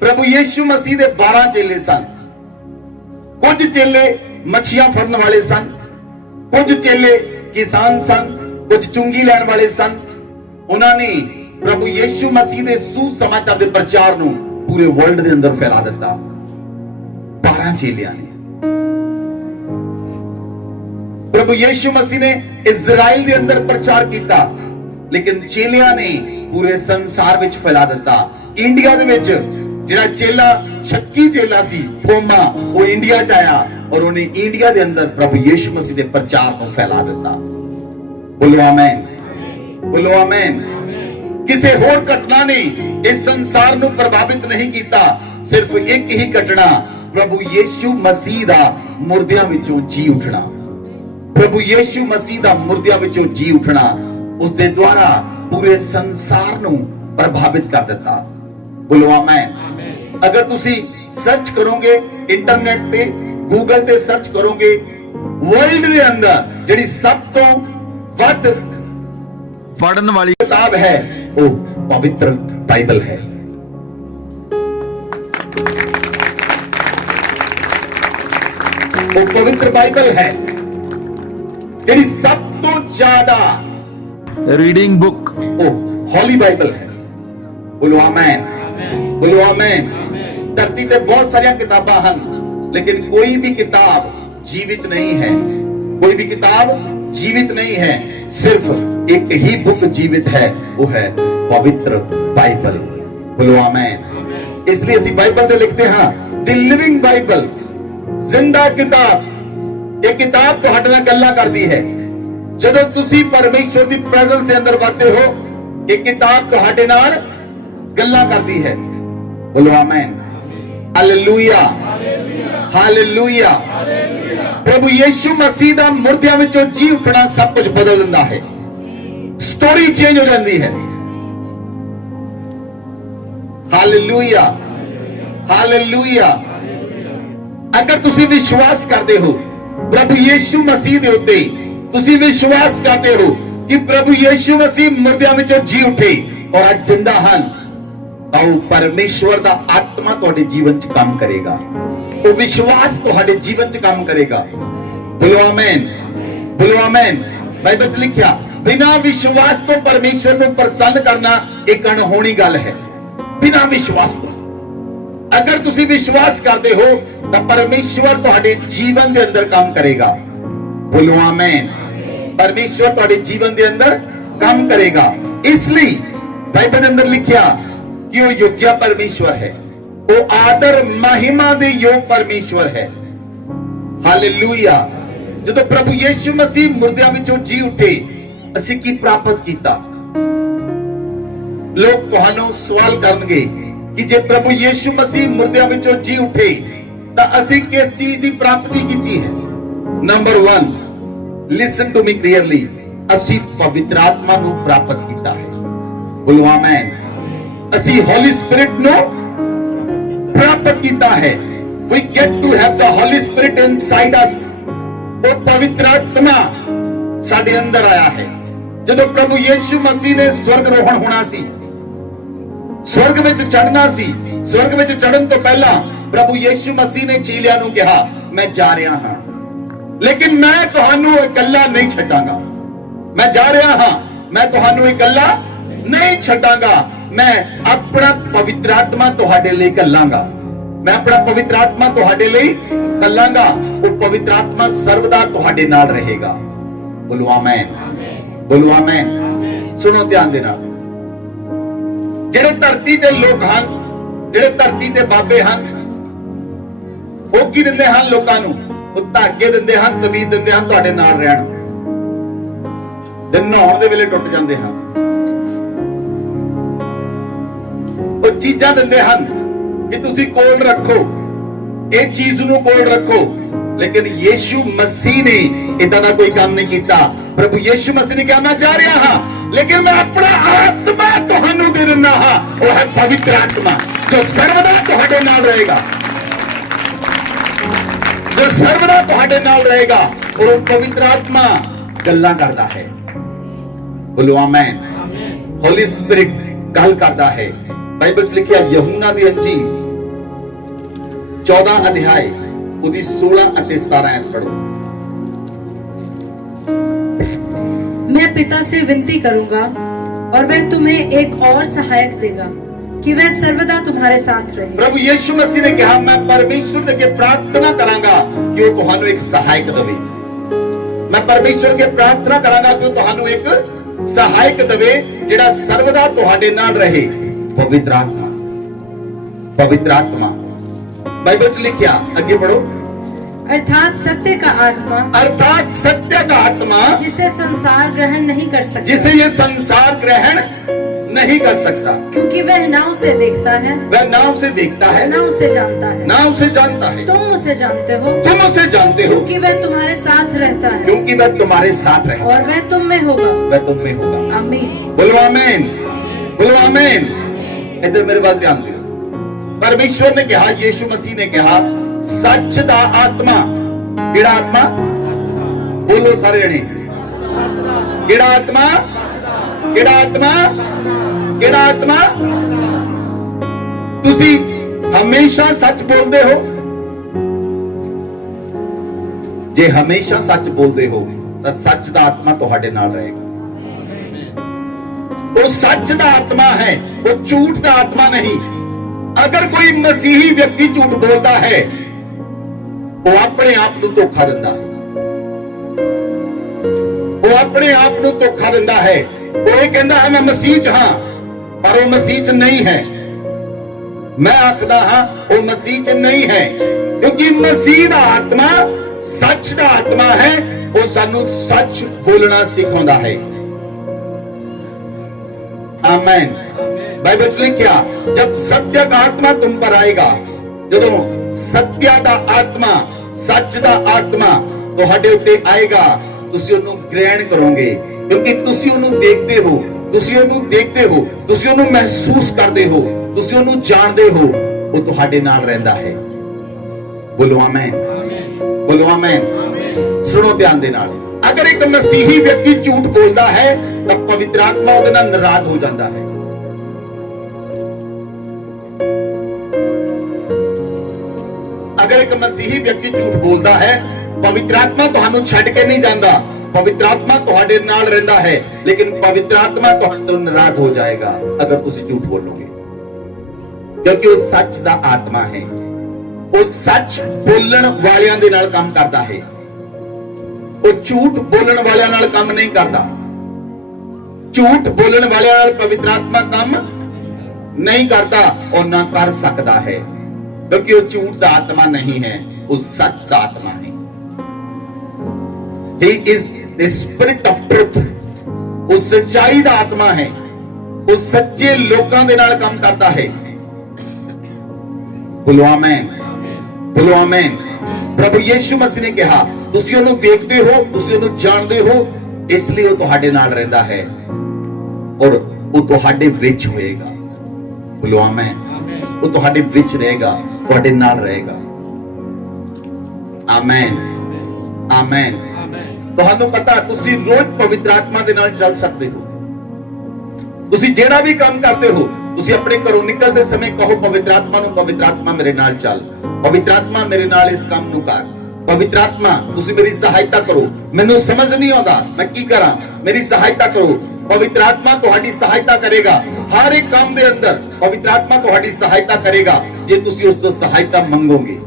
प्रभु यीशु मसीह दे 12 चेले सन। कुछ चेले मच्छियां फड़न वाले सन, कुछ चेले किसान सन, कुछ चुंगी लैन वाले सन। उन्होंने प्रभु यीशु मसीह दे सुसमाचार दे प्रचार नूं पूरे वर्ल्ड दे अंदर फैला दिता। 12 चेलियां ने प्रभु यीशु मसीह ने इजराइल दे अंदर प्रचार किया, लेकिन चेलियां ने पूरे संसार विच फैला दिता। इंडिया दे विच जिहड़ा चेला शक्की चेला सी थोमा, वो इंडिया च आया और उन्हें इंडिया दे अंदर प्रभु यीशु मसीह दे प्रचार को फैला दिता। बोलो आमीन, बोलो आमीन। किसी होर घटना ने इस संसार नूं प्रभावित नहीं किया, सिर्फ एक ही घटना, प्रभु यीशु मसीह दा मुर्दियां विचों जी उठना। प्रभु यीशु मसीह दा मुर्दियां विचों जी उठना उस दे द्वारा पूरे संसार नूं प्रभावित कर दिता। बोलो आमीन। अगर तुसी सर्च करोगे इंटरनेट पे, गूगल ते सर्च करोगे, वर्ल्ड दे अंदर जिहड़ी सब तो वध पढ़न वाली किताब है वो पवित्र बाइबल है। वो पवित्र बाइबल है जिहड़ी सब तो ज्यादा रीडिंग बुक वो हॉली बाइबल है। बोलो आमीन, बोलो आमीन। धरती पे बहुत सारी किताबां हैं, लेकिन कोई भी किताब जीवित नहीं है। कोई भी किताब जीवित नहीं है, सिर्फ एक ही बुक जीवित है, वो है पवित्र बाइबल। बोलो आमीन। इसलिए ਅਸੀਂ बाइबल ਦੇ ਲਿਖਦੇ ਹਾਂ द लिविंग बाइबल, जिंदा किताब। ਇਹ किताब ਤੁਹਾਡੇ ਨਾਲ ਗੱਲਾਂ ਕਰਦੀ ਹੈ। ਜਦੋਂ ਤੁਸੀਂ ਪਰਮੇਸ਼ਵਰ ਦੀ ਪ੍ਰੈਜ਼ੈਂਸ ਦੇ ਅੰਦਰ ਵੜਦੇ ਹੋ, ਇਹ किताब ਤੁਹਾਡੇ ਨਾਲ ਗੱਲਾਂ ਕਰਦੀ ਹੈ। बोलो आमीन, हालेलुया, हालेलुया। प्रभु यीशु मसीह दा मुर्दियां विचों जी उठना सब कुछ बदल दिंदा है। स्टोरी चेंज हो जाती है। Hallelujah, hallelujah. अगर तुसी विश्वास करते हो प्रभु यीशु मसीह दे उत्ते, तुसी विश्वास करते हो कि प्रभु यीशु मसीह मुर्दियां विचों जी उठे और आज जिंदा हन, तो परमेश्वर दा आत्मा तुहाडे जीवन च काम करेगा। वो विश्वास तुहाडे जीवन च काम करेगा। बोलो आमीन, बोलो आमीन। बाइबल च लिखिया बिना विश्वास तो परमेश्वर को प्रसन्न करना एक अनहोनी गल है। बिना विश्वास तो, अगर तुसी विश्वास करते हो तो परमेश्वर तुहाडे जीवन दे अंदर काम करेगा। बोलो आमीन। परमेश्वर तुहाडे जीवन दे अंदर काम करेगा। इसलिए बाइबल दे अंदर लिखिया कि वो योग्य परमेश्वर है, वो आदर महिमा दे योग परमेश्वर है। हालेलुया। जब प्रभु यीशु मसीह मुर्दियां विचों जी उठे, ਅਸੀਂ ਕੀ ਪ੍ਰਾਪਤ ਕੀਤਾ? ਲੋਕ ਤੁਹਾਨੂੰ ਸਵਾਲ ਕਰਨਗੇ ਕਿ ਜੇ ਪ੍ਰਭੂ ਯੀਸ਼ु ਮਸੀਹ ਮੁਰਦਿਆਂ ਵਿੱਚੋਂ ਜੀ ਉਠੇ ਤਾਂ ਅਸੀਂ ਕਿਸ ਚੀਜ਼ ਦੀ ਪ੍ਰਾਪਤੀ ਕੀਤੀ ਹੈ? Number 1, listen to me clearly, ਅਸੀਂ ਪਵਿੱਤਰ ਆਤਮਾ ਨੂੰ ਪ੍ਰਾਪਤ ਕੀਤਾ ਹੈ। ਬੋਲੋ ਆਮੀਨ। ਅਸੀਂ ਹੋਲੀ ਸਪਿਰਿਟ ਨੂੰ ਪ੍ਰਾਪਤ ਕੀਤਾ ਹੈ। we get to have the holy spirit inside us। ਉਹ ਪਵਿੱਤਰ ਆਤਮਾ ਸਾਡੇ ਅੰਦਰ ਆਇਆ ਹੈ। ਜਦੋਂ ਪ੍ਰਭੂ ਯੀਸ਼ु ਮਸੀਹ ਨੇ ਸਵਰਗ ਰੋਹਣ ਹੋਣਾ ਸੀ, ਸਵਰਗ ਵਿੱਚ ਚੜ੍ਹਨਾ ਸੀ, ਸਵਰਗ ਵਿੱਚ ਚੜ੍ਹਨ ਤੋਂ ਪਹਿਲਾਂ ਪ੍ਰਭੂ ਯੀਸ਼ु ਮਸੀਹ ਨੇ ਚੇਲਿਆਂ ਨੂੰ ਕਿਹਾ ਮੈਂ ਜਾ ਰਿਹਾ ਹਾਂ, ਲੇਕਿਨ ਮੈਂ ਤੁਹਾਨੂੰ ਇਕੱਲਾ ਨਹੀਂ ਛੱਡਾਂਗਾ। ਮੈਂ ਜਾ ਰਿਹਾ ਹਾਂ, ਮੈਂ ਤੁਹਾਨੂੰ ਇਕੱਲਾ ਨਹੀਂ ਛੱਡਾਂਗਾ। ਮੈਂ ਆਪਣਾ ਪਵਿੱਤਰ ਆਤਮਾ ਤੁਹਾਡੇ ਲਈ ਘੱਲਾਂਗਾ। मैं अपना पवित्र आत्मा तुहाडे लई घल्लांगा। वो पवित्र आत्मा सर्वदा तुहाडे नाल रहेगा। बोलो आमीन, बोलो आमीन। सुनो ध्यान देना, जेड़े धरती दे लोग हन, जेड़े धरती दे बाबे हन, वो की दिंदे हन लोकां नूं? वो धागे दिंदे हन, तवीज दिंदे हन तुहाडे नाल रहण। ते नहाउण दे वेले टुट जांदे हन। वो चीजां दिंदे हन कि तुसी कोल रखो, ये चीज नूं कोल रखो, लेकिन यीशु मसीह ने इदां दा कोई काम नहीं कीता। प्रभु यीशु मसीह ने कहा मैं जा रहा हां, लेकिन मैं अपना आत्मा तुहानू दे दिंदा हां। वो है पवित्र आत्मा जो सर्वदा तुहाडे नाल रहेगा, जो सर्वदा तुहाडे नाल रहेगा। और वो पवित्र आत्मा गल्लां करदा है। बोलो आमीन। होली स्पिरिट गल करदा है। बाइबल च लिखिया यूहन्ना दी अंजील 14 ਅਧਿਆਏ ਉਹਦੀ 16 ਅਤੇ 17 ਐਤ ਪੜੋ। मैं पिता से विनती करूंगा और वह तुम्हें एक और सहायक देगा कि वह सर्वदा तुम्हारे साथ रहे। प्रभु यीशु मसीह ने कहा मैं परमेश्वर ਦੇ ਅੱਗੇ ਪ੍ਰਾਰਥਨਾ ਕਰਾਂਗਾ ਕਿ ਉਹ ਤੁਹਾਨੂੰ ਇੱਕ ਸਹਾਇਕ ਦੇਵੇ। ਮੈਂ ਪਰਮੇਸ਼ਵਰ ਅੱਗੇ ਪ੍ਰਾਰਥਨਾ ਕਰਾਂਗਾ ਕਿ ਉਹ ਤੁਹਾਨੂੰ ਇੱਕ ਸਹਾਇਕ ਦੇਵੇ ਜਿਹੜਾ ਸਰਵਦਾ ਤੁਹਾਡੇ ਨਾਲ ਰਹੇ। ਪਵਿੱਤਰ ਆਤਮਾ, ਪਵਿੱਤਰ ਆਤਮਾ ਬਾਈਬਲ ਚ ਲਿਖਿਆ, ਅੱਗੇ ਪੜੋ। अर्थात सत्य का आत्मा, अर्थात सत्य का आत्मा जिसे संसार ग्रहण नहीं कर सकता, जिसे ये संसार ग्रहण नहीं कर सकता, क्योंकि वह ना उसे देखता है, वह ना उसे देखता है, ना उसे जानता है, ना उसे जानता है। तुम उसे जानते हो, तुम उसे जानते हो, क्योंकि वह तुम्हारे साथ रहता है, क्योंकि वह तुम्हारे साथ रहेगा और वह तुम में होगा। वह तुम में होगा। आमीन। बोलो आमीन, बोलो आमीन। इधर मेरे बात ध्यान दो। परमेश्वर ने कहा, यीशु मसीह ने कहा, सच दा आत्मा। केड़ा आत्मा? बोलो सारे जने। केड़ा आत्मा? केड़ा आत्मा? केड़ा आत्मा? तुसी हमेशा सच बोलते हो। जे हमेशा सच बोलते हो तो सच दा आत्मा तुहाडे नाल रहेगा। वो सच दा आत्मा है, वो झूठ दा आत्मा नहीं। अगर कोई मसीही व्यक्ति झूठ बोलता है वो अपने आप ਨੂੰ ਧੋਖਾ ਦਿੰਦਾ ਹੈ। ਉਹ ਆਪਣੇ ਆਪ ਨੂੰ ਧੋਖਾ ਦਿੰਦਾ ਹੈ। ਉਹ ਇਹ ਕਹਿੰਦਾ ਹੈ ਮੈਂ ਮਸੀਹ ਚ ਹਾਂ, ਪਰ ਉਹ ਮਸੀਹ ਚ ਨਹੀਂ ਹੈ। ਮੈਂ ਆਖਦਾ ਹਾਂ ਉਹ ਮਸੀਹ ਚ ਨਹੀਂ ਹੈ, ਕਿਉਂਕਿ ਮਸੀਹ ਦਾ ਆਤਮਾ ਸੱਚ ਦਾ ਆਤਮਾ ਹੈ। ਉਹ ਸਾਨੂੰ ਸੱਚ ਬੋਲਣਾ ਸਿਖਾਉਂਦਾ ਹੈ। आमेन। बाइबल च लिखिया, जब सत्य का आत्मा तुम पर आएगा, जदों सत्य दा आत्मा, सच दा आत्मा तुहाडे उत्ते आएगा, तुसी ओनू ग्रहण करोगे, क्योंकि तुसी ओनू देखते हो, तुसी ओनू देखते हो, तुसी ओनू महसूस करते हो, तुसी ओनू जानते हो। वो तुहाडे नाल रहंदा है। बोलो आमीन, बोलो आमीन। सुनो ध्यान दे नाल, अगर एक मसीही व्यक्ति झूठ बोलता है तो पवित्र आत्मा उसदे नाल नाराज हो जाता है। अगर एक मसीही व्यक्ति झूठ बोलता है, पवित्र आत्मा तुहानू छड्ड के नहीं जाता, पवित्र आत्मा तुहाडे नाल रहंदा है, लेकिन पवित्र आत्मा तुहाडे तो नाराज हो जाएगा अगर तुसी झूठ बोलोगे, क्योंकि वो सच दा आत्मा है। वो सच बोलण वालियां दे नाल काम करता है, वो झूठ बोलण वालियां नाल काम नहीं करता। झूठ बोलण वालियां नाल पवित्र आत्मा काम नहीं करता और ना कर सकता है, क्योंकि वो झूठ दा आत्मा नहीं है, वो सच दा आत्मा है। He is the spirit of truth। वो सच्चाई दा आत्मा है, वो सच्चे लोकां दे नाल काम करता है। बोलो आमीन, बोलो आमीन। प्रभु यीशु मसीह ने कहा, तुसी ओनू देखते हो, तुसी ओनू जानते हो, इसलिए वो तुहाडे नाल रहंदा है और वो तुहाडे विच होएगा। बोलो आमीन। वो तुहाडे विच रहेगा, तुहाडे नाल रहेगा। आमीन, आमीन। तुहानू पता, तुसी रोज पवित्र आत्मा दे नाल चल सकते हो। तुसी जेड़ा भी काम करते हो, तुसी अपने घरों निकलते समय कहो पवित्र आत्मा नू, पवित्र आत्मा मेरे नाल चल, पवित्र आत्मा मेरे नाल इस काम नू कर, पवित्र आत्मा तुसी मेरी सहायता करो, मैनू समझ नहीं आउंदा मैं की करा, मेरी सहायता करो। पवित्र आत्मा तुहाडी सहायता करेगा हर एक काम दे अंदर। पवित्र आत्मा तुहाडी सहायता करेगा जे तुसी उस तो सहायता मंगोगे,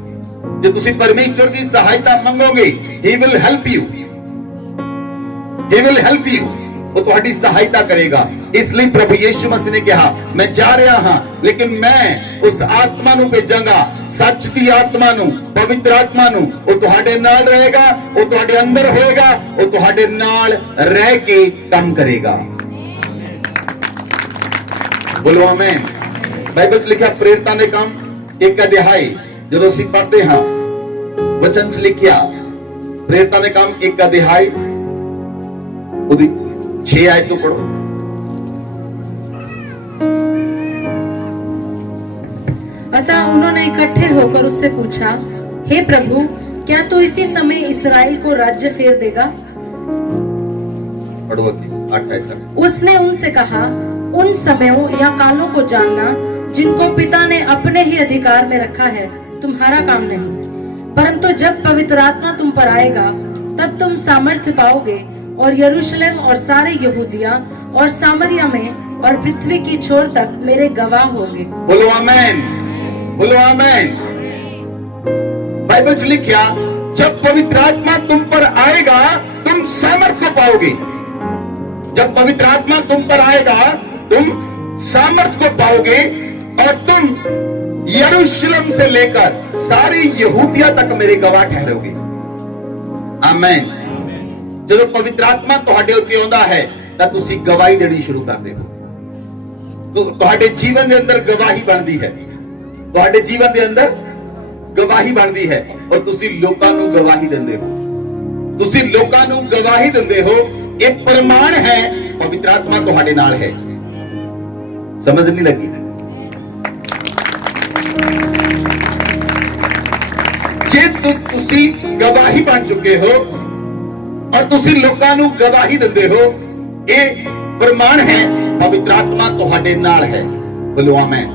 जे तुसी परमेश्वर दी सहायता मंगोगे। He will help you, he will help you. वो तुहाडी सहायता करेगा। इसलिए प्रभु यीशु मसीह ने कहा, मैं जा रहा हां, लेकिन मैं उस आत्मा नू भेजांगा, सच दी आत्मा नू, पवित्र आत्मा नू। वो तुहाडे नाल रहेगा, वो तुहाडे अंदर होएगा, वो तुहाडे नाल रह के काम करेगा। बोलो आमीन। बाइबल च लिखा प्रेरितां दे काम 1 अध्याय जदों ਅਸੀਂ पढ़ते हां, वचन च लिखिया प्रेरितां दे काम 1 अध्याय ਉਹਦੀ 6 आयत तो पढ़ो। अतः उन्होंने इकट्ठे होकर उससे पूछा, हे प्रभु, क्या तू इसी समय इस्राएल को राज्य फेर देगा? पढ़ो 8 आयत तक। उसने उनसे कहा, उन समयों या कालों को जानना जिनको पिता ने अपने ही अधिकार में रखा है, तुम्हारा काम नहीं, परंतु जब पवित्र आत्मा तुम पर आएगा तब तुम सामर्थ्य पाओगे और यरूशलेम और सारे यहूदिया और सामरिया में और पृथ्वी की छोर तक मेरे गवाह होंगे। बोलो आमेन, बोलो आमेन। बाइबल में लिखा, जब पवित्र आत्मा तुम पर आएगा तुम सामर्थ्य को पाओगे। जब पवित्र आत्मा तुम पर आएगा तुम सामर्थ्य को पाओगे और तुम यरूशलेम से लेकर सारी यहूदिया तक मेरे गवाह ठहरोगे। आमेन। ਜਦੋਂ ਪਵਿੱਤਰ ਆਤਮਾ ਤੁਹਾਡੇ ਉੱਤੇ ਆਉਂਦਾ ਹੈ ਤਾਂ ਤੁਸੀਂ ਗਵਾਹੀ ਦੇਣੀ ਸ਼ੁਰੂ ਕਰਦੇ ਹੋ। ਤੁਹਾਡੇ ਜੀਵਨ ਦੇ ਅੰਦਰ ਗਵਾਹੀ ਬਣਦੀ ਹੈ, ਤੁਹਾਡੇ ਜੀਵਨ ਦੇ ਅੰਦਰ ਗਵਾਹੀ ਬਣਦੀ ਹੈ ਔਰ ਤੁਸੀਂ ਲੋਕਾਂ ਨੂੰ ਗਵਾਹੀ ਦਿੰਦੇ ਹੋ। ਤੁਸੀਂ ਲੋਕਾਂ ਨੂੰ ਗਵਾਹੀ ਦਿੰਦੇ ਹੋ। ਇਹ ਪ੍ਰਮਾਣ ਹੈ ਪਵਿੱਤਰ ਆਤਮਾ ਤੁਹਾਡੇ ਨਾਲ ਹੈ। ਸਮਝ ਨਹੀਂ ਲੱਗੀ? ਜੇ ਤੁਸੀਂ ਗਵਾਹੀ ਬਣ ਚੁੱਕੇ ਹੋ और तुसी लोकां नू गवाही दिंदे हो, ये प्रमाण है पवित्र आत्मा तुहाडे नाल है। बोलो आमीन।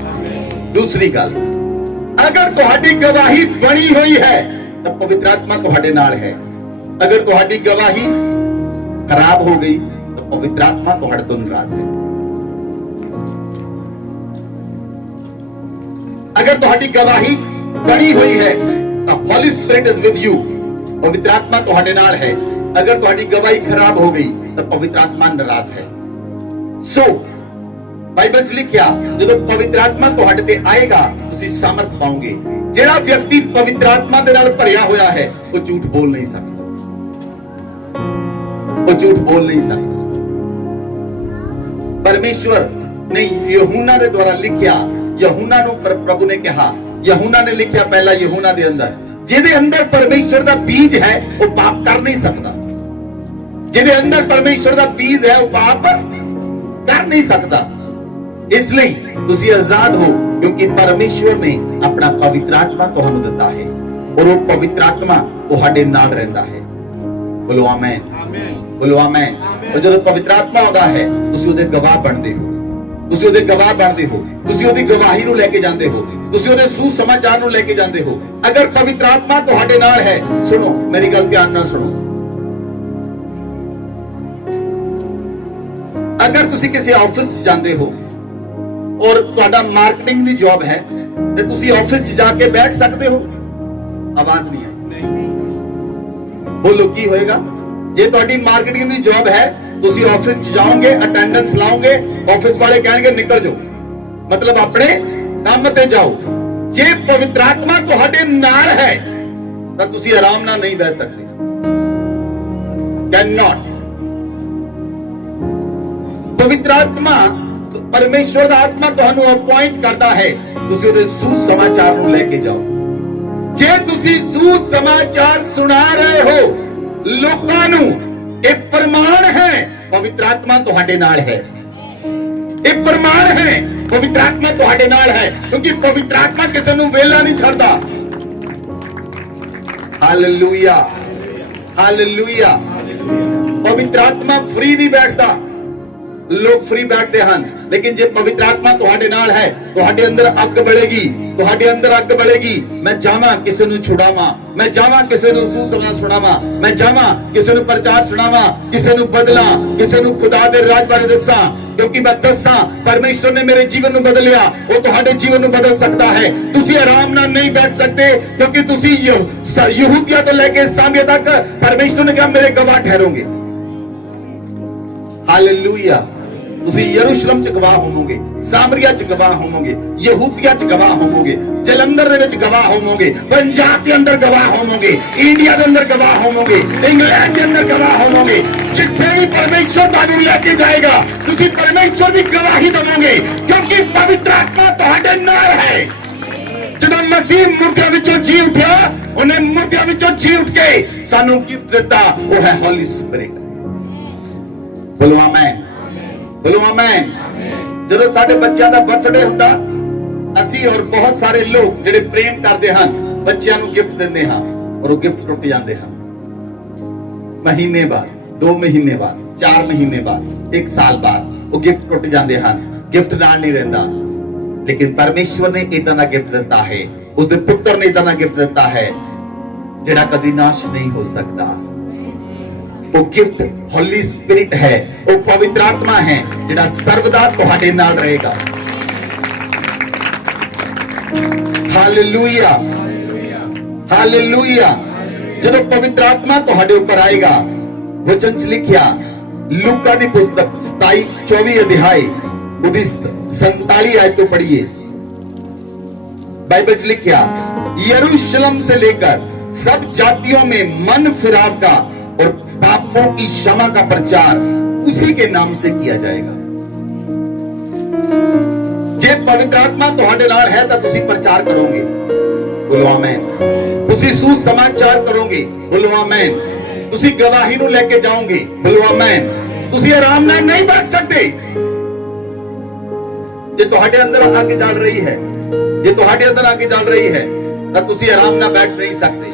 दूसरी गल, अगर तुहाडी गवाही बनी हुई है तो पवित्र आत्मा तुहाडे नाल है। अगर तुहाडी गवाही खराब हो गई तो पवित्र आत्मा तुहाडे तो नाराज है। अगर तुहाडी गवाही बनी हुई है तो हॉली स्पिरिट इज विद यू, पवित्र आत्मा तुहाडे नाल है। अगर तुम्हारी गवाही खराब हो गई तो पवित्र आत्मा नाराज है। सो बाइबल च लिखिया, जो पवित्र आत्मा तुहाडे ते आएगा तुसी सामर्थ पाओगे। जेड़ा व्यक्ति पवित्र आत्मा दे नाल भरिया होया है वो झूठ बोल नहीं सकता, वो झूठ बोल नहीं सकता। परमेश्वर ने यूहन्ना दे द्वारा लिखिया, यूहन्ना नु प्रभु ने कहा, यूहन्ना ने लिखिया पहला यूहन्ना दे अंदर, जिहदे अंदर परमेश्वर दा बीज है वो पाप कर नहीं सकता। जिहदे अंदर परमेश्वर दा बीज है वो पाप कर नहीं सकता। इसलिए तुसी आजाद हो क्योंकि परमेश्वर ने अपना पवित्र आत्मा तुहानू दिता है और वो पवित्र आत्मा तुहाडे नाल रहिंदा है। बोलो आमीन, बोलो आमीन। और जब पवित्र आत्मा आउंदा है तुसी उहदे गवाह बनदे हो, तुसी उहदे गवाह बनदे हो, तुसी उहदी गवाही नू लेके जांदे हो, तुसी उहदे सुसमाचार नू लेके जांदे हो। अगर पवित्र आत्मा तुहाडे नाल है, सुनो मेरी गल ध्यान नाल सुनो। अगर तुसी किसी ऑफिस जांदे हो और तुहाडा मार्केटिंग दी जॉब है ते तुसी ऑफिस जाके बैठ सकते हो? आवाज नहीं आई। बोलो की होएगा? जे तुहाडी मार्केटिंग दी जॉब है तुसी ऑफिस जाओगे, अटेंडेंस लाओगे, ऑफिस वाले कहेंगे निकल जाओ, मतलब अपने काम ते जाओ। जे पवित्र आत्मा तुहाडे नाल है तां तुसी आराम नाल नहीं बैठ सकते। Can not. पवित्र आत्मा परमेश्वर दा आत्मा तुहानू अपॉइंट करता है, तुसी उहदे सुसमाचार नू लेके जाओ। जे तुसी सुसमाचार सुना रहे हो लोकां नू, एक प्रमाण है पवित्र आत्मा तुहाडे नाल है। एक प्रमाण है पवित्र आत्मा तुहाडे नाल है, क्योंकि पवित्र आत्मा किसी नू वेला नहीं छड़दा। Hallelujah, hallelujah. पवित्र आत्मा फ्री नहीं बैठता। लोग फ्री बैठते हैं, लेकिन जे पवित्र आत्मा तुहाडे नाल है, तुहाडे अंदर अग बलेगी, तुहाडे अंदर अग बलेगी। मैं जावां किसी नू छुड़ावां, मैं जावां किसी नू सुसमाचार सुणावां, मैं जावां किसी नू प्रचार सुणावां, किसी नू बदलां, किसी नू खुदा दे राज बारे दस्सां, क्योंकि मैं दस्सां परमेश्वर ने मेरे जीवन नू बदलिया, वो तुहाडे जीवन नू बदल सकता है। तुसी आराम नाल नहीं बैठ सकते क्योंकि तुसी यहूदिया तो लेके सामरिया तक परमेश्वर ने कहा मेरे गवाह ठहरोगे। हालेलुया। तुसी यरूशलेम च गवाह होवोगे, सामरिया च गवाह होवोगे, यहूदिया च गवाह होवोगे, जलंधर दे विच गवाह होवोगे, पंजाब के अंदर गवाह होवोगे, इंडिया के अंदर गवाह होवोगे, इंग्लैंड के अंदर गवाह होवोगे। जिथे भी परमेश्वर तुहानू लेके जाएगा तुसी परमेश्वर की गवाही देवोगे, क्योंकि पवित्र आत्मा तुहाडे नाल है। जदों मसीह मुर्दियां विचों जी उठिया, उन्हें मुर्दियां विचों जी उठ के सानू गिफ्ट दिता, वो है हॉली स्पिरिट। बोलो आमीन, बोलो आमीन। ਜਦੋਂ ਸਾਡੇ ਬੱਚਿਆਂ ਦਾ ਬਰਥਡੇ ਹੁੰਦਾ, ਅਸੀਂ ਔਰ ਬਹੁਤ ਸਾਰੇ ਲੋਕ ਜਿਹੜੇ ਪ੍ਰੇਮ ਕਰਦੇ ਹਨ ਬੱਚਿਆਂ ਨੂੰ ਗਿਫਟ ਦਿੰਦੇ ਹਾਂ ਔਰ ਉਹ ਗਿਫਟ ਟੁੱਟ ਜਾਂਦੇ ਹਨ। ਮਹੀਨੇ ਬਾਅਦ, 2 ਮਹੀਨੇ ਬਾਅਦ, 4 ਮਹੀਨੇ ਬਾਅਦ, 1 ਸਾਲ ਬਾਅਦ ਉਹ ਗਿਫਟ ਟੁੱਟ ਜਾਂਦੇ ਹਨ। ਗਿਫਟ ਨਾਲ ਨਹੀਂ ਰਹਿੰਦਾ। लेकिन परमेश्वर ने इदां दा गिफ्ट दिता है, उसके पुत्र ने इदां दा गिफ्ट दिता है जिहड़ा कदी नाश नहीं हो सकता। वो गिफ्ट होली स्पिरिट है, वो पवित्र आत्मा है जिहड़ा सर्वदा तुहाडे नाल रहेगा। Hallelujah, hallelujah. जब पवित्र आत्मा तुहाडे ऊपर आएगा, वचन च लिखिया लूका दी पुस्तक 27-24 अध्याय उदी 47 आयत तो पढ़िए। बाइबल च लिखिया यरूशलेम से लेकर सब जातियों में मन फिराव का और पापों की क्षमा का प्रचार उसी के नाम से किया जाएगा। जे पवित्र आत्मा तुहाडे नाल है तां तुसी प्रचार करोगे, बोलो आमीन। तुसी सुसमाचार करोगे, बोलो आमीन। तुसी गवाही नूं लेके जाओगे, बोलो आमीन। तुसी आराम नाल नहीं बैठ सकते। जे तुहाडे अंदर आग जल रही है, जे तुहाडे अंदर आग जल रही है तां तुसी आराम नाल बैठ नहीं सकते।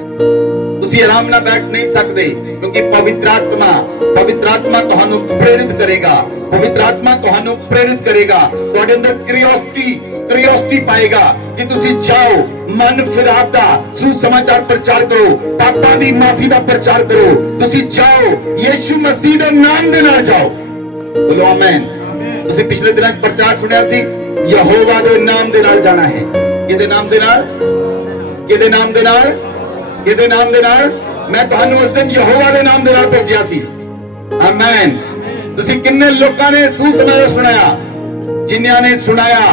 तुसी आराम नाल बैठ नहीं सकते, क्योंकि पवित्र आत्मा तुहानू प्रेरित करेगा। पवित्र आत्मा तुहानू प्रेरित करेगा, तुहाडे अंदर क्यूरियोसिटी पाएगा कि तुसी जाओ, मन फिराव दा सुसमाचार प्रचार करो, पापां दी माफी दा प्रचार करो। तुसी जाओ, यीशु मसीह दे नाम दे नाल जाओ, बोलो आमीन। तुसी पिछले दिनां च प्रचार सुनिया सी, यहोवा दे नाम दे नाल जाना है। किहदे नाम दे नाल? किहदे नाम दे नाल? किहदे नाम दे नाल? मैं तुहानू उस दिन यहोवा दे नाम दे नाल भेजिया सी। आमीन। तुसी किन्ने लोकां ने सुसमाचार सुनाया? जिन्हां ने सुनाया,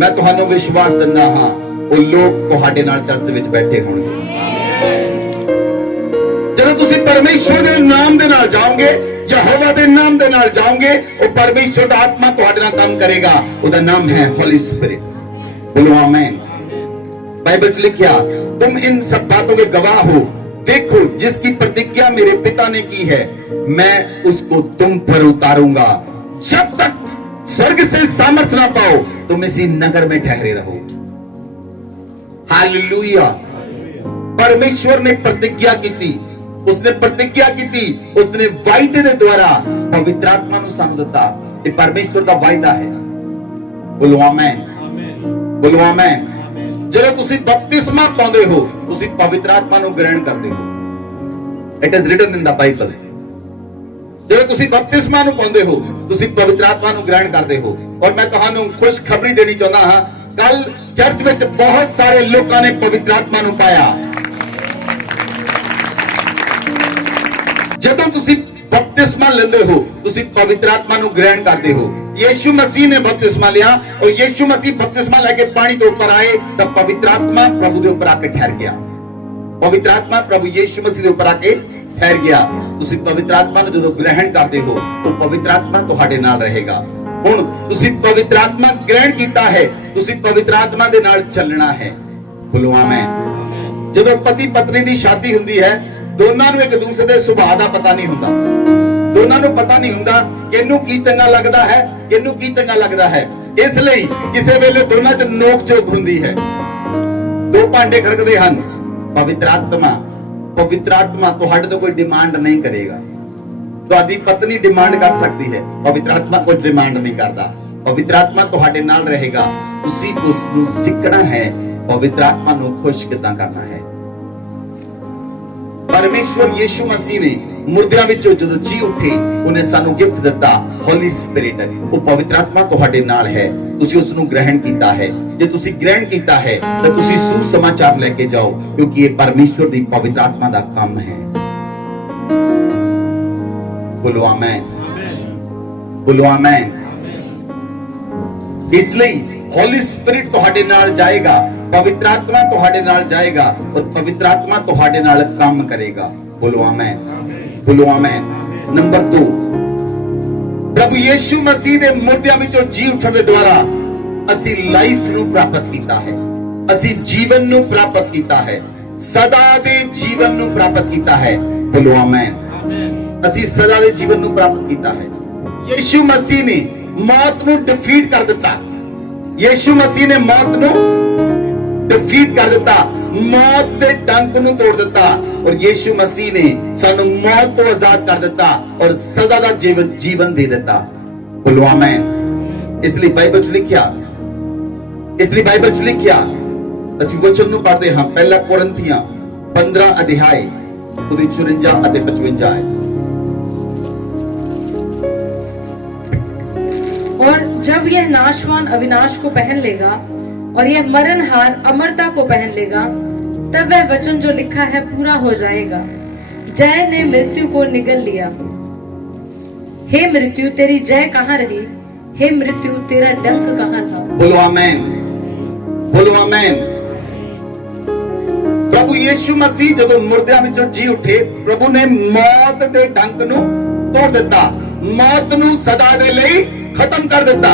मैं तुहानू विश्वास दिंदा हां ਉਹ ਲੋਕ ਤੁਹਾਡੇ ਨਾਲ ਚਰਚ ਵਿੱਚ ਬੈਠੇ ਹੋਣਗੇ। ਜਦੋਂ ਤੁਸੀਂ ਪਰਮੇਸ਼ਵਰ ਦੇ ਨਾਮ ਦੇ ਨਾਲ ਜਾਓਗੇ, ਯਹੋਵਾ ਦੇ ਨਾਮ ਦੇ ਨਾਲ ਜਾਓਗੇ, ਉਹ ਪਰਮੇਸ਼ਵਰ ਦਾ ਆਤਮਾ ਤੁਹਾਡੇ ਨਾਲ ਕੰਮ ਕਰੇਗਾ। ਉਹਦਾ ਨਾਮ ਹੈ ਹੋਲੀ स्पिरिट, बोलो आमीन। बाइबल में लिखा तुम इन सब बातों के गवाह हो, देखो जिसकी प्रतिज्ञा मेरे पिता ने की है मैं उसको तुम पर उतारूंगा। जब तक स्वर्ग से सामर्थ ना पाओ तुम इसी नगर में ठहरे रहो। हालेलुया। परमेश्वर ने प्रतिज्ञा की थी, उसने प्रतिज्ञा की थी, उसने वायदे के द्वारा पवित्र आत्मा ਨੂੰ ਸਾਨੂੰ ਦਿੱਤਾ। ਇਹ परमेश्वर ਦਾ वायदा है, बोलो आमीन, बोलो आमीन। ਜਦੋਂ ਤੁਸੀਂ ਬਪਤਿਸਮਾ ਪਾਉਂਦੇ ਹੋ ਤੁਸੀਂ ਪਵਿੱਤਰ ਆਤਮਾ ਨੂੰ ਗ੍ਰਹਿਣ ਕਰਦੇ ਹੋ। It is written in the Bible. ਜਦੋਂ ਤੁਸੀਂ ਬਪਤਿਸਮਾ ਨੂੰ ਪਾਉਂਦੇ ਹੋ ਤੁਸੀਂ ਪਵਿੱਤਰ ਆਤਮਾ ਨੂੰ ਗ੍ਰਹਿਣ ਕਰਦੇ ਹੋ। ਔਰ ਮੈਂ ਤੁਹਾਨੂੰ ਖੁਸ਼ਖਬਰੀ ਦੇਣੀ ਚਾਹੁੰਦਾ ਹਾਂ, ਕੱਲ ਚਰਚ ਵਿੱਚ ਬਹੁਤ ਸਾਰੇ ਲੋਕਾਂ ਨੇ ਪਵਿੱਤਰ ਆਤਮਾ ਨੂੰ ਪਾਇਆ। ਜਦੋਂ ਤੁਸੀਂ बपतिस्मा लेंदे हो तुसी पवित्र आत्मा नु ग्रहण करते हो। यीशु मसीह ने बपतिस्मा लिया और यीशु मसीह बपतिस्मा लेके पानी के ऊपर आए तब पवित्र आत्मा प्रभु के ऊपर आके ठहर गया। पवित्र आत्मा प्रभु यीशु मसीह के ऊपर आके ठहर गया। तुसी पवित्र आत्मा नु जदों ग्रहण करते हो तो पवित्र आत्मा तुहाडे नाल रहेगा। हुण तुसी पवित्र आत्मा ग्रहण कीता है, तुसी पवित्र आत्मा दे नाल चलना है, बोलो आमीन। जदों पति पत्नी दी शादी हुंदी है दोनों ਨੂੰ ਇੱਕ ਦੂਸਰੇ ਦੇ ਸੁਭਾਅ ਦਾ ਪਤਾ ਨਹੀਂ ਹੁੰਦਾ। ਦੋਨਾਂ ਨੂੰ ਪਤਾ ਨਹੀਂ ਹੁੰਦਾ ਕਿਹਨੂੰ ਕੀ ਚੰਗਾ ਲੱਗਦਾ ਹੈ, ਕਿਹਨੂੰ ਕੀ ਚੰਗਾ ਲੱਗਦਾ ਹੈ। ਇਸ ਲਈ ਕਿਸੇ ਵੇਲੇ ਦੋਨਾਂ 'ਚ ਨੋਕ ਝੋਕ ਹੁੰਦੀ ਹੈ, ਦੋ ਭਾਂਡੇ ਖੜਕਦੇ ਹਨ। ਪਵਿੱਤਰ ਆਤਮਾ ਤੁਹਾਡੇ ਤੋਂ ਕੋਈ ਡਿਮਾਂਡ ਨਹੀਂ ਕਰੇਗਾ। ਤੁਹਾਡੀ ਪਤਨੀ ਡਿਮਾਂਡ ਕਰ ਸਕਦੀ ਹੈ, ਪਵਿੱਤਰ ਆਤਮਾ ਕੋਈ ਡਿਮਾਂਡ ਨਹੀਂ ਕਰਦਾ। ਪਵਿੱਤਰ ਆਤਮਾ ਤੁਹਾਡੇ ਨਾਲ ਰਹੇਗਾ। ਤੁਸੀਂ ਉਸ ਨੂੰ ਸਿੱਖਣਾ ਹੈ ਪਵਿੱਤਰ ਆਤਮਾ ਨੂੰ ਖੁਸ਼ ਕਿੱਦਾਂ ਕਰਨਾ ਹੈ। परमेश्वर यीशु मसीह ने मुर्दियां विचों जदों जी उठे उन्हें सानू गिफ्ट दिता होली स्पिरिट। वो पवित्र आत्मा तुहाडे नाल है, तुसी उस नू ग्रहण कीता है। जे तुसी ग्रहण कीता है तो तुसी सुसमाचार लेके जाओ, क्योंकि ये परमेश्वर दी पवित्र आत्मा दा काम है। बोलो आमीन, बोलो आमीन। इसलिए होली स्पिरिट तुहाडे नाल जाएगा, पवित्र आत्मा तुहाडे नाल जाएगा और पवित्र आत्मा तुहाडे नाल काम करेगा। बोलो आमीन, बोलो आमीन। नंबर 2, प्रभु यीशु मसीह दे मुर्दियां विचों जी उठण दे द्वारा ਅਸੀਂ ਲਾਈਫ ਨੂੰ ਪ੍ਰਾਪਤ ਕੀਤਾ ਹੈ, ਅਸੀਂ ਜੀਵਨ ਨੂੰ ਪ੍ਰਾਪਤ ਕੀਤਾ ਹੈ, ਸਦਾ ਦੇ ਜੀਵਨ ਨੂੰ ਪ੍ਰਾਪਤ ਕੀਤਾ ਹੈ। ਬੋਲੋ ਆਮੇਨ। ਅਸੀਂ ਸਦਾ ਦੇ ਜੀਵਨ ਨੂੰ ਪ੍ਰਾਪਤ ਕੀਤਾ ਹੈ। ਯੀਸ਼ੂ ਮਸੀਹ ਨੇ ਮੌਤ ਨੂੰ ਡਿਫੀਟ ਕਰ ਦਿੱਤਾ। ਯੀਸ਼ੂ ਮਸੀਹ ਨੇ ਮੌਤ ਨੂੰ ਡਿਫੀਟ ਕਰ ਦਿੱਤਾ, ਮੌਤ ਦੇ ਡੰਕ ਨੂੰ ਤੋੜ ਦਿੱਤਾ ਔਰ ਯੀਸ਼ੂ ਮਸੀਹ ਨੇ ਸਾਨੂੰ ਮੌਤ ਤੋਂ ਆਜ਼ਾਦ ਕਰ ਦਿੱਤਾ ਔਰ ਸਦਾ ਦਾ ਜੀਵਨ ਦੇ ਦਿੱਤਾ। ਬੋਲੋ ਆਮੇਨ। इसलिए बाइबल च लिखिया ਇਸ ਲਈ ਬਾਈਬਲ 'ਚ ਲਿਖਿਆ, ਅਸੀਂ ਵਚਨ ਨੂੰ ਪੜ੍ਹਦੇ ਹਾਂ, ਪਹਿਲਾ ਕੋਰਿੰਥੀਆਂ 15 ਅਧਿਆਇ ਉਹਦੀ 54 ਅਤੇ 55 ਆਇਤ। और जब यह नाशवान अविनाश को पहन लेगा और यह मरणहार अमरता को पहन लेगा, तब वह वचन जो लिखा है पूरा हो जाएगा, जय ने मृत्यु को निगल लिया। हे मृत्यु तेरी जय कहाँ रही? हे मृत्यु तेरा डंक कहाँ था? बोलो आमेन, बोलो आमेन। प्रभु यीशु मसीह ਜਦੋਂ ਮੁਰਦਿਆਂ ਵਿੱਚੋਂ ਜੀ ਉੱਠੇ, ਪ੍ਰਭੂ ਨੇ ਮੌਤ ਦੇ ਡੰਕ ਨੂੰ ਤੋੜ ਦਿੱਤਾ, ਮੌਤ ਨੂੰ ਸਦਾ ਦੇ ਲਈ ਖਤਮ ਕਰ ਦਿੱਤਾ,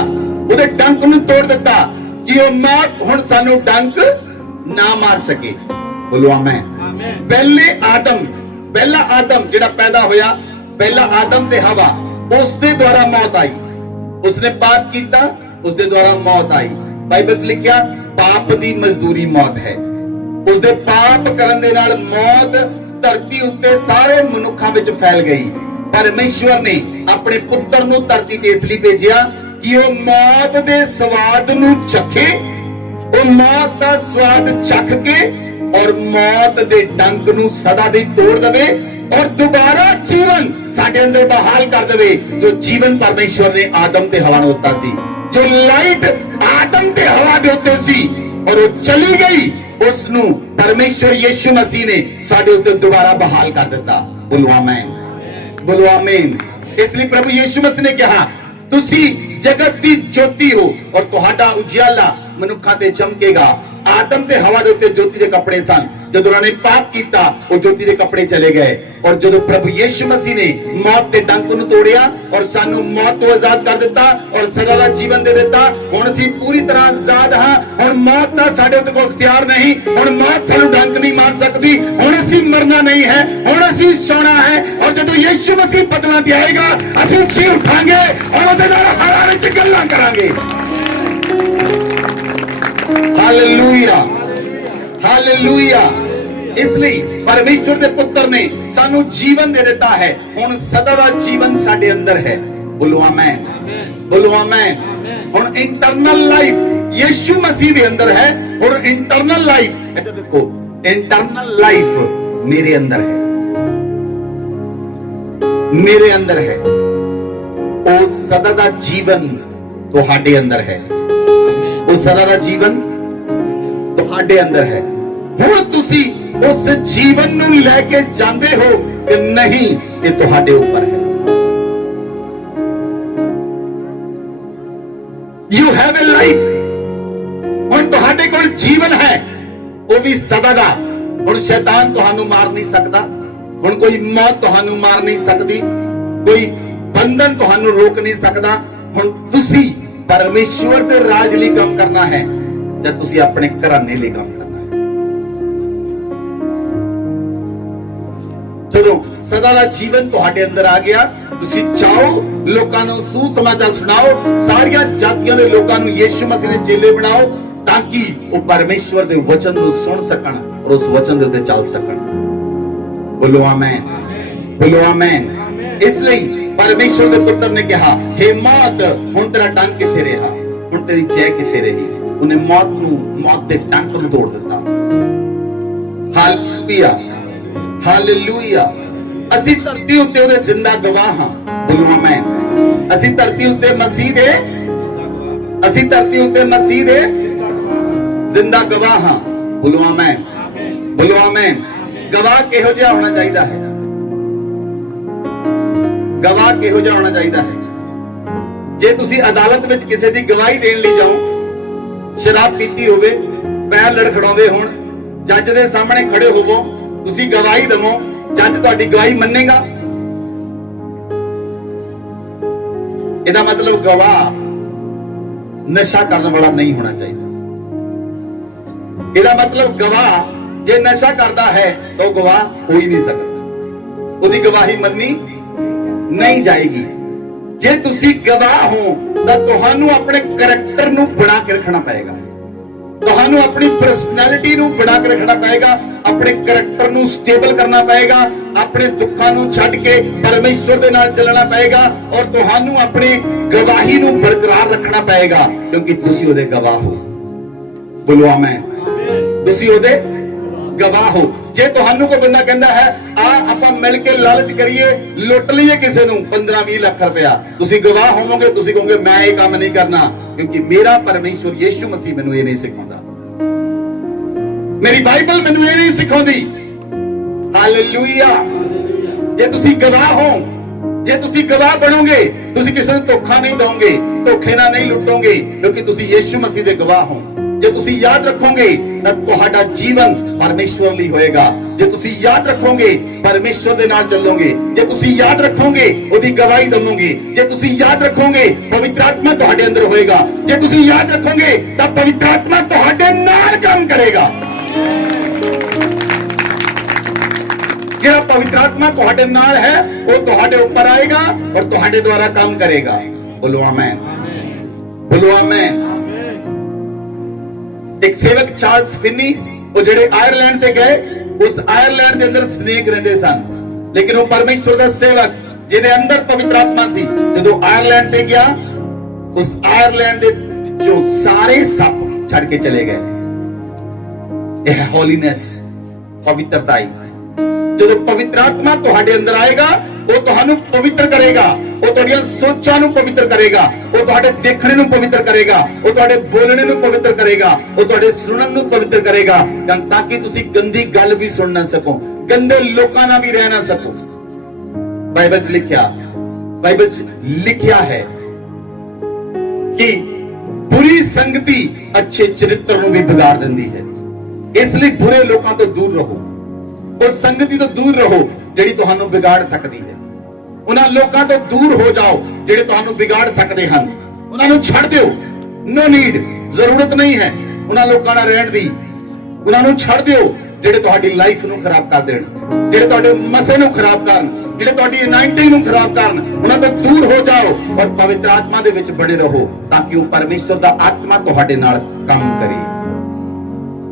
ਉਹਦੇ ਡੰਕ ਨੂੰ ਤੋੜ ਦਿੱਤਾ ਕਿ ਉਹ ਮੌਤ ਹੁਣ ਸਾਨੂੰ ਡੰਕ ਨਾ ਮਾਰ ਸਕੇ। ਬੋਲੋ ਆਮੇਨ। ਪਹਿਲਾ ਆਦਮ ਜਿਹੜਾ ਪੈਦਾ ਹੋਇਆ, ਪਹਿਲਾ ਆਦਮ ਤੇ ਹਵਾ, ਉਸ ਦੇ ਦੁਆਰਾ ਮੌਤ ਆਈ, ਉਸਨੇ ਪਾਪ ਕੀਤਾ, ਉਸ ਦੇ ਦੁਆਰਾ ਮੌਤ ਆਈ। ਬਾਈਬਲ 'ਚ ਲਿਖਿਆ, ਪਾਪ ਦੀ ਮਜ਼ਦੂਰੀ ਮੌਤ ਹੈ। ਉਸਦੇ ਪਾਪ ਕਰਨ ਦੇ ਨਾਲ ਮੌਤ ਧਰਤੀ ਉੱਤੇ ਸਾਰੇ ਮਨੁੱਖਾਂ ਵਿੱਚ ਫੈਲ ਗਈ। ਪਰਮੇਸ਼ਵਰ ਨੇ ਆਪਣੇ ਪੁੱਤਰ ਨੂੰ ਧਰਤੀ ਤੇ ਇਸ ਲਈ ਭੇਜਿਆ ਕਿ ਉਹ ਮੌਤ ਦੇ ਸਵਾਦ ਨੂੰ ਚਖੇ, ਉਹ ਮੌਤ ਦਾ ਸਵਾਦ ਚਖ ਕੇ ਔਰ ਮੌਤ ਦੇ ਡੰਕ ਨੂੰ ਸਦਾ ਦੀ ਤੋੜ ਦੇਵੇ ਔਰ ਦੁਬਾਰਾ ਜੀਵਨ ਸਾਡੇ ਅੰਦਰ ਬਹਾਲ ਕਰ ਦੇਵੇ। ਜੋ ਜੀਵਨ ਪਰਮੇਸ਼ਵਰ ਨੇ ਆਦਮ ਤੇ ਹਵਾ ਨੂੰ ਦਿੱਤਾ ਸੀ, ਜੋ ਲਾਈਟ ਆਦਮ ਤੇ ਹਵਾ ਦੇ ਉੱਤੇ ਸੀ ਔਰ ਉਹ ਚਲੀ ਗਈ, ਉਸ ਨੂੰ ਪਰਮੇਸ਼ਵਰ ਯੀਸ਼ੂ ਮਸੀਹ ਨੇ ਸਾਡੇ ਉੱਤੇ ਦੁਬਾਰਾ ਬਹਾਲ ਕਰ ਦਿੱਤਾ। ਬੋਲੋ ਆਮੇਨ, ਬੋਲੋ ਆਮੇਨ। ਇਸ ਲਈ ਪ੍ਰਭੂ ਯੀਸ਼ੂ ਮਸੀਹ ਨੇ ਕਿਹਾ, ਤੁਸੀਂ ਜਗਤ ਦੀ ਜੋਤੀ ਹੋ ਔਰ ਤੁਹਾਡਾ ਉਜਿਆਲਾ ਮਨੁੱਖਾਂ ਤੇ ਚਮਕੇਗਾ। ਆਦਮ ਤੇ ਹਵਾ ਦੇ ਉੱਤੇ ਜੋਤੀ ਦੇ ਕੱਪੜੇ ਸਨ, ਜਦੋਂ ਉਹਨਾਂ ਨੇ ਪਾਪ ਕੀਤਾ ਉਹ ਜੋਤੀ ਦੇ ਕੱਪੜੇ ਚਲੇ ਗਏ। ਔਰ ਜਦੋਂ ਪ੍ਰਭੂ ਯੀਸ਼ੂ ਮਸੀਹ ਨੇ ਮੌਤ ਦੇ ਡੰਕ ਨੂੰ ਤੋੜਿਆ ਔਰ ਸਾਨੂੰ ਮੌਤ ਤੋਂ ਆਜ਼ਾਦ ਕਰ ਦਿੱਤਾ ਔਰ ਸਦਾ ਦਾ ਜੀਵਨ ਦੇ ਦਿੱਤਾ, ਹੁਣ ਅਸੀਂ ਪੂਰੀ ਤਰ੍ਹਾਂ ਆਜ਼ਾਦ ਹਾਂ। ਹੁਣ ਮੌਤ ਦਾ ਸਾਡੇ ਉੱਤੇ ਕੋਈ ਅਖਤਿਆਰ ਨਹੀਂ, ਹੁਣ ਮੌਤ ਸਾਨੂੰ ਡੰਕ ਨਹੀਂ ਮਾਰ ਸਕਦੀ। ਹੁਣ ਅਸੀਂ ਮਰਨਾ ਨਹੀਂ ਹੈ, ਹੁਣ ਅਸੀਂ ਸੌਣਾ ਹੈ। ਔਰ ਜਦੋਂ ਯੀਸ਼ੂ ਮਸੀਹ ਬਦਲਾਂ ਤੇ ਆਏਗਾ, ਅਸੀਂ ਜੀ ਉਠਾਂਗੇ ਔਰ ਉਹਦੇ ਨਾਲ ਹਵਾ ਵਿੱਚ ਗੱਲਾਂ ਕਰਾਂਗੇ। Hallelujah, hallelujah. ਇਸ ਲਈ ਪਰਮੇਸ਼ਵਰ ਦੇ ਪੁੱਤਰ ਨੇ ਸਾਨੂੰ ਜੀਵਨ ਦੇ ਦਿੱਤਾ ਹੈ। ਹੁਣ ਸਦਾ ਦਾ ਜੀਵਨ ਸਾਡੇ ਅੰਦਰ ਹੈ। ਬੋਲੋ ਆਮੇਨ, ਬੋਲੋ ਆਮੇਨ। ਹੁਣ ਇੰਟਰਨਲ ਲਾਈਫ ਯੀਸ਼ੂ ਮਸੀਹ ਦੇ ਅੰਦਰ ਹੈ। ਹੁਣ ਇੰਟਰਨਲ ਲਾਈਫ, ਇੱਧਰ ਦੇਖੋ, ਇੰਟਰਨਲ ਲਾਈਫ ਮੇਰੇ ਅੰਦਰ ਹੈ, ਮੇਰੇ ਅੰਦਰ ਹੈ। ਉਹ ਸਦਾ ਦਾ ਜੀਵਨ ਤੁਹਾਡੇ ਅੰਦਰ ਹੈ, ਉਹ ਸਦਾ ਦਾ ਜੀਵਨ ਤੁਹਾਡੇ ਅੰਦਰ ਹੈ। ਹੁਣ ਤੁਸੀਂ ਉਸ ਜੀਵਨ ਨੂੰ ਲੈ ਕੇ ਜਾਂਦੇ ਹੋ ਕਿ ਨਹੀਂ, ਇਹ ਤੁਹਾਡੇ ਉੱਪਰ ਹੈ। You have a life. ਹੁਣ ਤੁਹਾਡੇ ਕੋਲ ਜੀਵਨ ਹੈ, ਉਹ ਵੀ ਸਦਾ ਦਾ। ਹੁਣ ਸ਼ੈਤਾਨ ਤੁਹਾਨੂੰ ਮਾਰ ਨਹੀਂ ਸਕਦਾ, ਹੁਣ ਕੋਈ ਮੌਤ ਤੁਹਾਨੂੰ ਮਾਰ ਨਹੀਂ ਸਕਦੀ, ਕੋਈ ਬੰਧਨ ਤੁਹਾਨੂੰ ਰੋਕ ਨਹੀਂ ਸਕਦਾ। ਹੁਣ ਤੁਸੀਂ ਪਰਮੇਸ਼ਵਰ ਦੇ ਰਾਜ ਲਈ ਕੰਮ ਕਰਨਾ ਹੈ ਜਾਂ ਤੁਸੀਂ ਆਪਣੇ ਘਰਾਣੇ ਲਈ ਕੰਮ ਕਰਨਾ ਹੈ। ਜਦੋਂ ਸਦਾ ਦਾ ਜੀਵਨ ਤੁਹਾਡੇ ਅੰਦਰ ਆ ਗਿਆ, ਤੁਸੀਂ ਚਾਹੋ ਲੋਕਾਂ ਨੂੰ ਸੁਸਮਾਚਾਰ ਸੁਣਾਓ, ਸਾਰੀਆਂ ਜਾਤੀਆਂ ਦੇ ਲੋਕਾਂ ਨੂੰ ਯੀਸ਼ੂ ਮਸੀਹ ਦੇ ਚੇਲੇ ਬਣਾਓ, ਤਾਂ ਕਿ ਉਹ ਪਰਮੇਸ਼ਵਰ ਦੇ ਵਚਨ ਨੂੰ ਸੁਣ ਸਕਣ ਔਰ ਉਸ ਵਚਨ ਦੇ ਉੱਤੇ ਚੱਲ ਸਕਣ। ਬੋਲੋ ਆਮੇਨ, ਬੋਲੋ ਆਮੇਨ। ਇਸ ਲਈ ਪਰਮੇਸ਼ਵਰ ਦੇ ਪੁੱਤਰ ਨੇ ਕਿਹਾ, ਹੇ ਮੌਤ, ਹੁਣ ਤੇਰਾ ਡੰਕ ਕਿੱਥੇ ਰਿਹਾ? ਹੁਣ ਤੇਰੀ ਜੈ ਕਿੱਥੇ ਰਹੀ? ਉਹਨੇ ਮੌਤ ਨੂੰ, ਮੌਤ ਦੇ ਡੰਕ ਨੂੰ ਤੋੜ ਦਿੱਤਾ। Hallelujah, hallelujah. ਅਸੀਂ ਧਰਤੀ ਉੱਤੇ ਉਹਦੇ ਜ਼ਿੰਦਾ ਗਵਾਹ ਹਾਂ। ਬੋਲੋ ਆਮੇਨ। ਅਸੀਂ ਧਰਤੀ ਉੱਤੇ ਮਸੀਹ ਦੇ, ਅਸੀਂ ਧਰਤੀ ਉੱਤੇ ਮਸੀਹ ਦੇ ਜ਼ਿੰਦਾ ਗਵਾਹ ਹਾਂ। ਬੋਲੋ ਆਮੇਨ, ਬੋਲੋ ਆਮੇਨ। ਗਵਾਹ ਕਿਹੋ ਜਿਹਾ ਹੋਣਾ ਚਾਹੀਦਾ ਹੈ? ਗਵਾਹ ਕਿਹੋ ਜਿਹਾ ਹੋਣਾ ਚਾਹੀਦਾ ਹੈ? ਜੇ ਤੁਸੀਂ ਅਦਾਲਤ ਵਿੱਚ ਕਿਸੇ ਦੀ ਗਵਾਹੀ ਦੇਣ ਲਈ ਜਾਓ, ਸ਼ਰਾਬ ਪੀਤੀ ਹੋਵੇ, ਪੈਰ ਲੜਖੜਾਉਂਦੇ ਹੋਣ, ਜੱਜ ਦੇ ਸਾਹਮਣੇ ਖੜੇ ਹੋਵੋ, ਤੁਸੀਂ ਗਵਾਹੀ ਦੇਵੋ, ਜੱਜ ਤੁਹਾਡੀ ਗਵਾਹੀ ਮੰਨੇਗਾ? ਇਹਦਾ ਮਤਲਬ ਗਵਾਹ ਨਸ਼ਾ ਕਰਨ ਵਾਲਾ ਨਹੀਂ ਹੋਣਾ ਚਾਹੀਦਾ। ਇਹਦਾ ਮਤਲਬ ਗਵਾਹ ਜੇ ਨਸ਼ਾ ਕਰਦਾ ਹੈ ਤਾਂ ਉਹ ਗਵਾਹ ਹੋ ਹੀ ਨਹੀਂ ਸਕਦਾ, ਉਹਦੀ ਗਵਾਹੀ ਮੰਨੀ ਨਹੀਂ ਜਾਏਗੀ। ਜੇ ਤੁਸੀਂ ਗਵਾਹ ਹੋ ਤਾਂ ਤੁਹਾਨੂੰ ਆਪਣੇ ਕਰੈਕਟਰ ਨੂੰ ਬਣਾ ਕੇ ਰੱਖਣਾ ਪਏਗਾ, ਤੁਹਾਨੂੰ ਆਪਣੀ ਪਰਸਨੈਲਿਟੀ ਨੂੰ ਬਣਾ ਕੇ ਰੱਖਣਾ ਪਏਗਾ, ਆਪਣੇ ਕਰੈਕਟਰ ਨੂੰ ਸਟੇਬਲ ਕਰਨਾ ਪਏਗਾ, ਆਪਣੇ ਦੁੱਖਾਂ ਨੂੰ ਛੱਡ ਕੇ ਪਰਮੇਸ਼ਵਰ ਦੇ ਨਾਲ ਚੱਲਣਾ ਪਏਗਾ ਔਰ ਤੁਹਾਨੂੰ ਆਪਣੀ ਗਵਾਹੀ ਨੂੰ ਬਰਕਰਾਰ ਰੱਖਣਾ ਪਏਗਾ, ਕਿਉਂਕਿ ਤੁਸੀਂ ਉਹਦੇ ਗਵਾਹ ਹੋ। ਬੋਲੋ ਆਮੇਨ। ਤੁਸੀਂ ਉਹਦੇ ਗਵਾਹ ਹੋ। ਜੇ ਤੁਹਾਨੂੰ ਕੋਈ ਬੰਦਾ ਕਹਿੰਦਾ ਹੈ ਆ ਆਪਾਂ ਮਿਲ ਕੇ ਲਾਲਚ ਕਰੀਏ, ਲੁੱਟ ਲਈਏ ਕਿਸੇ ਨੂੰ 15-20 ਲੱਖ ਰੁਪਇਆ, ਤੁਸੀਂ ਗਵਾਹ ਹੋਵੋਗੇ। ਤੁਸੀਂ ਕਹੋਗੇ ਮੈਂ ਇਹ ਕੰਮ ਨਹੀਂ ਕਰਨਾ, ਕਿਉਂਕਿ ਮੇਰਾ ਪਰਮੇਸ਼ਵਰ ਯੀਸ਼ੂ ਮਸੀਹ ਮੈਨੂੰ ਇਹ ਨਹੀਂ ਸਿਖਾਉਂਦਾ, ਮੇਰੀ ਬਾਈਬਲ ਮੈਨੂੰ ਇਹ ਨਹੀਂ ਸਿਖਾਉਂਦੀ। ਹਾਲੇਲੂਇਆ। ਜੇ ਤੁਸੀਂ ਗਵਾਹ ਹੋ, ਜੇ ਤੁਸੀਂ ਗਵਾਹ ਬਣੋਗੇ, ਤੁਸੀਂ ਕਿਸੇ ਨੂੰ ਧੋਖਾ ਨਹੀਂ ਦੋਗੇ, ਧੋਖੇ ਨਾਲ ਨਹੀਂ ਲੁੱਟੋਗੇ, ਕਿਉਂਕਿ ਤੁਸੀਂ ਯੀਸ਼ੂ ਮਸੀਹ ਦੇ ਗਵਾਹ ਹੋ। ਜੇ ਤੁਸੀਂ ਯਾਦ ਰੱਖੋਗੇ ਤਾਂ ਤੁਹਾਡਾ ਜੀਵਨ ਪਰਮੇਸ਼ਵਰ ਲਈ ਹੋਏਗਾ। ਜੇ ਤੁਸੀਂ ਯਾਦ ਰੱਖੋਗੇ ਪਰਮੇਸ਼ਵਰ ਦੇ ਨਾਲ ਚੱਲੋਗੇ। ਜੇ ਤੁਸੀਂ ਯਾਦ ਰੱਖੋਗੇ ਉਹਦੀ ਗਵਾਹੀ ਦਵੋਗੇ। ਜੇ ਤੁਸੀਂ ਯਾਦ ਰੱਖੋਗੇ ਪਵਿੱਤਰ ਆਤਮਾ ਤੁਹਾਡੇ ਅੰਦਰ ਹੋਏਗਾ। ਜੇ ਤੁਸੀਂ ਯਾਦ ਰੱਖੋਗੇ ਤਾਂ ਪਵਿੱਤਰ ਆਤਮਾ ਤੁਹਾਡੇ ਨਾਲ ਕੰਮ ਕਰੇਗਾ। ਜਿਹੜਾ ਪਵਿੱਤਰ ਆਤਮਾ ਤੁਹਾਡੇ ਨਾਲ ਹੈ ਉਹ ਤੁਹਾਡੇ ਉੱਪਰ ਆਏਗਾ ਔਰ ਤੁਹਾਡੇ ਦੁਆਰਾ ਕੰਮ ਕਰੇਗਾ। ਬੋਲੋ ਆਮੇਨ, ਬੋਲੋ ਆਮੇਨ। ਇੱਕ ਸੇਵਕ ਚਾਰਲਸ ਫਿਨੀ, ਉਹ ਜਿਹੜੇ ਆਇਰਲੈਂਡ ਤੇ ਗਏ, ਉਸ ਆਇਰਲੈਂਡ ਦੇ ਅੰਦਰ ਸਨੇਕ ਰਹਿੰਦੇ ਸਨ, ਲੇਕਿਨ ਉਹ ਪਰਮੇਸ਼ਵਰ ਦਾ ਸੇਵਕ ਜਿਹਦੇ ਅੰਦਰ ਪਵਿੱਤਰ ਆਤਮਾ ਸੀ, ਜਦੋਂ ਆਇਰਲੈਂਡ ਤੇ ਗਿਆ, ਉਸ ਆਇਰਲੈਂਡ ਦੇ ਵਿੱਚੋਂ ਸਾਰੇ ਸੱਪ ਛੱਡ ਕੇ ਚਲੇ ਗਏ। ਇਹ ਹੋਲੀਨੈਸ, ਪਵਿੱਤਰਤਾ ਹੀ। ਜਦੋਂ ਪਵਿੱਤਰ ਆਤਮਾ ਤੁਹਾਡੇ ਅੰਦਰ ਆਏਗਾ, ਉਹ ਤੁਹਾਨੂੰ ਪਵਿੱਤਰ ਕਰੇਗਾ, ਉਹ ਤੁਹਾਡੀਆਂ ਸੋਚਾਂ ਨੂੰ ਪਵਿੱਤਰ ਕਰੇਗਾ, ਉਹ ਤੁਹਾਡੇ ਦੇਖਣੇ ਨੂੰ ਪਵਿੱਤਰ ਕਰੇਗਾ, ਉਹ ਤੁਹਾਡੇ ਬੋਲਣੇ ਨੂੰ ਪਵਿੱਤਰ ਕਰੇਗਾ, ਉਹ ਤੁਹਾਡੇ ਸੁਣਨ ਨੂੰ ਪਵਿੱਤਰ ਕਰੇਗਾ, ਤਾਂ ਕਿ ਤੁਸੀਂ ਗੰਦੀ ਗੱਲ ਵੀ ਸੁਣ ਨਾ ਸਕੋ, ਗੰਦੇ ਲੋਕਾਂ ਨਾਲ ਵੀ ਰਹਿ ਨਾ ਸਕੋ। ਬਾਈਬਲ 'ਚ ਲਿਖਿਆ ਹੈ ਕਿ ਬੁਰੀ ਸੰਗਤੀ ਅੱਛੇ ਚਰਿੱਤਰ ਨੂੰ ਵੀ ਵਿਗਾੜ ਦਿੰਦੀ ਹੈ। ਇਸ ਲਈ ਬੁਰੇ ਲੋਕਾਂ ਤੋਂ ਦੂਰ ਰਹੋ, ਉਸ ਸੰਗਤੀ ਤੋਂ ਦੂਰ ਰਹੋ ਜਿਹੜੀ ਤੁਹਾਨੂੰ ਵਿਗਾੜ ਸਕਦੀ ਹੈ। ਉਹਨਾਂ ਲੋਕਾਂ ਤੋਂ ਦੂਰ ਹੋ ਜਾਓ ਜਿਹੜੇ ਤੁਹਾਨੂੰ ਵਿਗਾੜ ਸਕਦੇ ਹਨ। ਉਹਨਾਂ ਨੂੰ ਛੱਡ ਦਿਓ, ਨੋ ਨੀਡ, ਜ਼ਰੂਰਤ ਨਹੀਂ ਹੈ ਉਹਨਾਂ ਲੋਕਾਂ ਨਾਲ ਰਹਿਣ ਦੀ। ਉਹਨਾਂ ਨੂੰ ਛੱਡ ਦਿਓ ਜਿਹੜੇ ਤੁਹਾਡੀ ਲਾਈਫ ਨੂੰ ਖਰਾਬ ਕਰ ਦੇਣ, ਜਿਹੜੇ ਤੁਹਾਡੇ ਮਸੇ ਨੂੰ ਖਰਾਬ ਕਰਨ, ਜਿਹੜੇ ਤੁਹਾਡੀ ਅਨਾਇੰਟਿੰਗ ਨੂੰ ਖਰਾਬ ਕਰਨ। ਉਹਨਾਂ ਤੋਂ ਦੂਰ ਹੋ ਜਾਓ ਔਰ ਪਵਿੱਤਰ ਆਤਮਾ ਦੇ ਵਿੱਚ ਬਣੇ ਰਹੋ, ਤਾਂ ਕਿ ਉਹ ਪਰਮੇਸ਼ਵਰ ਦਾ ਆਤਮਾ ਤੁਹਾਡੇ ਨਾਲ ਕੰਮ ਕਰੇ।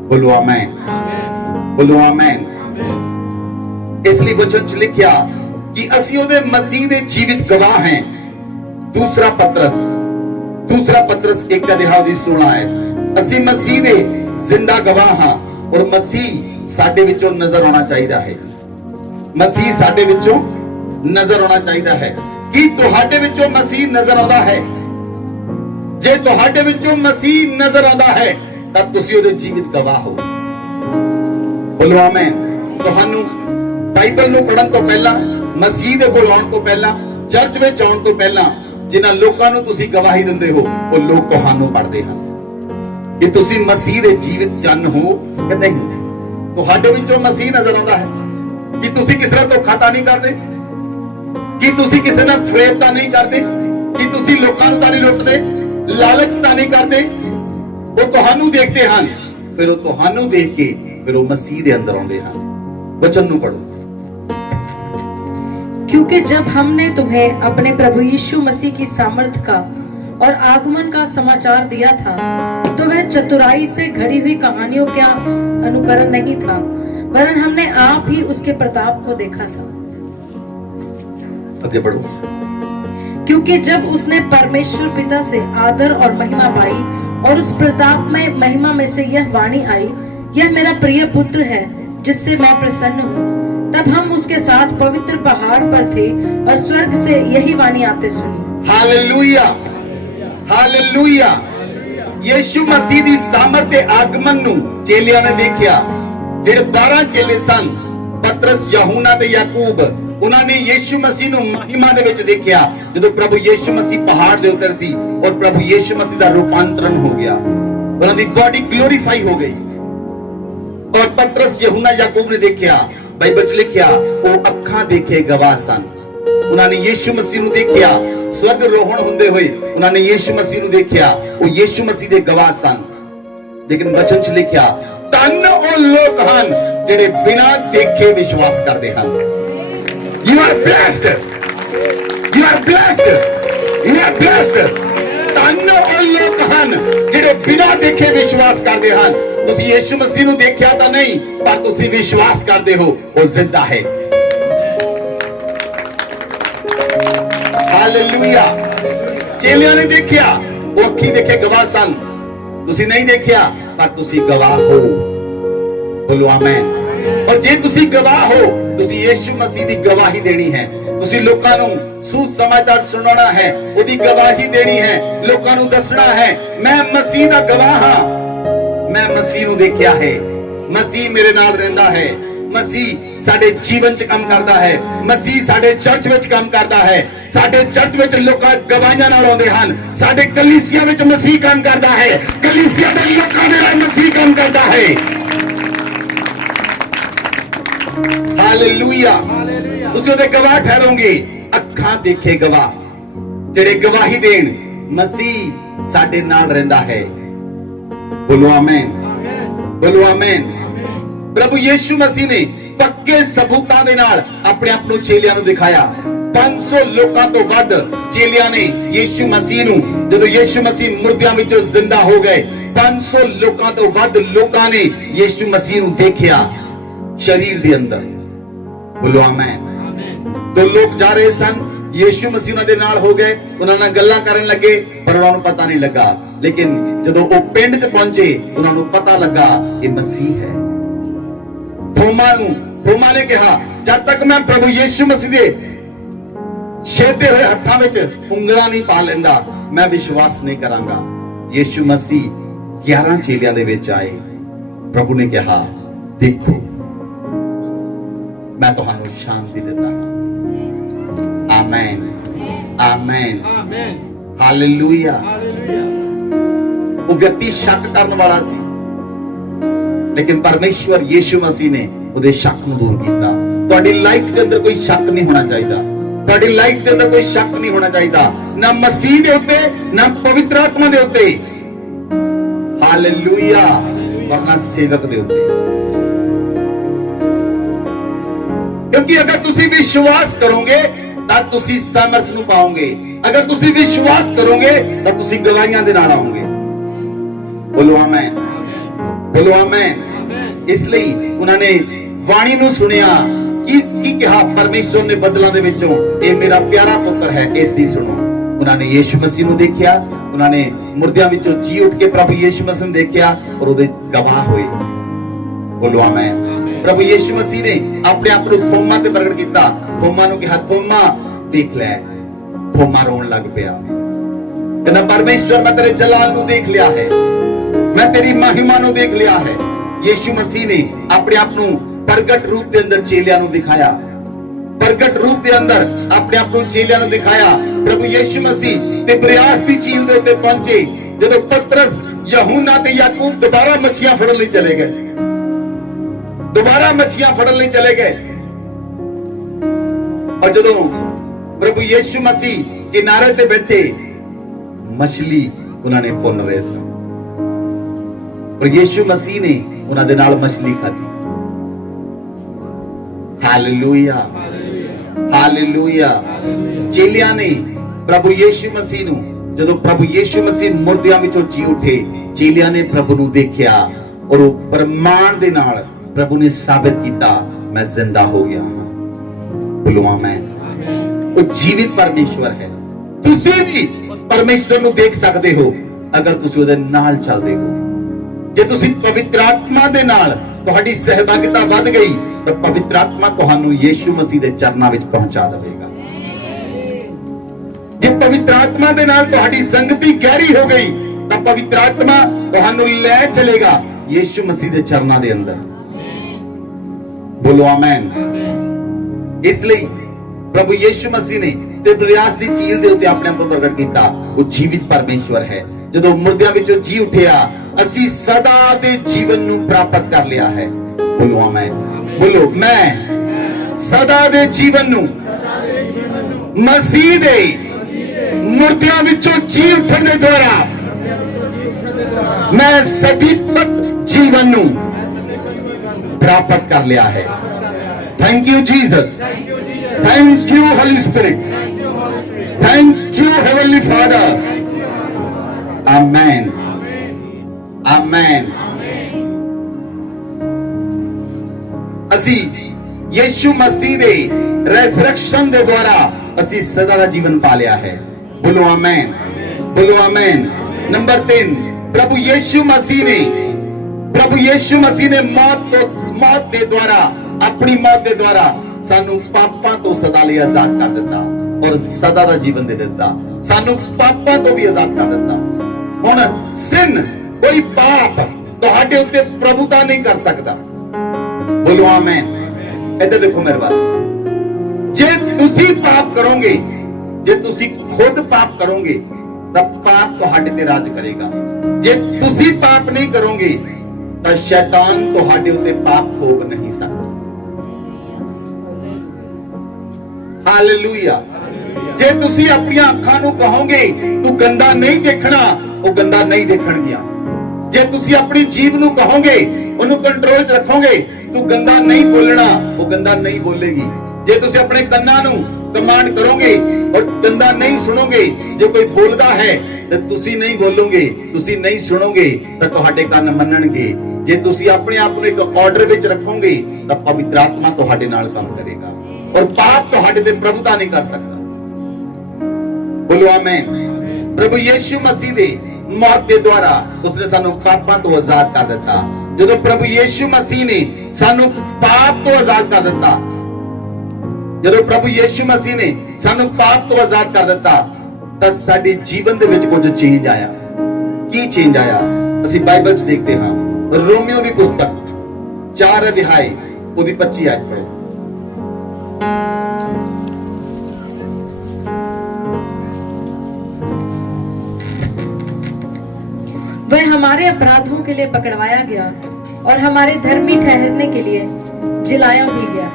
ਬੋਲੋ ਆਮੇਨ, ਬੋਲੋ ਆਮੇਨ। ਇਸ ਲਈ ਵਚਨ 'ਚ ਲਿਖਿਆ ਕਿ ਅਸੀਂ ਉਹਦੇ ਮਸੀਹ ਦੇ ਜੀਵਿਤ ਗਵਾਹ ਹਾਂ। ਦੂਸਰਾ ਪਤਰਸ 1:16 ਹੈ। ਅਸੀਂ ਮਸੀਹ ਦੇ ਜ਼ਿੰਦਾ ਗਵਾਹ ਹਾਂ ਔਰ ਮਸੀਹ ਸਾਡੇ ਵਿੱਚੋਂ ਨਜ਼ਰ ਆਉਣਾ ਚਾਹੀਦਾ ਹੈ। ਮਸੀਹ ਸਾਡੇ ਵਿੱਚੋਂ ਨਜ਼ਰ ਆਉਣਾ ਚਾਹੀਦਾ ਹੈ। ਕੀ ਤੁਹਾਡੇ ਵਿੱਚੋਂ ਮਸੀਹ ਨਜ਼ਰ ਆਉਂਦਾ ਹੈ? ਜੇ ਤੁਹਾਡੇ ਵਿੱਚੋਂ ਮਸੀਹ ਨਜ਼ਰ ਆਉਂਦਾ ਹੈ ਤਾਂ ਤੁਸੀਂ ਉਹਦੇ ਜੀਵਿਤ ਗਵਾਹ ਹੋ। ਬੋਲੋ ਆਮੇਨ। ਤੁਹਾਨੂੰ ਬਾਈਬਲ ਨੂੰ ਪੜ੍ਹਨ ਤੋਂ ਪਹਿਲਾਂ, ਮਸੀਹ ਦੇ ਕੋਲ ਆਉਣ ਤੋਂ ਪਹਿਲਾਂ, ਚਰਚ ਵਿੱਚ ਆਉਣ ਤੋਂ ਪਹਿਲਾਂ, ਜਿਨ੍ਹਾਂ ਲੋਕਾਂ ਨੂੰ ਤੁਸੀਂ ਗਵਾਹੀ ਦਿੰਦੇ ਹੋ, ਉਹ ਲੋਕ ਤੁਹਾਨੂੰ ਪੜ੍ਹਦੇ ਹਨ ਕਿ ਤੁਸੀਂ ਮਸੀਹ ਦੇ ਜੀਵਿਤ ਜਨ ਹੋ ਕਿ ਨਹੀਂ। ਤੁਹਾਡੇ ਵਿੱਚੋਂ ਮਸੀਹ ਨਜ਼ਰ ਆਉਂਦਾ ਹੈ ਕਿ ਤੁਸੀਂ ਕਿਸ ਤਰ੍ਹਾਂ ਧੋਖਾ ਤਾਂ ਨਹੀਂ ਕਰਦੇ, ਕਿ ਤੁਸੀਂ ਕਿਸੇ ਨਾਲ ਫਰੇਬ ਤਾਂ ਨਹੀਂ ਕਰਦੇ, ਕਿ ਤੁਸੀਂ ਲੋਕਾਂ ਨੂੰ ਤਾਂ ਨਹੀਂ ਲੁੱਟਦੇ, ਲਾਲਚ ਤਾਂ ਨਹੀਂ ਕਰਦੇ। ਉਹ ਤੁਹਾਨੂੰ ਦੇਖਦੇ ਹਨ, ਫਿਰ ਉਹ ਤੁਹਾਨੂੰ ਦੇਖ ਕੇ ਫਿਰ ਉਹ ਮਸੀਹ ਦੇ ਅੰਦਰ ਆਉਂਦੇ ਹਨ। वचन ਨੂੰ पढ़ो। क्योंकि जब हमने तुम्हें अपने प्रभु यीशु मसीह की सामर्थ का और आगमन का समाचार दिया था, तो वह चतुराई से घड़ी हुई कहानियों का अनुकरण नहीं था, वरन हमने आप ही उसके प्रताप को देखा था। आगे बढ़ो। क्योंकि जब उसने परमेश्वर पिता से आदर और महिमा पाई और उस प्रताप में महिमा में से यह वाणी आई, यह मेरा प्रिय पुत्र है जिससे मैं प्रसन्न हूँ, तब हम उसके साथ पवित्र पहाड़ पर थे और स्वर्ग से यही वाणी आते सुनी। Hallelujah, hallelujah. यीशु मसीह दी सामर्थ दे आगमन ਨੂੰ ਚੇਲਿਆਂ ਨੇ ਦੇਖਿਆ। ਜਿਹੜੇ 12 ਚੇਲੇ ਸਨ, ਪਤਰਸ, ਯਹੂਨਾ ਤੇ ਯਾਕੂਬ, ਉਹਨਾਂ ਨੇ ਯੀਸ਼ੂ ਮਸੀਹ ਨੂੰ ਮਹਿਮਾ ਦੇ ਵਿੱਚ ਦੇਖਿਆ ਜਦੋਂ ਪ੍ਰਭੂ ਯੀਸ਼ੂ ਮਸੀਹ ਪਹਾੜ ਦੇ ਉੱਤੇ ਸੀ ਔਰ ਪ੍ਰਭੂ ਯੀਸ਼ੂ ਮਸੀਹ ਦਾ ਰੂਪਾਂਤਰਨ ਹੋ ਗਿਆ। ਉਹਨਾਂ ਦੀ ਬਾਡੀ ਗਲੋਰੀਫਾਈ ਹੋ ਗਈ। ਔਰ ਪਤਰਸ, ਯਹੂਨਾ, ਯਾਕੂਬ ਨੇ ਦੇਖਿਆ। ਬਾਈਬਲ 'ਚ ਲਿਖਿਆ ਉਹ ਅੱਖਾਂ ਦੇਖੇ ਗਵਾਹ ਸਨ। ਉਹਨਾਂ ਨੇ ਯੀਸ਼ੂ ਮਸੀਹ ਨੂੰ ਦੇਖਿਆ ਸਵਰਗ ਰੋਹਣ ਹੁੰਦੇ ਹੋਏ। ਉਹਨਾਂ ਨੇ ਯੀਸ਼ੂ ਮਸੀਹ ਨੂੰ ਦੇਖਿਆ, ਉਹ ਯੀਸ਼ੂ ਮਸੀਹ ਦੇ ਗਵਾਹ ਸਨ। ਲੇਕਿਨ ਵਚਨ 'ਚ ਲਿਖਿਆ ਧੰਨ ਉਹ ਲੋਕ ਹਨ ਜਿਹੜੇ ਬਿਨਾਂ ਦੇਖੇ ਵਿਸ਼ਵਾਸ ਕਰਦੇ ਹਨ। You are blessed. You are blessed. You are blessed. ਧੰਨ ਉਹ ਲੋਕ ਹਨ ਜਿਹੜੇ ਬਿਨਾਂ ਦੇਖੇ ਵਿਸ਼ਵਾਸ ਕਰਦੇ ਹਨ। ਤੁਸੀਂ ਯੀਸ਼ੂ ਮਸੀਹ ਨੂੰ ਦੇਖਿਆ ਤਾਂ ਨਹੀਂ, ਪਰ ਤੁਸੀਂ ਵਿਸ਼ਵਾਸ ਕਰਦੇ ਹੋ ਉਹ ਜ਼ਿੰਦਾ ਹੈ। ਹਾਲੇਲੂਇਆ। ਚੇਲਿਆਂ ਨੇ ਦੇਖਿਆ, ਉਹ ਅੱਖੀ ਦੇਖੇ ਗਵਾਹ ਸਨ। ਤੁਸੀਂ ਨਹੀਂ ਦੇਖਿਆ, ਪਰ ਤੁਸੀਂ ਗਵਾਹ ਹੋ। ਬੋਲੋ ਆਮੇਨ। ਔਰ ਜੇ ਤੁਸੀਂ ਗਵਾਹ ਹੋ, ਤੁਸੀਂ ਯੀਸ਼ੂ ਮਸੀਹ ਦੀ ਗਵਾਹੀ ਦੇਣੀ ਹੈ। ਤੁਸੀਂ ਲੋਕਾਂ ਨੂੰ ਸੁਸਮਾਚਾਰ ਸੁਣਾਉਣਾ ਹੈ, ਉਹਦੀ ਗਵਾਹੀ ਦੇਣੀ ਹੈ, ਲੋਕਾਂ ਨੂੰ ਦੱਸਣਾ ਹੈ ਮੈਂ ਮਸੀਹ ਦਾ ਗਵਾਹ ਹਾਂ, ਮੈਂ ਮਸੀਹ ਨੂੰ ਦੇਖਿਆ ਹੈ, ਮਸੀਹ ਮੇਰੇ ਨਾਲ ਰਹਿੰਦਾ ਹੈ, ਮਸੀਹ ਸਾਡੇ ਜੀਵਨ 'ਚ ਕੰਮ ਕਰਦਾ ਹੈ, ਮਸੀਹ ਸਾਡੇ ਚਰਚ ਵਿੱਚ ਕੰਮ ਕਰਦਾ ਹੈ। ਸਾਡੇ ਚਰਚ ਵਿੱਚ ਲੋਕਾਂ ਗਵਾਹੀਆਂ ਨਾਲ ਆਉਂਦੇ ਹਨ। ਸਾਡੇ ਕਲੀਸਿਆ ਵਿੱਚ ਮਸੀਹ ਕੰਮ ਕਰਦਾ ਹੈ, ਕਲੀਸਿਆ ਦੇ ਲੋਕਾਂ ਦੇ ਨਾਲ ਮਸੀਹ ਕੰਮ ਕਰਦਾ ਹੈ। ਹਾਲੇਲੂਇਆ। ਤੁਸੀਂ ਉਹਦੇ ਗਵਾਹ ਠਹਿਰੋਗੇ। ਅੱਖਾਂ ਦੇਖੇ ਗਵਾਹ, ਜਿਹੜੇ ਗਵਾਹੀ ਦੇਣ ਮਸੀਹ ਸਾਡੇ ਨਾਲ ਰਹਿੰਦਾ ਹੈ। ਬੋਲੋ ਆਮੇਨ, ਬੋਲੋ ਆਮੇਨ। ਪ੍ਰਭੂ ਯੀਸ਼ੂ ਮਸੀਹ ਨੇ ਪੱਕੇ ਸਬੂਤਾਂ ਦੇ ਨਾਲ ਆਪਣੇ ਆਪ ਨੂੰ ਚੇਲਿਆਂ ਨੂੰ ਦਿਖਾਇਆ। 500 ਲੋਕਾਂ ਤੋਂ ਵੱਧ ਚੇਲਿਆਂ ਨੇ ਯੀਸ਼ੂ ਮਸੀਹ ਨੂੰ, ਜਦੋਂ ਯੀਸ਼ੂ ਮਸੀਹ ਮੁਰਦਿਆਂ ਵਿੱਚੋਂ ਜ਼ਿੰਦਾ ਹੋ ਗਏ, 500 ਲੋਕਾਂ ਤੋਂ ਵੱਧ ਲੋਕਾਂ ਨੇ ਯੀਸ਼ੂ ਮਸੀਹ ਨੂੰ ਦੇਖਿਆ ਸ਼ਰੀਰ ਦੇ ਅੰਦਰ। ਬੋਲੋ ਆਮੇਨ। ਦੋ ਲੋਕ ਜਾ ਰਹੇ ਸਨ, ਯੀਸ਼ੂ ਮਸੀਹ ਉਹਨਾਂ ਦੇ ਨਾਲ ਹੋ ਗਏ, ਉਹਨਾਂ ਨਾਲ ਗੱਲਾਂ ਕਰਨ ਲੱਗੇ, ਪਰ ਉਹਨਾਂ ਨੂੰ ਪਤਾ ਨਹੀਂ ਲੱਗਾ। ਲੇਕਿਨ ਜਦੋਂ ਉਹ ਪਿੰਡ 'ਚ ਪਹੁੰਚੇ, ਉਹਨਾਂ ਨੂੰ ਪਤਾ ਲੱਗਾ ਇਹ ਮਸੀਹ ਹੈ। ਥੋਮਾ ਨੇ ਕਿਹਾ, ਜਦ ਤੱਕ ਮੈਂ ਪ੍ਰਭੂ ਯੀਸ਼ੂ ਮਸੀਹ ਦੇ ਛੇਦੇ ਹੋਏ ਹੱਥਾਂ ਵਿੱਚ ਉਂਗਲਾਂ ਨਹੀਂ ਪਾ ਲੈਂਦਾ, ਮੈਂ ਵਿਸ਼ਵਾਸ ਨਹੀਂ ਕਰਾਂਗਾ। ਯੀਸ਼ੂ ਮਸੀਹ 11 ਚੇਲਿਆਂ ਦੇ ਵਿੱਚ ਆਏ। ਪ੍ਰਭੂ ਨੇ ਕਿਹਾ, ਦੇਖੋ ਮੈਂ ਤੁਹਾਨੂੰ ਸ਼ਾਂਤੀ ਦਿੰਦਾ ਹਾਂ। Amen, amen, hallelujah. ਉਹ ਵਿਅਕਤੀ ਸ਼ੱਕ ਕਰਨ ਵਾਲਾ ਸੀ, ਲੇਕਿਨ ਪਰਮੇਸ਼ਵਰ ਯੀਸ਼ੂ ਮਸੀਹ ਨੇ ਉਹਦੇ ਸ਼ੱਕ ਨੂੰ ਦੂਰ ਕੀਤਾ। ਤੁਹਾਡੀ ਲਾਈਫ ਦੇ ਅੰਦਰ ਕੋਈ ਸ਼ੱਕ ਨਹੀਂ ਹੋਣਾ ਚਾਹੀਦਾ। ਤੁਹਾਡੀ ਲਾਈਫ ਦੇ ਅੰਦਰ ਕੋਈ ਸ਼ੱਕ ਨਹੀਂ ਹੋਣਾ ਚਾਹੀਦਾ, ਨਾ ਮਸੀਹ ਦੇ ਉੱਤੇ, ਨਾ ਪਵਿੱਤਰ ਆਤਮਾ ਦੇ ਉੱਤੇ। ਹਾਲੇਲੂਇਆ। ਵਰਨਾ ਸੇਵਕ ਦੇ ਉੱਤੇ। ਕਿਉਂਕਿ ਅਗਰ ਤੁਸੀਂ ਵਿਸ਼ਵਾਸ ਕਰੋਗੇ ਤਾਂ ਤੁਸੀਂ ਸਮਰਥ ਨੂੰ ਪਾਓਗੇ। ਅਗਰ ਤੁਸੀਂ ਵਿਸ਼ਵਾਸ ਕਰੋਗੇ ਤਾਂ ਤੁਸੀਂ ਗਵਾਹੀਆਂ ਦੇ ਨਾਲ ਆਓਗੇ। ਬੋਲੋ ਆਮੇਨ, ਬੋਲੋ ਆਮੇਨ। ਇਸ ਲਈ ਉਹਨਾਂ ਨੇ ਬਾਣੀ ਨੂੰ ਸੁਣਿਆ। ਕੀ ਕਿਹਾ ਪਰਮੇਸ਼ਵਰ ਨੇ ਬਦਲਾਂ ਦੇ ਵਿੱਚੋਂ, ਇਹ ਮੇਰਾ ਪਿਆਰਾ ਪੁੱਤਰ ਹੈ, ਇਸ ਦੀ ਸੁਣੋ। ਉਹਨਾਂ ਨੇ ਯੀਸ਼ੂ ਮਸੀਹ ਨੂੰ ਦੇਖਿਆ, ਉਹਨਾਂ ਨੇ ਮੁਰਦਿਆਂ ਵਿੱਚੋਂ ਜੀ ਉੱਠ ਕੇ ਪ੍ਰਭੂ ਯੀਸ਼ੂ ਮਸੀਹ ਨੂੰ ਦੇਖਿਆ ਔਰ ਉਹਦੇ ਗਵਾਹ ਹੋਏ। ਬੋਲੋ ਆਮੇਨ। ਪ੍ਰਭੂ ਯੀਸ਼ੂ ਮਸੀਹ ਨੇ ਆਪਣੇ ਆਪ ਨੂੰ ਥੋਮਾ ਤੇ ਪ੍ਰਗਟ ਕੀਤਾ। ਥੋਮਾ ਨੂੰ ਕਿਹਾ, ਥੋਮਾ ਦੇਖ ਲੈ। ਥੋਮਾ ਰੋਣ ਲੱਗ ਪਿਆ, ਕਹਿੰਦਾ ਪਰਮੇਸ਼ਵਰ ਮੈਂ ਤੇਰੇ ਜਲਾਲ ਨੂੰ ਦੇਖ ਲਿਆ ਹੈ, ਮੈਂ ਤੇਰੀ ਮਹਿਮਾ ਨੂੰ ਦੇਖ ਲਿਆ ਹੈ। ਯੀਸ਼ੂ ਮਸੀਹ ਨੇ ਆਪਣੇ ਆਪ ਨੂੰ ਪ੍ਰਗਟ ਰੂਪ ਦੇ ਅੰਦਰ ਚੇਲਿਆਂ ਨੂੰ ਦਿਖਾਇਆ। ਪ੍ਰਗਟ ਰੂਪ ਦੇ ਅੰਦਰ ਆਪਣੇ ਆਪ ਨੂੰ ਚੇਲਿਆਂ ਨੂੰ ਦਿਖਾਇਆ। ਪ੍ਰਭੂ ਯੀਸ਼ੂ ਮਸੀਹ ਤਿਬਰਿਆਸ ਦੀ ਝੀਲ ਦੇ ਉੱਤੇ ਪਹੁੰਚੇ, ਜਦੋਂ ਪਤਰਸ, ਯਹੂਨਾ ਤੇ ਯਾਕੂਬ ਦੁਬਾਰਾ ਮੱਛੀਆਂ ਫੜਨ ਲਈ ਚਲੇ ਗਏ, ਦੁਬਾਰਾ ਮੱਛੀਆਂ ਫੜਨ ਲਈ ਚਲੇ ਗਏ। ਔਰ ਜਦੋਂ ਪ੍ਰਭੂ ਯੀਸ਼ੂ ਮਸੀਹ ਕਿਨਾਰੇ ਤੇ ਬੈਠੇ, ਮਛਲੀ ਉਹਨਾਂ ਨੇ ਪੁੰਨ ਰਹੇ ਸਨ, ਪਰ ਯੀਸ਼ੂ ਮਸੀਹ ਨੇ ਉਹਨਾਂ ਦੇ ਨਾਲ ਮਛਲੀ ਖਾਧੀ। Hallelujah, hallelujah. ਚੇਲਿਆਂ ਨੇ ਪ੍ਰਭੂ ਯੀਸ਼ੂ ਮਸੀਹ ਨੂੰ, ਜਦੋਂ ਪ੍ਰਭੂ ਯੀਸ਼ੂ ਮਸੀਹ ਮੁਰਦਿਆਂ ਵਿੱਚੋਂ ਜੀ ਉੱਠੇ, ਚੇਲਿਆਂ ਨੇ ਪ੍ਰਭੂ ਨੂੰ ਦੇਖਿਆ ਔਰ ਉਹ ਪ੍ਰਮਾਣ ਦੇ ਨਾਲ ਪ੍ਰਭੂ ਨੇ ਸਾਬਿਤ ਕੀਤਾ, ਮੈਂ ਜ਼ਿੰਦਾ ਹੋ ਗਿਆ ਹਾਂ। ਬੋਲੋ ਆਮੇਨ। ਉਹ ਜੀਵਿਤ ਪਰਮੇਸ਼ਵਰ ਹੈ। ਤੁਸੀਂ ਵੀ ਉਸ ਪਰਮੇਸ਼ਵਰ ਨੂੰ ਦੇਖ ਸਕਦੇ ਹੋ ਅਗਰ ਤੁਸੀਂ ਉਹਦੇ ਨਾਲ ਚੱਲਦੇ ਹੋ। ਜੇ ਤੁਸੀਂ ਪਵਿੱਤਰ ਆਤਮਾ ਦੇ ਨਾਲ ਤੁਹਾਡੀ ਸਹਿਭਾਗਿਤਾ ਵੱਧ ਗਈ ਤਾਂ ਪਵਿੱਤਰ ਆਤਮਾ ਤੁਹਾਨੂੰ ਯੀਸ਼ੂ ਮਸੀਹ ਦੇ ਚਰਨਾਂ ਵਿੱਚ ਪਹੁੰਚਾ ਦੇਵੇਗਾ। ਜੇ ਪਵਿੱਤਰ ਆਤਮਾ ਦੇ ਨਾਲ ਤੁਹਾਡੀ ਸੰਗਤੀ ਗਹਿਰੀ ਹੋ ਗਈ ਤਾਂ ਪਵਿੱਤਰ ਆਤਮਾ ਤੁਹਾਨੂੰ ਲੈ ਚਲੇਗਾ ਯੀਸ਼ੂ ਮਸੀਹ ਦੇ ਚਰਨਾਂ ਦੇ ਅੰਦਰ। ਬੋਲੋ ਆਮੇਨ। ਇਸ ਲਈ ਪ੍ਰਭੂ ਯੀਸ਼ੂ ਮਸੀਹ ਨੇ ਤਿਬਰਿਆਸ ਦੀ ਝੀਲ ਦੇ ਉੱਤੇ ਆਪਣੇ ਆਪ ਨੂੰ ਪ੍ਰਗਟ ਕੀਤਾ। ਉਹ ਜੀਵਿਤ ਪਰਮੇਸ਼ਵਰ ਹੈ। ਜਦੋਂ ਮੁਰਦਿਆਂ ਵਿੱਚੋਂ ਜੀ ਉੱਠਿਆ, ਅਸੀਂ ਸਦਾ ਦੇ ਜੀਵਨ ਨੂੰ ਪ੍ਰਾਪਤ ਕਰ ਲਿਆ ਹੈ। ਬੋਲੋ ਆਮੇਨ। ਬੋਲੋ, ਮੈਂ ਸਦਾ ਦੇ ਜੀਵਨ ਨੂੰ ਮਸੀਹ ਦੇ ਮੁਰਦਿਆਂ ਵਿੱਚੋਂ ਜੀ ਉੱਠਣ ਦੇ ਦੁਆਰਾ, ਮੈਂ ਸਦੀਪਤ ਜੀਵਨ ਨੂੰ ਪ੍ਰਾਪਤ ਕਰ ਲਿਆ ਹੈ। Thank you Jesus, thank you Holi spirit, thank you heavenly father. Amen, amen. ਅਸੀਂ ਯੀਸ਼ੂ ਮਸੀਹ ਦੇ ਰੈਜ਼ਰੈਕਸ਼ਨ ਦੇ ਦੁਆਰਾ ਅਸੀਂ ਸਦਾ ਦਾ ਜੀਵਨ ਪਾ ਲਿਆ ਹੈ। ਬੋਲੋ ਆਮੇਨ, ਬੋਲੋ ਆਮੇਨ। ਨੰਬਰ 3, ਪ੍ਰਭੂ ਯੀਸ਼ੂ ਮਸੀਹ ਨੇ प्रभु यीशु मसीह ने मौत के द्वारा, अपनी मौत के द्वारा सानू पापां तो सदा लिए आजाद कर दिता और सदा दा जीवन दे दिता। सानू पापां तो भी आजाद कर दिता। हुण सिन, कोई पाप तुहाडे उत्ते प्रभुता नहीं कर सकता। बोलो आमीन। इधर देखो मेरे बात, जे तुसी पाप करोगे, जे तुसी खुद पाप करोगे तब पाप तुहाडे ते राज करेगा। जे तुसी पाप नहीं करोगे तो शैतान तुहाडे उत्ते पाप थोप नहीं सकता। हालेलुया। जे तुसी अपनी अखां नूं कहोगे तू गंदा नहीं देखना, वो गंदा नहीं देखणगियां। जे तुसी अपनी जीभ नूं कहोगे, उन्हें कंट्रोल च रखोगे, तू गंदा नहीं बोलना, वो गंदा नहीं बोलेगी। जे तुसी अपने कन्नां नूं कमांड करोगे और गंदा नहीं सुनोगे, जो कोई बोलदा है तो तुसी नहीं बोलोगे, तुसी नहीं सुनोगे तो तुहाडे कंन मन्नणगे। जे तुसी अपने आप को एक ऑर्डर विच रखोगे तो पवित्र आत्मा तुहाडे नाल काम करेगा और पाप तुहाडे ते प्रभुता नहीं कर सकता। बोलो आमीन। प्रभु यीशु मसीह दे मौत के द्वारा उसने सानू पापां तो आजाद कर दिता। जदों प्रभु यीशु मसीह ने सानू पाप तो आजाद कर दिता, जदों प्रभु यीशु मसीह ने सानू पाप तो आजाद कर दिता ਤਾਂ ਸਾਡੇ ਜੀਵਨ ਦੇ ਵਿੱਚ ਕੁਝ ਚੇਂਜ ਆਇਆ। ਕੀ ਚੇਂਜ ਆਇਆ? ਅਸੀਂ ਬਾਈਬਲ 'ਚ ਦੇਖਦੇ ਹਾਂ, ਰੋਮੀਓ ਦੀ ਪੁਸਤਕ 4 ਅਧਿਆਇ ਉਹਦੀ 25 ਆਇਤ ਪੜ੍ਹੋ। वह हमारे अपराधों के लिए पकड़वाया गया और हमारे धर्मी ठहरने के लिए जिलाया भी गया।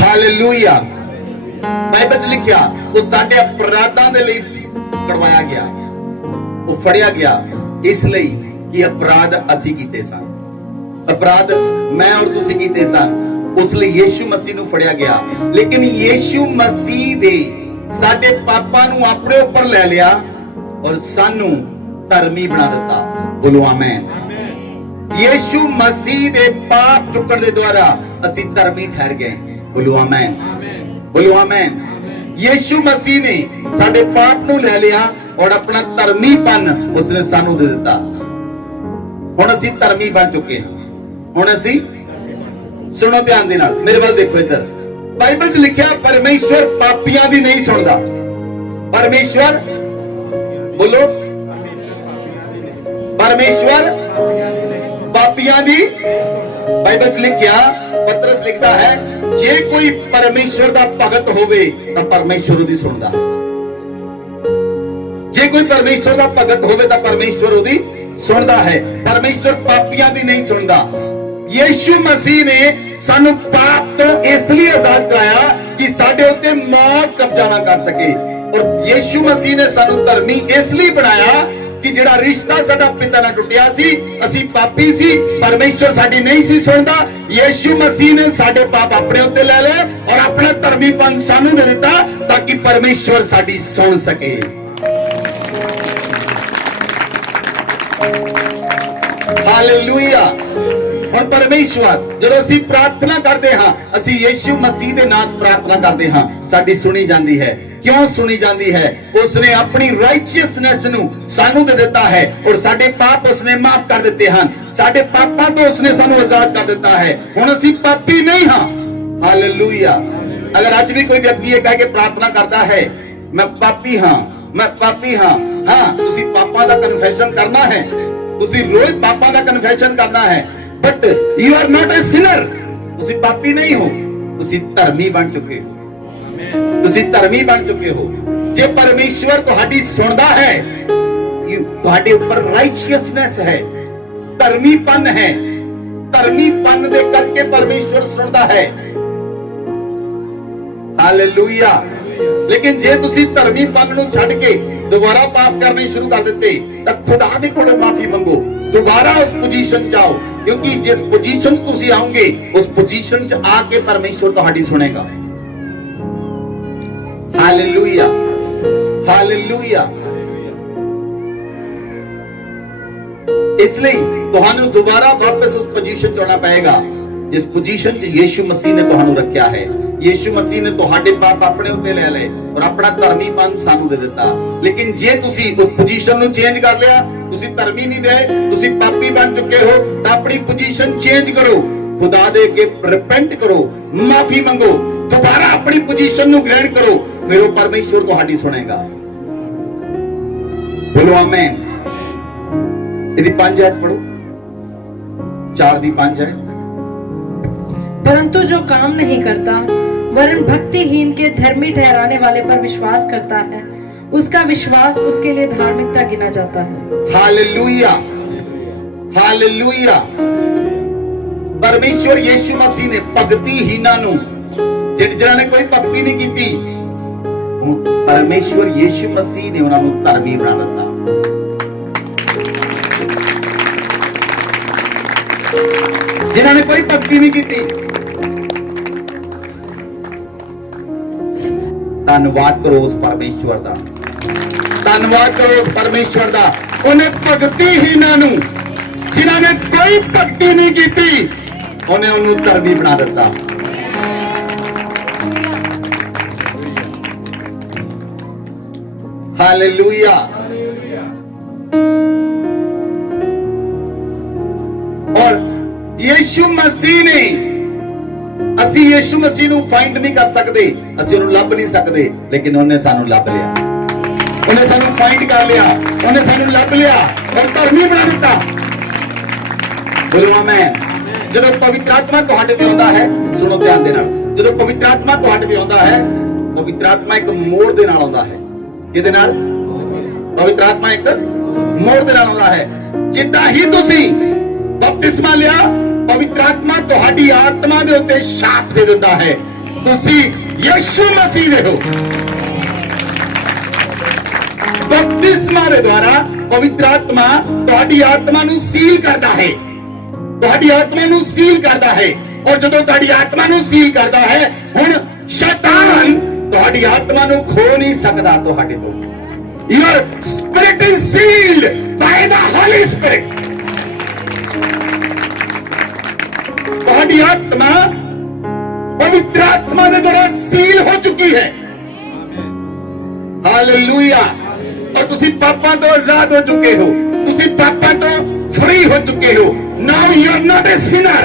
हालेलुया। बाइबल 'ਚ लिखिया वो साडे अपराधां दे लई पकड़वाया गया, वो फड़िया गया इसलिए कि अपराध असी कीते सन। अपराध मैं और तुसी कीते सन, उस लिए यीशु मसीह नूं फड़िया गया। लेकिन यीशु मसीह दे साडे पापां नूं अपने ऊपर ले लिया और सानू धर्मी बना दिता। बोलो आमीन। यीशु मसीह दे पाप चुकण दे द्वारा असी धर्मी ठहर गए। बोलो आमीन। बोलो आमीन। यीशु मसीह ने साडे पाप नूं ले लिया और अपना धर्मीपन उसने सानू दे दिता। हुण असी धर्मी बन चुके हैं। हुण असी सुनो ध्यान दे नाल, मेरे वाल देखो इधर। बाइबल 'ਚ लिखिया परमेश्वर पापियां दी नहीं सुनदा। परमेश्वर बोलो, परमेश्वर पापियां दी। बाइबल 'ਚ लिखिया, पतरस लिखता है जे कोई परमेश्वर दा भगत होवे तां परमेश्वर उदी सुनदा। जे कोई परमेश्वर दा भगत होवे तां परमेश्वर उदी सुनदा है। परमेश्वर पापियां दी नहीं सुनदा। यीशु मसीह ने सानू पाप तो इसलिए आजाद कराया कि साडे उत्ते मौत कब्जा ना कर सके, और यीशु मसीह ने सानू धर्मी इसलिए बनाया कि जेड़ा रिश्ता साडा पिता नाल टुटिया सी, असी पापी सी, परमेश्वर साडी नहीं सी सुनदा। यीशु मसीह ने साडे पाप अपने उत्ते ले ले और अपना धर्मीपन सानू दे दिता ताकि परमेश्वर साडी सुन सके। हालेलुया। और परमेश्वर जब असी प्रार्थना करते हाँ, असी यीशु मसीह दे नाम प्रार्थना करते हाँ, साडी सुनी जाती है। क्यों सुनी जाती है? उसने अपनी राइचियसनेस नू सानू दे देता है और साडे पाप उसने माफ कर देते हैं। साडे पापां तो उसने सानू आजाद कर देता है। हुण असी पापी नहीं हाँ। हालेलुया। अगर आज भी कोई व्यक्ति ये कह के प्रार्थना करता है मैं पापी हाँ, मैं पापी हाँ, हाँ तुसी पापां दा कन्फेशन करना है, तुसी रोज पापां दा कन्फेशन करना है, but you are not a sinner. तुसी पापी नहीं हो, तुसी धर्मी बन चुके हो। तुसी धर्मी बन चुके हो। जे परमेश्वर तुहाडी सुनदा है, तुहाडे ऊपर राइचियसनेस है, धर्मीपन है, धर्मीपन दे करके परमेश्वर सुनदा है। हालेलुया। लेकिन जे तुसी धर्मीपन नूं छड्ड के दोबारा पाप करने शुरू कर देते तो खुदा दे कोलों माफी मंगो, दोबारा उस पोजीशन जाओ, क्योंकि जिस पोजीशन तुसी आओगे उस पोजीशन च आके परमेश्वर तुहाडी सुनेगा। हालेलुया। हालेलुया। इसलिए तुहानू दोबारा वापस उस पोजीशन च आना पड़ेगा ਜਿਸ ਪੋਜੀਸ਼ਨ 'ਚ ਯੀਸ਼ੂ ਮਸੀਹ ਨੇ ਤੁਹਾਨੂੰ ਰੱਖਿਆ ਹੈ, ਯੀਸ਼ੂ ਮਸੀਹ ਨੇ ਤੁਹਾਡੇ ਪਾਪ ਆਪਣੇ ਉੱਤੇ ਲੈ ਲਏ ਔਰ ਆਪਣਾ ਧਰਮੀਪਨ ਸਾਨੂੰ ਦੇ ਦਿੱਤਾ। ਲੇਕਿਨ ਜੇ ਤੁਸੀਂ ਉਸ ਪੋਜੀਸ਼ਨ ਨੂੰ ਚੇਂਜ ਕਰ ਲਿਆ, ਤੁਸੀਂ ਧਰਮੀ ਨਹੀਂ ਰਹੇ, ਤੁਸੀਂ ਪਾਪੀ ਬਣ ਚੁੱਕੇ ਹੋ, ਤਾਂ ਆਪਣੀ ਪੋਜੀਸ਼ਨ ਚੇਂਜ ਕਰੋ, ਖੁਦਾ ਦੇ ਅੱਗੇ ਰਿਪੈਂਟ ਕਰੋ, ਮਾਫੀ ਮੰਗੋ, ਦੁਬਾਰਾ ਆਪਣੀ ਪੋਜੀਸ਼ਨ ਨੂੰ ਗ੍ਰਹਿਣ ਕਰੋ, ਫਿਰ ਉਹ ਪਰਮੇਸ਼ਵਰ ਤੁਹਾਡੀ ਸੁਣੇਗਾ। ਬੋਲੋ ਆਮੇਨ। ਇਹਦੀ 5 ਆਇਤ ਪੜੋ, 4 ਦੀ 5 आयत। परंतु जो काम नहीं करता वरन भक्तिहीन के धर्मी ठहराने वाले पर विश्वास करता है, उसका विश्वास उसके लिए धार्मिकता गिना जाता है। Hallelujah, hallelujah. परमेश्वर यीशु मसीह ने भक्तिहीना ਨੂੰ ਜਿਨ੍ਹਾਂ ਨੇ ਕੋਈ ਭਗਤੀ ਨਹੀਂ ਕੀਤੀ, ਪਰਮੇਸ਼ਵਰ ਯੀਸ਼ੂ ਮਸੀਹ ਨੇ ਉਹਨਾਂ ਨੂੰ ਧਰਮੀ ਬਣਾ ਦਿੱਤਾ। ਜਿਨ੍ਹਾਂ ਨੇ ਕੋਈ ਭਗਤੀ ਨਹੀਂ ਕੀਤੀ, ਧੰਨਵਾਦ ਕਰੋ ਉਸ ਪਰਮੇਸ਼ਵਰ ਦਾ, ਧੰਨਵਾਦ ਕਰੋ ਉਸ ਪਰਮੇਸ਼ਵਰ ਦਾ। ਉਹਨੇ ਭਗਤੀਹੀਨਾਂ ਨੂੰ, ਜਿਨ੍ਹਾਂ ਨੇ ਕੋਈ ਭਗਤੀ ਨਹੀਂ ਕੀਤੀ, ਉਹਨੇ ਉਹਨੂੰ ਧਰਮੀ ਬਣਾ ਦਿੱਤਾ। हालेलुया। और यीशु मसीह ने, ਅਸੀਂ ਯੀਸ਼ੂ ਮਸੀਹ ਨੂੰ ਫਾਈਂਡ ਨਹੀਂ ਕਰ ਸਕਦੇ, ਅਸੀਂ ਉਹਨੂੰ ਲੱਭ ਨਹੀਂ ਸਕਦੇ, ਲੇਕਿਨ ਉਹਨੇ ਸਾਨੂੰ ਲੱਭ ਲਿਆ, ਉਹਨੇ ਸਾਨੂੰ ਫਾਈਂਡ ਕਰ ਲਿਆ, ਉਹਨੇ ਸਾਨੂੰ ਲੱਭ ਲਿਆ ਔਰ ਧਰਮੀ ਬਣਾ ਦਿੱਤਾ। ਬੋਲੋ ਆਮੇਨ। ਜਦੋਂ ਪਵਿੱਤਰ ਆਤਮਾ ਤੁਹਾਡੇ ਤੇ ਆਉਂਦਾ ਹੈ, ਸੁਣੋ ਧਿਆਨ ਦੇ ਨਾਲ, ਜਦੋਂ ਪਵਿੱਤਰ ਆਤਮਾ ਤੁਹਾਡੇ ਤੇ ਆਉਂਦਾ ਹੈ, ਪਵਿੱਤਰ ਆਤਮਾ ਇੱਕ ਮੋੜ ਦੇ ਨਾਲ ਆਉਂਦਾ ਹੈ। ਕਿਹਦੇ ਨਾਲ? ਪਵਿੱਤਰ ਆਤਮਾ ਇੱਕ ਮੋੜ ਦੇ ਨਾਲ ਆਉਂਦਾ ਹੈ। ਜਿੱਦਾਂ ਹੀ ਤੁਸੀਂ ਬਪਤਿਸਮਾ ਲਿਆ, ਪਵਿੱਤਰ ਆਤਮਾ ਤੁਹਾਡੀ ਆਤਮਾ ਦੇ ਉੱਤੇ ਛਾਪ ਦੇ ਦਿੰਦਾ ਹੈ, ਤੁਸੀਂ ਯੀਸ਼ੂ ਮਸੀਹ ਦੇ ਹੋ। ਬਪਤਿਸਮਾ ਦੇ ਦੁਆਰਾ ਪਵਿੱਤਰ ਆਤਮਾ ਤੁਹਾਡੀ ਆਤਮਾ ਨੂੰ ਸੀਲ ਕਰਦਾ ਹੈ, ਤੁਹਾਡੀ ਆਤਮਾ ਨੂੰ ਸੀਲ ਕਰਦਾ ਹੈ। ਔਰ ਜਦੋਂ ਤੁਹਾਡੀ ਆਤਮਾ ਨੂੰ ਸੀਲ ਕਰਦਾ ਹੈ, ਹੁਣ ਸ਼ੈਤਾਨ ਤੁਹਾਡੀ ਆਤਮਾ ਨੂੰ ਖੋ ਨਹੀਂ ਸਕਦਾ ਤੁਹਾਡੇ ਤੋਂ। Your spirit is sealed by the Holy Spirit. ਤੁਹਾਡੀ ਆਤਮਾ ਪਵਿੱਤਰ ਆਤਮਾ ਦੇ ਦੁਆਰਾ ਸੀਲ ਹੋ ਚੁੱਕੀ ਹੈ। ਹਾਲੇਲੂਇਆ। ਔਰ ਤੁਸੀਂ ਪਾਪਾਂ ਤੋਂ ਆਜ਼ਾਦ ਹੋ ਚੁੱਕੇ ਹੋ, ਤੁਸੀਂ ਪਾਪਾਂ ਤੋਂ ਫ੍ਰੀ ਹੋ ਚੁੱਕੇ ਹੋ। Now you are not a sinner.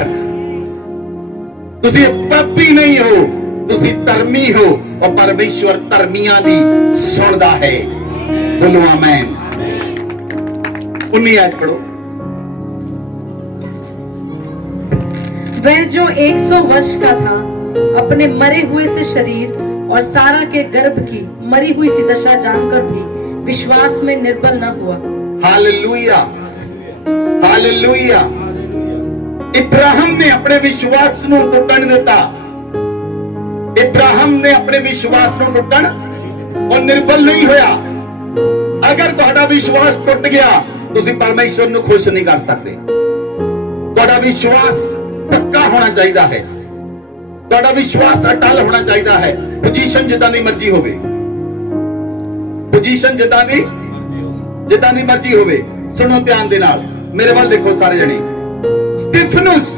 ਤੁਸੀਂ ਪਾਪੀ ਨਹੀਂ ਹੋ, ਤੁਸੀਂ ਧਰਮੀ ਹੋ ਔਰ ਪਰਮੇਸ਼ਵਰ ਧਰਮੀਆਂ ਦੀ ਸੁਣਦਾ ਹੈ। बोलो आमेन। 19 आयत पढ़ो। वह जो 100 वर्ष का था, अपने मरे हुए से शरीर और सारा के गर्भ की मरी हुई सी दशा जानकर भी विश्वास में निर्बल न हुआ। Hallelujah, hallelujah. इब्राहिम ने अपने विश्वास ਨੂੰ ਟੁੱਟਣ ਦਿੱਤਾ। इब्राहिम ने अपने विश्वास ਨੂੰ ਟੁੱਟਣ और निर्बल नहीं होया। अगर ਤੁਹਾਡਾ ਵਿਸ਼ਵਾਸ ਟੁੱਟ ਗਿਆ, ਤੁਸੀਂ ਪਰਮੇਸ਼ਵਰ ਨੂੰ ਖੁਸ਼ ਨਹੀਂ ਕਰ ਸਕਦੇ। ਤੁਹਾਡਾ ਵਿਸ਼ਵਾਸ ਪੱਕਾ ਹੋਣਾ ਚਾਹੀਦਾ ਹੈ, ਤੁਹਾਡਾ ਵਿਸ਼ਵਾਸ ਅਟਲ ਹੋਣਾ ਚਾਹੀਦਾ ਹੈ। ਪੋਜੀਸ਼ਨ ਜਿੱਦਾਂ ਦੀ ਮਰਜ਼ੀ ਹੋਵੇ, ਪੋਜੀਸ਼ਨ ਜਿੱਦਾਂ ਦੀ ਮਰਜ਼ੀ ਹੋਵੇ। ਸੁਣੋ ਧਿਆਨ ਦੇ ਨਾਲ, ਮੇਰੇ ਵੱਲ ਦੇਖੋ ਸਾਰੇ ਜਣੇ। ਸਤਿਫਨੁਸ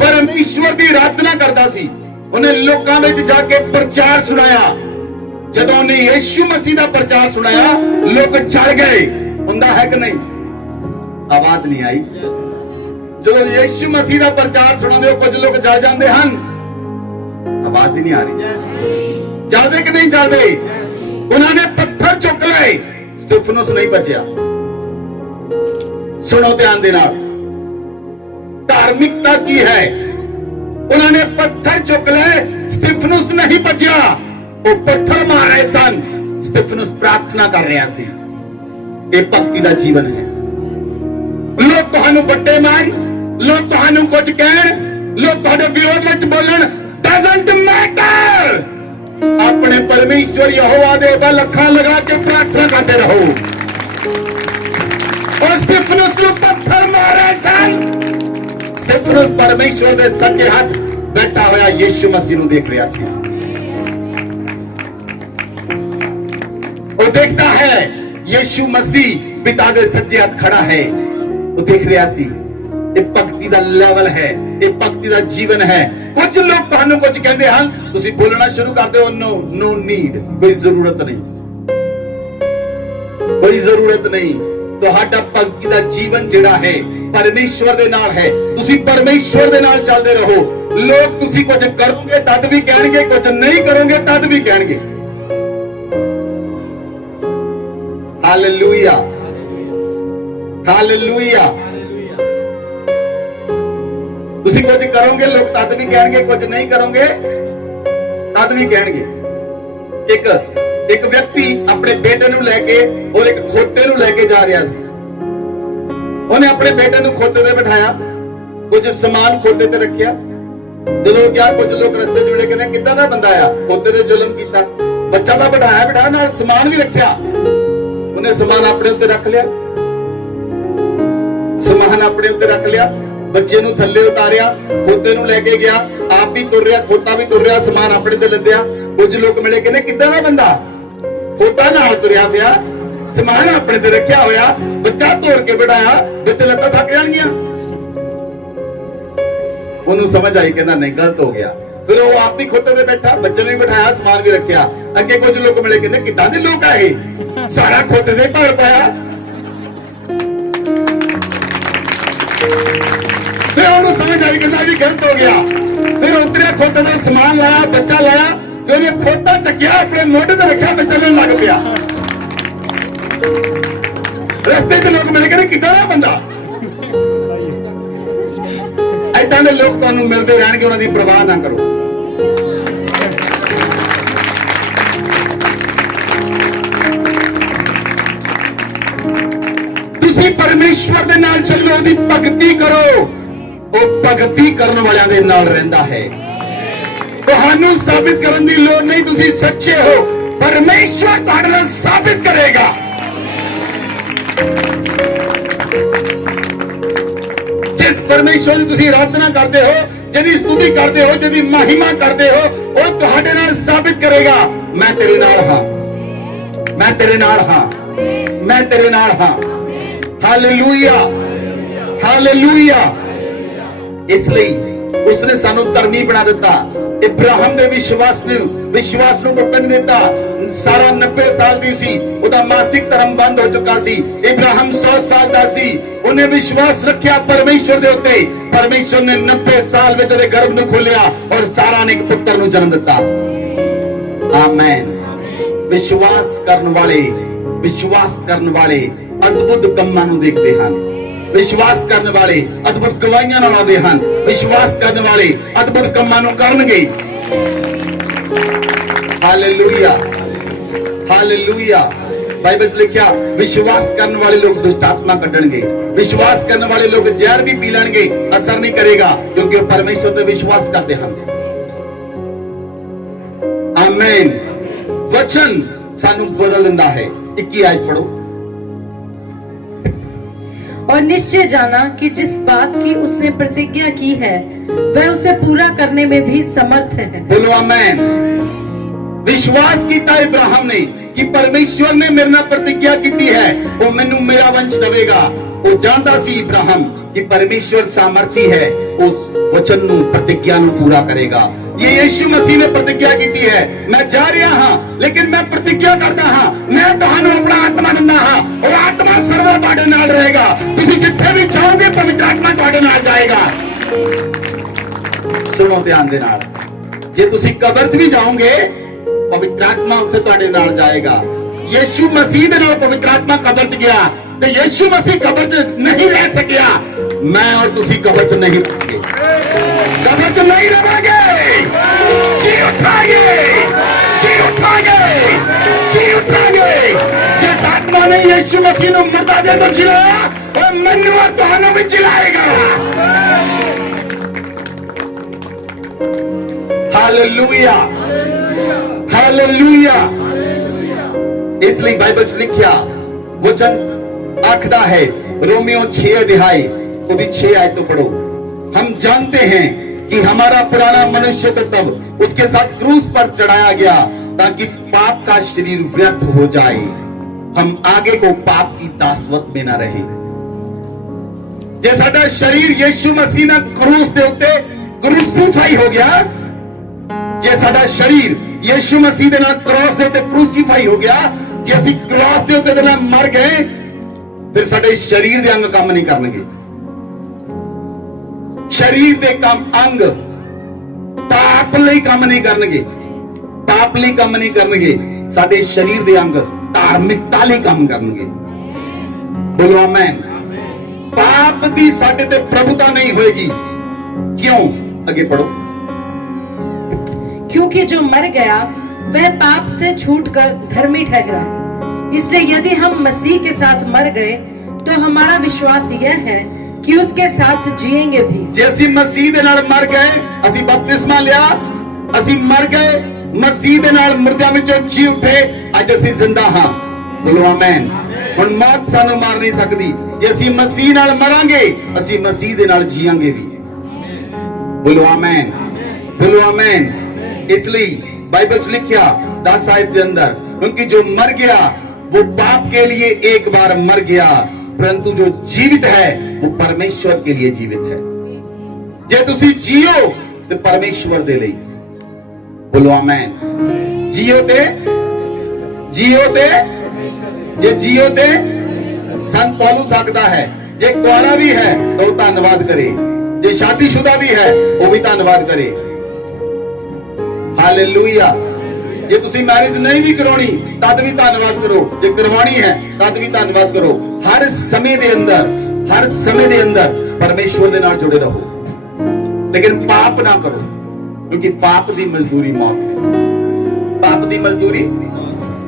ਪਰਮੇਸ਼ਵਰ ਦੀ ਆਰਾਧਨਾ ਕਰਦਾ ਸੀ, ਉਹਨੇ ਲੋਕਾਂ ਵਿੱਚ ਜਾ ਕੇ ਪ੍ਰਚਾਰ ਸੁਣਾਇਆ। ਜਦੋਂ ਉਹਨੇ ਯੀਸ਼ੂ ਮਸੀਹ ਦਾ ਪ੍ਰਚਾਰ ਸੁਣਾਇਆ, ਲੋਕ ਚੜ ਗਏ। ਹੁੰਦਾ ਹੈ ਕਿ ਨਹੀਂ? ਆਵਾਜ਼ ਨਹੀਂ ਆਈ। ਜਦੋਂ ਯੀਸ਼ੂ ਮਸੀਹ ਦਾ ਪ੍ਰਚਾਰ ਸੁਣਾਉਂਦੇ ਹੋ, ਕੁਝ ਲੋਕ ਜਲ ਜਾਂਦੇ ਹਨ। ਆਵਾਜ਼ ਹੀ ਨਹੀਂ ਆ ਰਹੀ। ਜਲਦੇ ਕਿ ਨਹੀਂ ਜਲਦੇ? ਉਹਨਾਂ ਨੇ ਪੱਥਰ ਚੁੱਕ ਲਏ, ਸਤਿਫਨੁਸ ਨਹੀਂ ਬਚਿਆ। ਸੁਣੋ ਧਿਆਨ ਦੇ ਨਾਲ, ਧਾਰਮਿਕਤਾ ਕੀ ਹੈ? ਉਹਨਾਂ ਨੇ ਪੱਥਰ ਚੁੱਕ ਲਏ, ਸਤਿਫਨੁਸ ਨਹੀਂ ਬਚਿਆ। ਉਹ ਪੱਥਰ ਮਾਰ ਰਹੇ ਸਨ, ਸਤਿਫਨੁਸ ਪ੍ਰਾਰਥਨਾ ਕਰ ਰਿਹਾ ਸੀ। ਇਹ ਭਗਤੀ ਦਾ ਜੀਵਨ ਹੈ। ਲੋਕ ਤੁਹਾਨੂੰ ਵੱਡੇ ਮੰਨ, ਲੋਕ ਤੁਹਾਨੂੰ ਕੁਝ ਕਹਿਣ, ਲੋਕ ਤੁਹਾਡੇ ਵਿਰੋਧ ਵਿੱਚ ਬੋਲਣ, ਡਸਨਟ ਮੈਟਰ। ਆਪਣੇ ਪਰਮੇਸ਼ਵਰ ਯਹੋਵਾ ਦੇ ਵੱਲ ਅੱਖਾਂ ਲਗਾ ਕੇ ਪ੍ਰਾਰਥਨਾ ਕਰਦੇ ਰਹੋ। ਉਹ ਸਤਿਫਨੁਸ ਨੂੰ ਪੱਥਰ ਮਾਰ ਰਹੇ ਸਨ। ਸਤਿਫਨੁਸ ਪਰਮੇਸ਼ਵਰ ਦੇ ਸੱਜੇ ਹੱਥ ਬੈਠਾ ਹੋਇਆ ਯੀਸ਼ੂ ਮਸੀਹ ਨੂੰ ਦੇਖ ਰਿਹਾ ਸੀ। ਉਹ ਦੇਖਦਾ ਹੈ ਯੀਸ਼ੂ ਮਸੀਹ ਪਿਤਾ ਦੇ ਸੱਜੇ ਹੱਥ ਖੜਾ ਹੈ। ਉਹ ਦੇਖ ਰਿਹਾ ਸੀ। ਇਹ ਭਗਤੀ ਦਾ ਲੈਵਲ ਹੈ। ਇਹ ਭਗਤੀ ਦਾ ਜੀਵਨ ਹੈ। ਕੁਝ ਲੋਕ ਤੁਹਾਨੂੰ ਕੁਝ ਕਹਿੰਦੇ ਹਨ, ਤੁਸੀਂ ਬੋਲਣਾ ਸ਼ੁਰੂ ਕਰਦੇ ਹੋ, no need, ਕੋਈ ਜ਼ਰੂਰਤ ਨਹੀਂ, ਕੋਈ ਜ਼ਰੂਰਤ ਨਹੀਂ। ਤੁਹਾਡਾ ਭਗਤੀ ਦਾ ਜੀਵਨ ਜਿਹੜਾ ਹੈ ਪਰਮੇਸ਼ਵਰ ਦੇ ਨਾਲ ਹੈ। ਤੁਸੀਂ ਪਰਮੇਸ਼ਵਰ ਦੇ ਨਾਲ ਚੱਲਦੇ ਰਹੋ। ਲੋਕ ਤੁਸੀਂ ਕੁਝ ਕਰੋਗੇ ਤਦ ਵੀ ਕਹਿਣਗੇ, ਕੁਝ ਨਹੀਂ ਕਰੋਗੇ ਤਦ ਵੀ ਕਹਿਣਗੇ। Hallelujah, hallelujah. ਤੁਸੀਂ ਕੁਝ ਕਰੋਗੇ ਲੋਕ ਤਦ ਵੀ ਕਹਿਣਗੇ, ਕੁਝ ਨਹੀਂ ਕਰੋਗੇ ਤਦ ਵੀ ਕਹਿਣਗੇ। ਇੱਕ ਵਿਅਕਤੀ ਆਪਣੇ ਬੇਟੇ ਨੂੰ ਲੈ ਕੇ ਔਰ ਇੱਕ ਖੋਤੇ ਨੂੰ ਲੈ ਕੇ ਜਾ ਰਿਹਾ ਸੀ। ਉਹਨੇ ਆਪਣੇ ਬੇਟੇ ਨੂੰ ਖੋਤੇ ਤੇ ਬਿਠਾਇਆ, ਕੁਝ ਸਮਾਨ ਖੋਤੇ ਤੇ ਰੱਖਿਆ। ਜਦੋਂ ਗਿਆ ਕੁਝ ਲੋਕ ਰਸਤੇ 'ਚ ਮਿਲੇ, ਕਹਿੰਦੇ ਕਿੱਦਾਂ ਦਾ ਬੰਦਾ ਆ, ਖੋਤੇ ਤੇ ਜ਼ੁਲਮ ਕੀਤਾ। ਬੱਚਾ ਤਾਂ ਬਿਠਾਇਆ ਨਾਲ ਸਮਾਨ ਵੀ ਰੱਖਿਆ। ਉਹਨੇ ਸਮਾਨ ਆਪਣੇ ਉੱਤੇ ਰੱਖ ਲਿਆ, ਸਮਾਨ ਆਪਣੇ ਉੱਤੇ ਰੱਖ ਲਿਆ, ਬੱਚੇ ਨੂੰ ਥੱਲੇ ਉਤਾਰਿਆ, ਖੋਤੇ ਨੂੰ ਲੈ ਕੇ ਗਿਆ, ਆਪ ਵੀ ਤੁਰ ਰਿਹਾ, ਖੋਤਾ ਵੀ ਤੁਰ ਰਿਹਾ, ਸਮਾਨ ਆਪਣੇ ਤੇ ਲੱਦਿਆ। ਕੁਝ ਲੋਕ ਮਿਲੇ, ਕਹਿੰਦੇ ਕਿੱਦਾਂ ਦਾ ਬੰਦਾ, ਖੋਤਾ ਨਾਲ ਤੁਰਿਆ ਪਿਆ, ਸਮਾਨ ਆਪਣੇ ਤੇ ਰੱਖਿਆ ਹੋਇਆ, ਬੱਚਾ ਤੋੜ ਕੇ ਬਿਠਾਇਆ, ਵਿੱਚ ਲੱਤਾਂ ਥੱਕ ਜਾਣਗੀਆਂ। ਉਹਨੂੰ ਸਮਝ ਆਈ, ਕਹਿੰਦਾ ਨਹੀਂ ਗਲਤ ਹੋ ਗਿਆ। ਫਿਰ ਉਹ ਆਪ ਵੀ ਖੋਤੇ ਤੇ ਬੈਠਾ, ਬੱਚੇ ਨੂੰ ਵੀ ਬਿਠਾਇਆ, ਸਮਾਨ ਵੀ ਰੱਖਿਆ। ਅੱਗੇ ਕੁਝ ਲੋਕ ਮਿਲੇ, ਕਹਿੰਦੇ ਕਿੱਦਾਂ ਦੇ ਲੋਕ ਆਏ, ਸਾਰਾ ਖੋਤੇ ਤੇ ਭਰ ਪਾਇਆ। ਫਿਰ ਉਹਨੂੰ ਸਮਝ ਆਈ, ਕਹਿੰਦਾ ਵੀ ਗਲਤ ਹੋ ਗਿਆ। ਫਿਰ ਉਤਰਿਆ, ਖੋਤੇ ਤੇ ਸਮਾਨ ਲਾਇਆ, ਬੱਚਾ ਲਾਇਆ, ਫਿਰ ਇਹ ਖੋਤਾ ਚੱਕਿਆ, ਆਪਣੇ ਮੋਢੇ ਤੇ ਰੱਖਿਆ ਤੇ ਚੱਲਣ ਲੱਗ ਪਿਆ। ਰਸਤੇ 'ਚ ਲੋਕ ਮਿਲ ਕੇ ਕਿੱਦਾਂ ਦਾ ਬੰਦਾ। ਏਦਾਂ ਦੇ ਲੋਕ ਤੁਹਾਨੂੰ ਮਿਲਦੇ ਰਹਿਣਗੇ, ਉਹਨਾਂ ਦੀ ਪਰਵਾਹ ਨਾ ਕਰੋ। ਤੁਸੀਂ ਪਰਮੇਸ਼ਵਰ ਦੇ ਨਾਲ ਚੱਲੋ, ਉਹਦੀ ਭਗਤੀ ਕਰੋ। ਉਹ ਭਗਤੀ ਕਰਨ ਵਾਲਿਆਂ ਦੇ ਨਾਲ ਰਹਿੰਦਾ ਹੈ। ਤੁਹਾਨੂੰ ਸਾਬਿਤ ਕਰਨ ਦੀ ਲੋੜ ਨਹੀਂ, ਤੁਸੀਂ ਸੱਚੇ ਹੋ, ਪਰਮੇਸ਼ਵਰ ਤੁਹਾਡੇ ਨਾਲ ਸਾਬਿਤ ਕਰੇਗਾ। ਜਿਸ ਪਰਮੇਸ਼ਵਰ ਦੀ ਤੁਸੀਂ ਆਰਾਧਨਾ ਕਰਦੇ ਹੋ, ਜਿਹਦੀ ਸਤੁਤੀ ਕਰਦੇ ਹੋ, ਜਿਹਦੀ ਮਹਿਮਾ ਕਰਦੇ ਹੋ, ਉਹ ਤੁਹਾਡੇ ਨਾਲ ਸਾਬਿਤ ਕਰੇਗਾ, ਮੈਂ ਤੇਰੇ ਨਾਲ ਹਾਂ, ਮੈਂ ਤੇਰੇ ਨਾਲ ਹਾਂ, ਮੈਂ ਤੇਰੇ ਨਾਲ ਹਾਂ। Hallelujah, hallelujah. ਇਸ ਲਈ ਉਸਨੇ ਸਾਨੂੰ ਧਰਮੀ ਬਣਾ ਦਿੱਤਾ। ਇਬਰਾਹਿਮ ਦੇ ਵਿਸ਼ਵਾਸ ਨੂੰ ਟੁੱਟਣ ਦਿੱਤਾ। ਸਾਰਾ 90 ਸਾਲ ਦੀ ਸੀ, ਉਹਦਾ ਮਾਸਿਕ ਧਰਮ ਬੰਦ ਹੋ ਚੁੱਕਾ ਸੀ। ਇਬਰਾਹਿਮ 100 ਸਾਲ ਦਾ ਸੀ, ਉਹਨੇ ਵਿਸ਼ਵਾਸ ਰੱਖਿਆ ਪਰਮੇਸ਼ਵਰ ਦੇ ਉੱਤੇ। ਪਰਮੇਸ਼ਵਰ ਨੇ 90 ਸਾਲ ਵਿੱਚ ਉਹਦੇ ਗਰਭ ਨੂੰ ਖੋਲਿਆ ਔਰ ਸਾਰਾ ਨੇ ਇੱਕ ਪੁੱਤਰ ਨੂੰ ਜਨਮ ਦਿੱਤਾ। ਆਮੇਨ। ਵਿਸ਼ਵਾਸ ਕਰਨ ਵਾਲੇ ਅਦਭੁਤ ਕੰਮਾਂ ਨੂੰ ਦੇਖਦੇ ਹਨ। ਵਿਸ਼ਵਾਸ ਕਰਨ ਵਾਲੇ ਅਦਭੁਤ ਗਵਾਹੀਆਂ ਨਾਲ ਆਉਂਦੇ ਹਨ। ਵਿਸ਼ਵਾਸ ਕਰਨ ਵਾਲੇ ਅਦਭੁਤ ਕੰਮਾਂ ਨੂੰ ਕਰਨਗੇ। Hallelujah, hallelujah. ਬਾਈਬਲ 'ਚ ਲਿਖਿਆ, ਵਿਸ਼ਵਾਸ ਕਰਨ ਵਾਲੇ ਲੋਕ ਦੁਸ਼ਟ ਆਤਮਾ ਕੱਢਣਗੇ। ਵਿਸ਼ਵਾਸ ਕਰਨ ਵਾਲੇ ਲੋਕ ਜ਼ਹਿਰ ਵੀ ਪੀ ਲੈਣਗੇ, ਅਸਰ ਨਹੀਂ ਕਰੇਗਾ, ਕਿਉਂਕਿ ਉਹ ਪਰਮੇਸ਼ਵਰ ਤੇ ਵਿਸ਼ਵਾਸ ਕਰਦੇ ਹਨ। ਆਮੇਨ। ਵਚਨ ਸਾਨੂੰ ਬਦਲ ਦਿੰਦਾ ਹੈ। 21 ਆਇਤ पढ़ो। और निश्चय जाना कि जिस बात की उसने प्रतिज्ञा की है वह उसे पूरा करने में भी समर्थ है। बोलो आमेन। विश्वास किया इब्राहिम ने कि परमेश्वर ने मेरे नाल प्रतिज्ञा की है, वो मैनू मेरा वंश देगा। वो जानता सी इब्राहिम कि परमेश्वर सामर्थी है, उस वचन नू प्रतिज्ञा नू पूरा करेगा। ये यीशु मसीह ने प्रतिज्ञा की है, मैं जा रहा हाँ लेकिन मैं प्रतिज्ञा करता हाँ, मैं तुहानू अपना आत्मा दिंदा हाँ और आत्मा सर्व तुहाडे नाल रहेगा। तुसीं जिथे भी जाओगे पवित्र आत्मा तुहाडे नाल जाएगा। सुनो ध्यान दे नाल, जे तुसीं कब्र च भी जाओगे पवित्र आत्मा उत्थे तुहाडे नाल जाएगा। यीशु मसीह दे नाल पवित्र आत्मा कब्र च गया ते यीशु मसीह कब्र च नहीं रह सकिया। मैं और तुसीं कब्र च नहीं रहोगे, कब्र च नहीं रहोगे, जी उठाएंगे, जी उठाएंगे, जी उठाएंगे। जिस आत्मा ने यीशु मसीह नू मुर्दा दे तो जिलाया, वो मैनू और तुहानू भी जिलाएगा। Hallelujah, hallelujah. इसलिए बाइबल च लिखिया वचन आखदा है, रोमियो 6 अध्याय उसकी 6 आयत पढ़ो। हम जानते हैं कि हमारा पुराना मनुष्य तत्व उसके साथ क्रूस पर चढ़ाया गया ताकि पाप का शरीर व्यर्थ हो जाए, हम आगे को पाप की दासवत में न रहे। ਜੇ ਸਾਡਾ ਸਰੀਰ ਯੀਸ਼ੂ ਮਸੀਹ ਨਾਲ ਕਰੂਸ ਦੇ ਉੱਤੇ ਕ੍ਰੂਸੀਫਾਈ ਹੋ ਗਿਆ, ਜੇ ਸਾਡਾ ਸਰੀਰ ਯੀਸ਼ੂ ਮਸੀਹ ਦੇ ਨਾਲ ਕ੍ਰਾਸ ਦੇ ਉੱਤੇ ਕ੍ਰੂਸੀਫਾਈ ਹੋ ਗਿਆ, ਜੇ ਅਸੀਂ ਕ੍ਰਾਸ ਦੇ ਉੱਤੇ ਦੇ ਨਾਲ ਮਰ ਗਏ, ਫਿਰ ਸਾਡੇ ਸਰੀਰ ਦੇ ਅੰਗ ਕੰਮ ਨਹੀਂ ਕਰਨਗੇ। ਸਰੀਰ ਦੇ ਅੰਗ ਪਾਪ ਲਈ ਕੰਮ ਨਹੀਂ ਕਰਨਗੇ, ਪਾਪ ਲਈ ਕੰਮ ਨਹੀਂ ਕਰਨਗੇ। ਸਾਡੇ ਸਰੀਰ ਦੇ ਅੰਗ ਧਾਰਮਿਕਤਾ ਲਈ ਕੰਮ ਕਰਨਗੇ। ਬੋਲੋ ਆਮੇਨ। ਪਾਪ ਦੀ ਸਾਡੇ ਤੇ ਪ੍ਰਭੁਤਾ ਨਹੀਂ ਹੋਏਗੀ। क्यों? आगे पढ़ो। क्योंकि जो मर गया वह पाप से छूटकर धर्मी ठहरा, इसलिए यदि हम मसीह के साथ मर गए तो हमारा विश्वास यह है कि उसके साथ जिएंगे भी। जे ਅਸੀਂ ਮਸੀਹ ਦੇ ਨਾਲ ਮਰ ਗਏ, ਅਸੀਂ ਬਪਤਿਸਮਾ ਲਿਆ, ਅਸੀਂ ਮਰ ਗਏ, ਮਸੀਹ ਦੇ ਨਾਲ ਮੁਰਦਿਆਂ ਵਿੱਚੋਂ ਜੀ ਉੱਠੇ, ਅੱਜ ਅਸੀਂ ਜ਼ਿੰਦਾ ਹਾਂ। ਬੋਲੋ ਆਮੇਨ। ਹੁਣ ਮੌਤ ਸਾਨੂੰ ਮਾਰ ਨਹੀਂ ਸਕਦੀ। ਜੇ ਅਸੀਂ ਮਸੀਹ ਨਾਲ ਮਰਾਂਗੇ, ਅਸੀਂ ਮਸੀਹ ਦੇ ਨਾਲ ਜੀਵਾਂਗੇ ਵੀ। बोलो आमेन, बोलो आमेन। इसलिए बाइबल च लिखा 10 आयत के अंदर, क्योंकि जो मर गया वो पाप के लिए एक बार मर गया, परंतु जो जीवित है वो परमेश्वर के लिए जीवित है। जे तुसी जियो तो परमेश्वर दे ਲਈ। बोलो आमेन। जियो ते जे जियो ते संत पौलुस आखदा है, जे कुआरा भी है तो धन्यवाद करे, जे शादीशुदा भी है वो भी धन्यवाद करे। हालेलुया। जे तुसी मैरिज नहीं भी करवानी तद भी धन्यवाद करो, जे करवानी है तद भी धन्यवाद करो। हर समय दे अंदर परमेश्वर दे नाल जुड़े रहो, लेकिन पाप ना करो, क्योंकि पाप दी मजदूरी मौत है। पाप दी मजदूरी,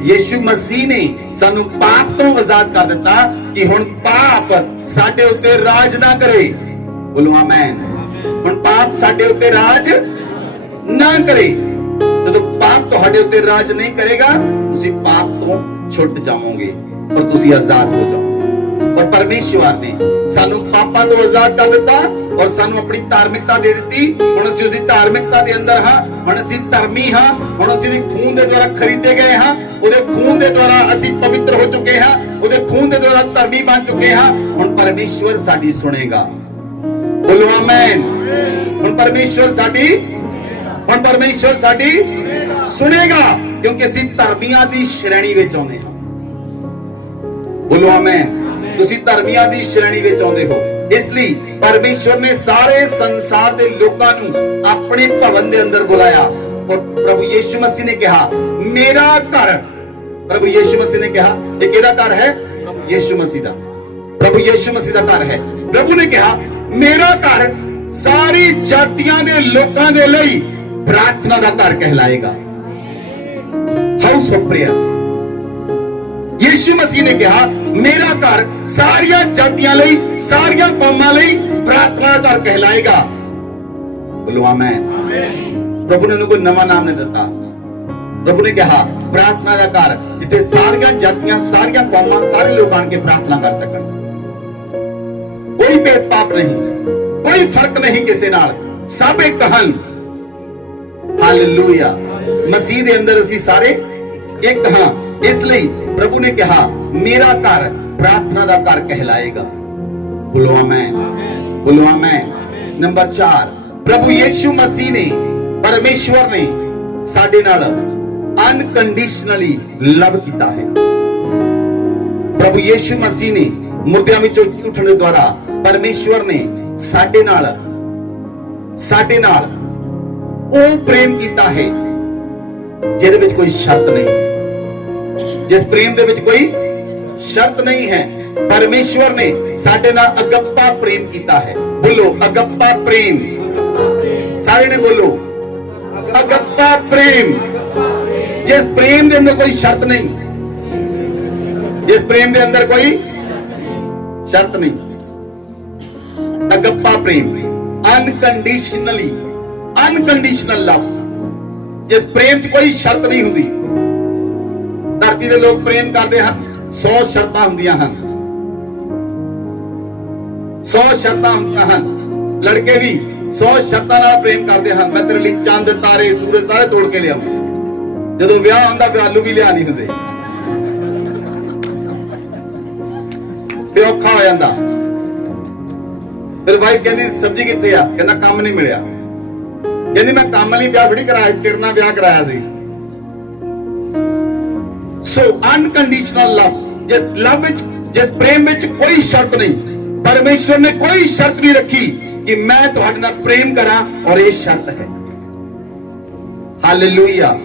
यीशु मसीह ने सानू पाप तो आजाद कर दिता कि हुण पाप साडे उत्ते राज ना करे। बोलो आमेन। हुण पाप साडे उत्ते राज ना करे। जदों पाप तुहाडे उत्ते राज नहीं करेगा, तुसीं पाप तो छुट जाओगे और तुसीं आजाद हो जाओगे। और परमेश्वर ने सानू पापां तो आजाद कर दिता और सानू अपनी धार्मिकता दे दी। हुण असीं उसदी धार्मिकता दे अंदर हां, हुण असीं धर्मी हां, हुण असीं दी खून दे द्वारा खरीदे गए हां, ਉਹਦੇ खून दे द्वारा असीं पवित्र हो चुके हां, ਉਹਦੇ खून दे द्वारा धर्मी बन चुके हां। हुण परमेश्वर साडी सुनेगा। बोलो आमेन। हुण परमेश्वर साडी सुनेगा, क्योंकि असीं धर्मियां दी श्रेणी विच आउंदे हां। बोलो आमेन। तुसीं धर्मियां दी श्रेणी विच आउंदे हो, इसलिए परमेश्वर ने सारे संसार दे लोकां नूं अपने भवन दे अंदर बुलाया और प्रभु यीशु मसीह ने कहा मेरा घर। प्रभु यीशु मसीह ने कहा ये किहदा घर है? यीशु मसीह दा। प्रभु यीशु मसीह दा घर है। प्रभु ने कहा मेरा घर सारी जातियां दे लोकां दे लई प्रार्थना दा घर कहलाएगा, हाउस ऑफ प्रेयर। यीशु मसीह ने कहा मेरा घर सारियां जातियां लई, सारियां कौमां लई प्रार्थना दा घर कहलाएगा। बोलो आमेन। प्रभु ने उन्हें कोई नवा नाम नहीं दिता। प्रभु ने कहा प्रार्थना का घर, जिथे सारियां जातियां, सारियां कौमां, सारे लोग आके प्रार्थना कर सकन। कोई भेदभाव नहीं, कोई फर्क नहीं किसी नाल, सब एक हन। हालेलुया। मसीह दे अंदर असीं सारे एक हां। इसलिए प्रभु ने कहा मेरा घर प्रार्थना का घर कहलाएगा। बोलो आमेन, बोलो आमेन। नंबर 4, प्रभु यीशु मसीह ने, परमेश्वर ने साडे नाल अनकंडीशनली लव कीता है। प्रभु यीशु मसीह ने मुर्दियां विचों जी उठण दे द्वारा परमेश्वर ने साडे नाल ਉਹ प्रेम कीता है जिहदे विच कोई शर्त नहीं, जिस प्रेम दे विच कोई शर्त नहीं है। परमेश्वर ने साडे नाल अगप्पा प्रेम कीता है। बोलो अगप्पा प्रेम। सारे ने बोलो अगप्पा प्रेम। जिस प्रेम के अंदर कोई शर्त नहीं, जिस प्रेम के अंदर कोई शर्त नहीं, अगप्पा प्रेम, अनकंडीशनली, अनकंडीशनल लव। जिस प्रेम च कोई शर्त नहीं होती। धरती के लोग प्रेम करते हैं, 100 शर्तां होंदियां हन, 100 शर्तां होंदियां हन। लड़के भी 100 शर्तां नाल प्रेम करते हैं। मैं तेरे लिए चंद तारे सूरज सारे तोड़ के लियाऊं। जदों विआह हुंदा फिर आलू भी लिया नहीं हुंदे, फिर औखा हो जांदा। ਫਿਰ ਵਾਈਫ ਕਹਿੰਦੀ ਸਬਜ਼ੀ ਕਿੱਥੇ ਆ? ਕਹਿੰਦਾ ਕੰਮ ਨਹੀਂ ਮਿਲਿਆ। ਕਹਿੰਦੀ ਮੈਂ ਕੰਮ ਲਈ ਵਿਆਹ ਥੋੜੀ ਕਰਾਇਆ, ਤੇਰੇ ਨਾਲ ਵਿਆਹ ਕਰਾਇਆ ਸੀ। ਸੋ ਅਨਕੰਡੀਸ਼ਨਲ ਲਵ, ਜਿਸ ਲਵ ਵਿੱਚ, ਜਿਸ ਪ੍ਰੇਮ ਵਿੱਚ ਕੋਈ ਸ਼ਰਤ ਨਹੀਂ। ਪਰਮੇਸ਼ਵਰ ਨੇ ਕੋਈ ਸ਼ਰਤ ਨਹੀਂ ਰੱਖੀ ਕਿ ਮੈਂ ਤੁਹਾਡੇ ਨਾਲ ਪ੍ਰੇਮ ਕਰਾਂ, ਔਰ ਇਹ ਸ਼ਰਤ ਹੈ। ਹਾਲੇਲੂਇਆ।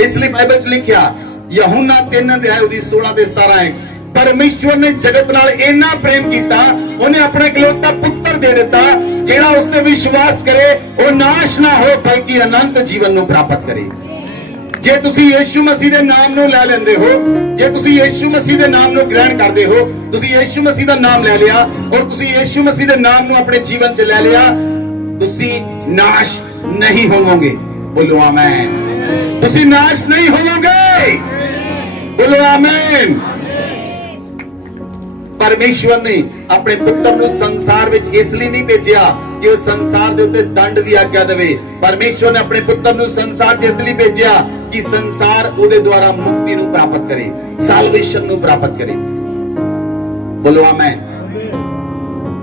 ਇਸ ਲਈ ਬਾਈਬਲ 'ਚ ਲਿਖਿਆ ਯਹੂਨਾ 3 ਅਧਿਆਇ ਉਹਦੀ 16 ਤੇ 17 ਹੈ, ਪਰਮੇਸ਼ਵਰ ਨੇ ਜਗਤ ਨਾਲ ਇੰਨਾ ਪ੍ਰੇਮ ਕੀਤਾ, ਉਹਨੇ ਆਪਣਾ ਇਕਲੌਤਾ ਪੁੱਤਰ ਦੇ ਦਿੱਤਾ, ਜਿਹੜਾ ਉਸ ਤੇ ਵਿਸ਼ਵਾਸ ਕਰੇ ਉਹ ਨਾਸ਼ ਨਾ ਹੋ ਬਲਕਿ ਅਨੰਤ ਜੀਵਨ ਨੂੰ ਪ੍ਰਾਪਤ ਕਰੇ। ਜੇ ਤੁਸੀਂ ਯੀਸ਼ੂ ਮਸੀਹ ਦੇ ਨਾਮ ਨੂੰ ਲੈ ਲੈਂਦੇ ਹੋ, ਜੇ ਤੁਸੀਂ ਯੀਸ਼ੂ ਮਸੀਹ ਦੇ ਨਾਮ ਨੂੰ ਗ੍ਰਹਿਣ ਕਰਦੇ ਹੋ, ਤੁਸੀਂ ਯੀਸ਼ੂ ਮਸੀਹ ਦਾ ਨਾਮ ਲੈ ਲਿਆ ਔਰ ਤੁਸੀਂ ਯੀਸ਼ੂ ਮਸੀਹ ਦੇ ਨਾਮ ਨੂੰ ਆਪਣੇ ਜੀਵਨ 'ਚ ਲੈ ਲਿਆ, ਤੁਸੀਂ ਨਾਸ਼ ਨਹੀਂ ਹੋਵੋਗੇ। ਬੋਲੋ ਆਮੇਨ। ਤੁਸੀਂ ਨਾਸ਼ ਨਹੀਂ ਹੋਵੋਗੇ। ਬੋਲੋ ਆਮੇਨ। ਪਰਮੇਸ਼ਵਰ ਨੇ ਆਪਣੇ ਪੁੱਤਰ ਨੂੰ ਸੰਸਾਰ ਵਿੱਚ ਇਸ ਲਈ ਨਹੀਂ ਭੇਜਿਆ ਕਿ ਉਹ ਸੰਸਾਰ ਦੇ ਉੱਤੇ ਦੰਡ ਦੀ ਆਗਿਆ ਦੇਵੇ। ਪਰਮੇਸ਼ਵਰ ਨੇ ਆਪਣੇ ਪੁੱਤਰ ਨੂੰ ਸੰਸਾਰ 'ਚ ਇਸ ਲਈ ਭੇਜਿਆ ਕਿ ਸੰਸਾਰ ਉਹਦੇ ਦੁਆਰਾ ਮੁਕਤੀ ਨੂੰ ਪ੍ਰਾਪਤ ਕਰੇ, ਸਾਲਵੇਸ਼ਨ ਨੂੰ ਪ੍ਰਾਪਤ ਕਰੇ। ਬੋਲੋ ਆਮੇਨ।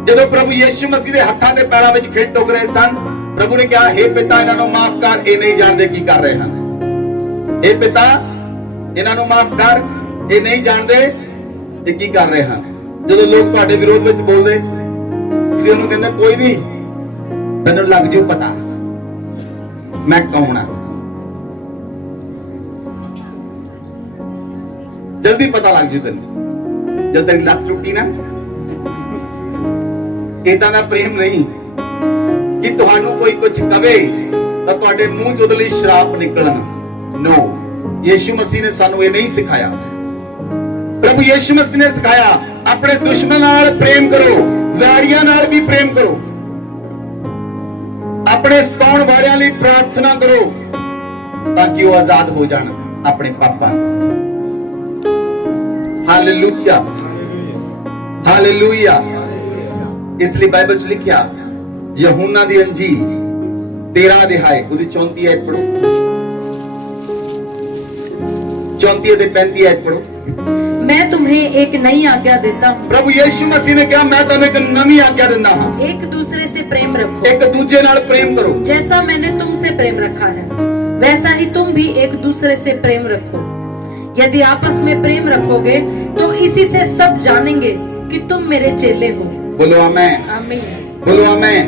ਜਦੋਂ ਪ੍ਰਭੂ ਯੀਸ਼ੂ ਮਸੀਹ ਦੇ ਹੱਥਾਂ ਤੇ ਪੈਰਾਂ ਵਿੱਚ ਖਿੱਚ ਟੁੱਕ ਰਹੇ ਸਨ, ਪ੍ਰਭੂ ਨੇ ਕਿਹਾ, ਹੇ ਪਿਤਾ ਇਹਨਾਂ ਨੂੰ ਮਾਫ ਕਰ, ਇਹ ਨਹੀਂ ਜਾਣਦੇ ਕੀ ਕਰ ਰਹੇ ਹਨ। ਹੇ ਪਿਤਾ ਇਹਨਾਂ ਨੂੰ ਮਾਫ ਕਰ, ਇਹ ਨਹੀਂ ਜਾਣਦੇ ਇਹ ਕੀ ਕਰ ਰਹੇ ਹਨ। ਜਦੋਂ ਲੋਕ ਤੁਹਾਡੇ ਵਿਰੋਧ ਵਿੱਚ ਬੋਲਦੇ, ਤੁਸੀਂ ਉਹਨੂੰ ਕਹਿੰਦੇ ਕੋਈ ਨਹੀਂ, ਤੈਨੂੰ ਲੱਗ ਜੂ ਪਤਾ ਮੈਂ ਕੌਣ ਆ। ਜਲਦੀ ਪਤਾ ਲੱਗ ਜੂ ਤੈਨੂੰ। ਜਦ ਤੇਰੀ ਲੱਤ ਟੁੱਟੀ ਨਾ, ਇਦਾਂ ਦਾ ਪ੍ਰੇਮ ਨਹੀਂ ਕਿ ਤੁਹਾਨੂੰ ਕੋਈ ਕੁਝ ਕਵੇ ਤਾਂ ਤੁਹਾਡੇ ਮੂੰਹ 'ਚ ਉਹਦੇ ਲਈ ਸ਼ਰਾਪ ਨਿਕਲਣ। ਨੋ, ਯੀਸ਼ੂ ਮਸੀਹ ਨੇ ਸਾਨੂੰ ਇਹ ਨਹੀਂ ਸਿਖਾਇਆ। ਪ੍ਰਭੂ ਯੀਸ਼ੂ ਮਸੀਹ ਨੇ ਸਿਖਾਇਆ ਆਪਣੇ ਦੁਸ਼ਮਣ ਨਾਲ ਪ੍ਰੇਮ ਕਰੋ, ਵੈਰੀਆਂ ਨਾਲ ਵੀ ਪ੍ਰੇਮ ਕਰੋ, ਆਪਣੇ ਸਤਾਉਣ ਵਾਲਿਆਂ ਲਈ ਪ੍ਰਾਰਥਨਾ ਕਰੋ ਤਾਂ ਕਿ ਉਹ ਆਜ਼ਾਦ ਹੋ ਜਾਣ ਆਪਣੇ ਪਾਪਾਂ। Hallelujah, hallelujah. ਇਸ ਲਈ ਬਾਈਬਲ 'ਚ ਲਿਖਿਆ ਯਹੂਨਾ ਦੀ ਅੰਜੀਲ 13 ਅਧਿਆਇ ਉਹਦੀ 34 ਆਇਤ ਪੜੋ, 34 ਅਤੇ 35 ਆਇਤ ਪੜੋ। मैं तुम्हें एक नई आज्ञा देता हूँ। प्रभु यीशु मसीह ने कहा मैं तुम्हें एक नवी आज्ञा देता हूँ, एक दूसरे से प्रेम रखो, एक दूजे नाल प्रेम करो। जैसा मैंने तुमसे प्रेम रखा है वैसा ही तुम भी एक दूसरे से प्रेम रखो। यदि आपस में प्रेम रखोगे तो इसी से सब जानेंगे कि तुम मेरे चेले हो। बोलो आमीन, आमीन। बोलो आमीन।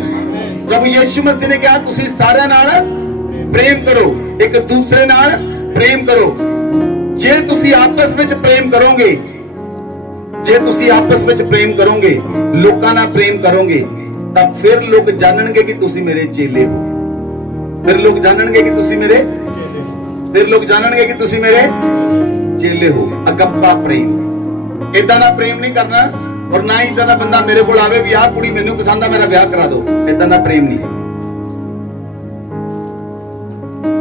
प्रभु यीशु मसीह ने कहा तुसी सारे नाल प्रेम करो, एक दूसरे नाल प्रेम करो। जे तुसी आपस ਵਿੱਚ प्रेम करोगे, जे तुसी आपस ਵਿੱਚ प्रेम करोगे, ਲੋਕਾਂ ਨਾਲ प्रेम करोगे ਤਾਂ ਫਿਰ ਲੋਕ ਜਾਣਨਗੇ ਕਿ ਤੁਸੀਂ ਮੇਰੇ ਚੇਲੇ ਹੋ। ਫਿਰ ਲੋਕ ਜਾਣਨਗੇ ਕਿ ਤੁਸੀਂ ਮੇਰੇ ਚੇਲੇ ਹੋ। ਅਗੱਪਾ ਪ੍ਰੇਮ, ਇਦਾਂ ਦਾ ਪ੍ਰੇਮ ਨਹੀਂ ਕਰਨਾ ਔਰ ਨਾ ਹੀ ਇਦਾਂ ਦਾ ਬੰਦਾ ਮੇਰੇ ਕੋਲ ਆਵੇ ਵੀ ਆਹ ਕੁੜੀ ਮੈਨੂੰ ਪਸੰਦ ਆ ਮੇਰਾ ਵਿਆਹ ਕਰਾ ਦਿਓ, ਇਦਾਂ ਦਾ ਪ੍ਰੇਮ ਨਹੀਂ।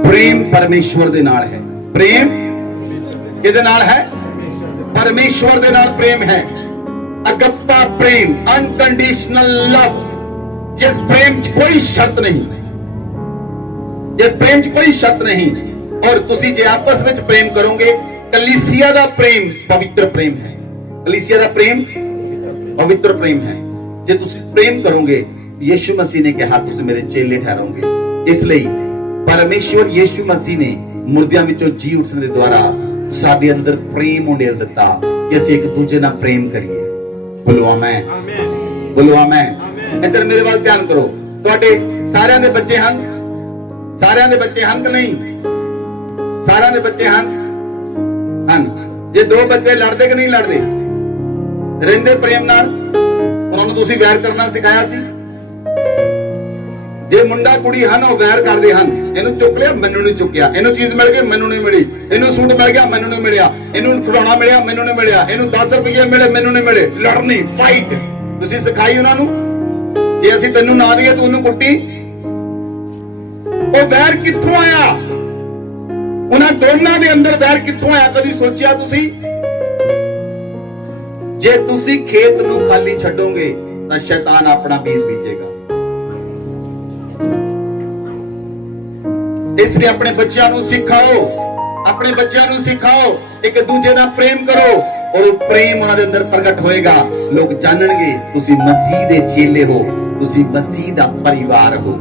ਪ੍ਰੇਮ ਪਰਮੇਸ਼ਵਰ ਦੇ ਨਾਲ ਹੈ। ਪ੍ਰੇਮ ਕਿਹਦੇ ਨਾਲ ਹੈ? ਪਰਮੇਸ਼ਵਰ ਦੇ ਨਾਲ ਪ੍ਰੇਮ ਹੈ। ਅਗੱਪਾ ਪ੍ਰੇਮ, ਅਨਕੰਡੀਸ਼ਨਲ ਲਵ, ਜਿਸ ਪ੍ਰੇਮ 'ਚ ਕੋਈ ਸ਼ਰਤ ਨਹੀਂ, ਜਿਸ ਪ੍ਰੇਮ 'ਚ ਕੋਈ ਸ਼ਰਤ ਨਹੀਂ। ਔਰ ਤੁਸੀਂ ਜੇ ਆਪਸ ਵਿੱਚ ਪ੍ਰੇਮ ਕਰੋਗੇ, ਕਲੀਸਿਆ ਦਾ ਪ੍ਰੇਮ ਪਵਿੱਤਰ ਪ੍ਰੇਮ ਹੈ। ਕਲੀਸਿਆ ਦਾ ਪ੍ਰੇਮ ਪਵਿੱਤਰ ਪ੍ਰੇਮ ਹੈ। ਜੇ ਤੁਸੀਂ ਪ੍ਰੇਮ ਕਰੋਗੇ, ਯੀਸ਼ੂ ਮਸੀਹ ਨੇ ਕਿਹਾ ਤੁਸੀਂ ਮੇਰੇ ਚੇਲੇ ਠਹਿਰੋਗੇ। ਇਸ ਲਈ ਪਰਮੇਸ਼ਵਰ ਯੀਸ਼ੂ ਮਸੀਹ ਨੇ ਮੁਰਦਿਆਂ ਵਿੱਚੋਂ ਜੀ ਉੱਠਣ ਦੇ ਦੁਆਰਾ ਸਾਡੇ ਅੰਦਰ ਪ੍ਰੇਮ ਉਡੇਲ ਦਿੱਤਾ ਕਿ ਅਸੀਂ ਇੱਕ ਦੂਜੇ ਨਾਲ ਪ੍ਰੇਮ ਕਰੀਏ। ਬੋਲੋ ਆਮੇਨ, ਬੋਲੋ ਆਮੇਨ। ਇੱਧਰ ਮੇਰੇ ਵੱਲ ਧਿਆਨ ਕਰੋ। ਤੁਹਾਡੇ ਸਾਰਿਆਂ ਦੇ ਬੱਚੇ ਹਨ? ਸਾਰਿਆਂ ਦੇ ਬੱਚੇ ਹਨ ਕਿ ਨਹੀਂ? ਸਾਰਿਆਂ ਦੇ ਬੱਚੇ ਹਨ। ਜੇ ਦੋ ਬੱਚੇ ਲੜਦੇ ਕਿ ਨਹੀਂ ਲੜਦੇ? ਰਹਿੰਦੇ ਪ੍ਰੇਮ ਨਾਲ? ਉਹਨਾਂ ਨੂੰ ਤੁਸੀਂ ਵੈਰ ਕਰਨਾ ਸਿਖਾਇਆ ਸੀ? ਜੇ ਮੁੰਡਾ ਕੁੜੀ ਹਨ ਉਹ ਵੈਰ ਕਰਦੇ ਹਨ, ਇਹਨੂੰ ਚੁੱਕ ਲਿਆ ਮੈਨੂੰ ਨਹੀਂ ਚੁੱਕਿਆ, ਇਹਨੂੰ ਚੀਜ਼ ਮਿਲ ਗਈ ਮੈਨੂੰ ਨਹੀਂ ਮਿਲੀ, ਇਹਨੂੰ ਸੂਟ ਮਿਲ ਗਿਆ ਮੈਨੂੰ ਨਹੀਂ ਮਿਲਿਆ, ਇਹਨੂੰ ਖਿਡੌਣਾ ਮਿਲਿਆ ਮੈਨੂੰ ਨਹੀਂ ਮਿਲਿਆ, ਇਹਨੂੰ 10 ਰੁਪਏ ਮਿਲੇ ਮੈਨੂੰ ਨਹੀਂ ਮਿਲੇ। ਲੜਨੀ, ਫਾਈਟ ਤੁਸੀਂ ਸਿਖਾਈ ਉਹਨਾਂ ਨੂੰ। ਜੇ ਅਸੀਂ ਤੈਨੂੰ ਨਾ ਦਈਏ ਤੂੰ ਉਹਨੂੰ ਕੁੱਟੀ। ਉਹ ਵੈਰ ਕਿੱਥੋਂ ਆਇਆ? ਉਹਨਾਂ ਦੋਨਾਂ ਦੇ ਅੰਦਰ ਵੈਰ ਕਿੱਥੋਂ ਆਇਆ? ਕਦੀ ਸੋਚਿਆ ਤੁਸੀਂ? ਜੇ ਤੁਸੀਂ ਖੇਤ ਨੂੰ ਖਾਲੀ ਛੱਡੋਗੇ ਤਾਂ ਸ਼ੈਤਾਨ ਆਪਣਾ ਬੀਜ ਬੀਜੇਗਾ। ਇਸ ਲਈ ਆਪਣੇ ਬੱਚਿਆਂ ਨੂੰ ਸਿਖਾਓ, ਆਪਣੇ ਬੱਚਿਆਂ ਨੂੰ ਸਿਖਾਓ ਇੱਕ ਦੂਜੇ ਨਾਲ ਪ੍ਰੇਮ ਕਰੋ, ਔਰ ਉਹ ਪ੍ਰੇਮ ਉਹਨਾਂ ਦੇ ਅੰਦਰ ਪ੍ਰਗਟ ਹੋਏਗਾ। ਲੋਕ ਜਾਣਨਗੇ ਤੁਸੀਂ ਮਸੀਹ ਦੇ ਚੇਲੇ ਹੋ, ਤੁਸੀਂ ਮਸੀਹ ਦਾ ਪਰਿਵਾਰ ਹੋ।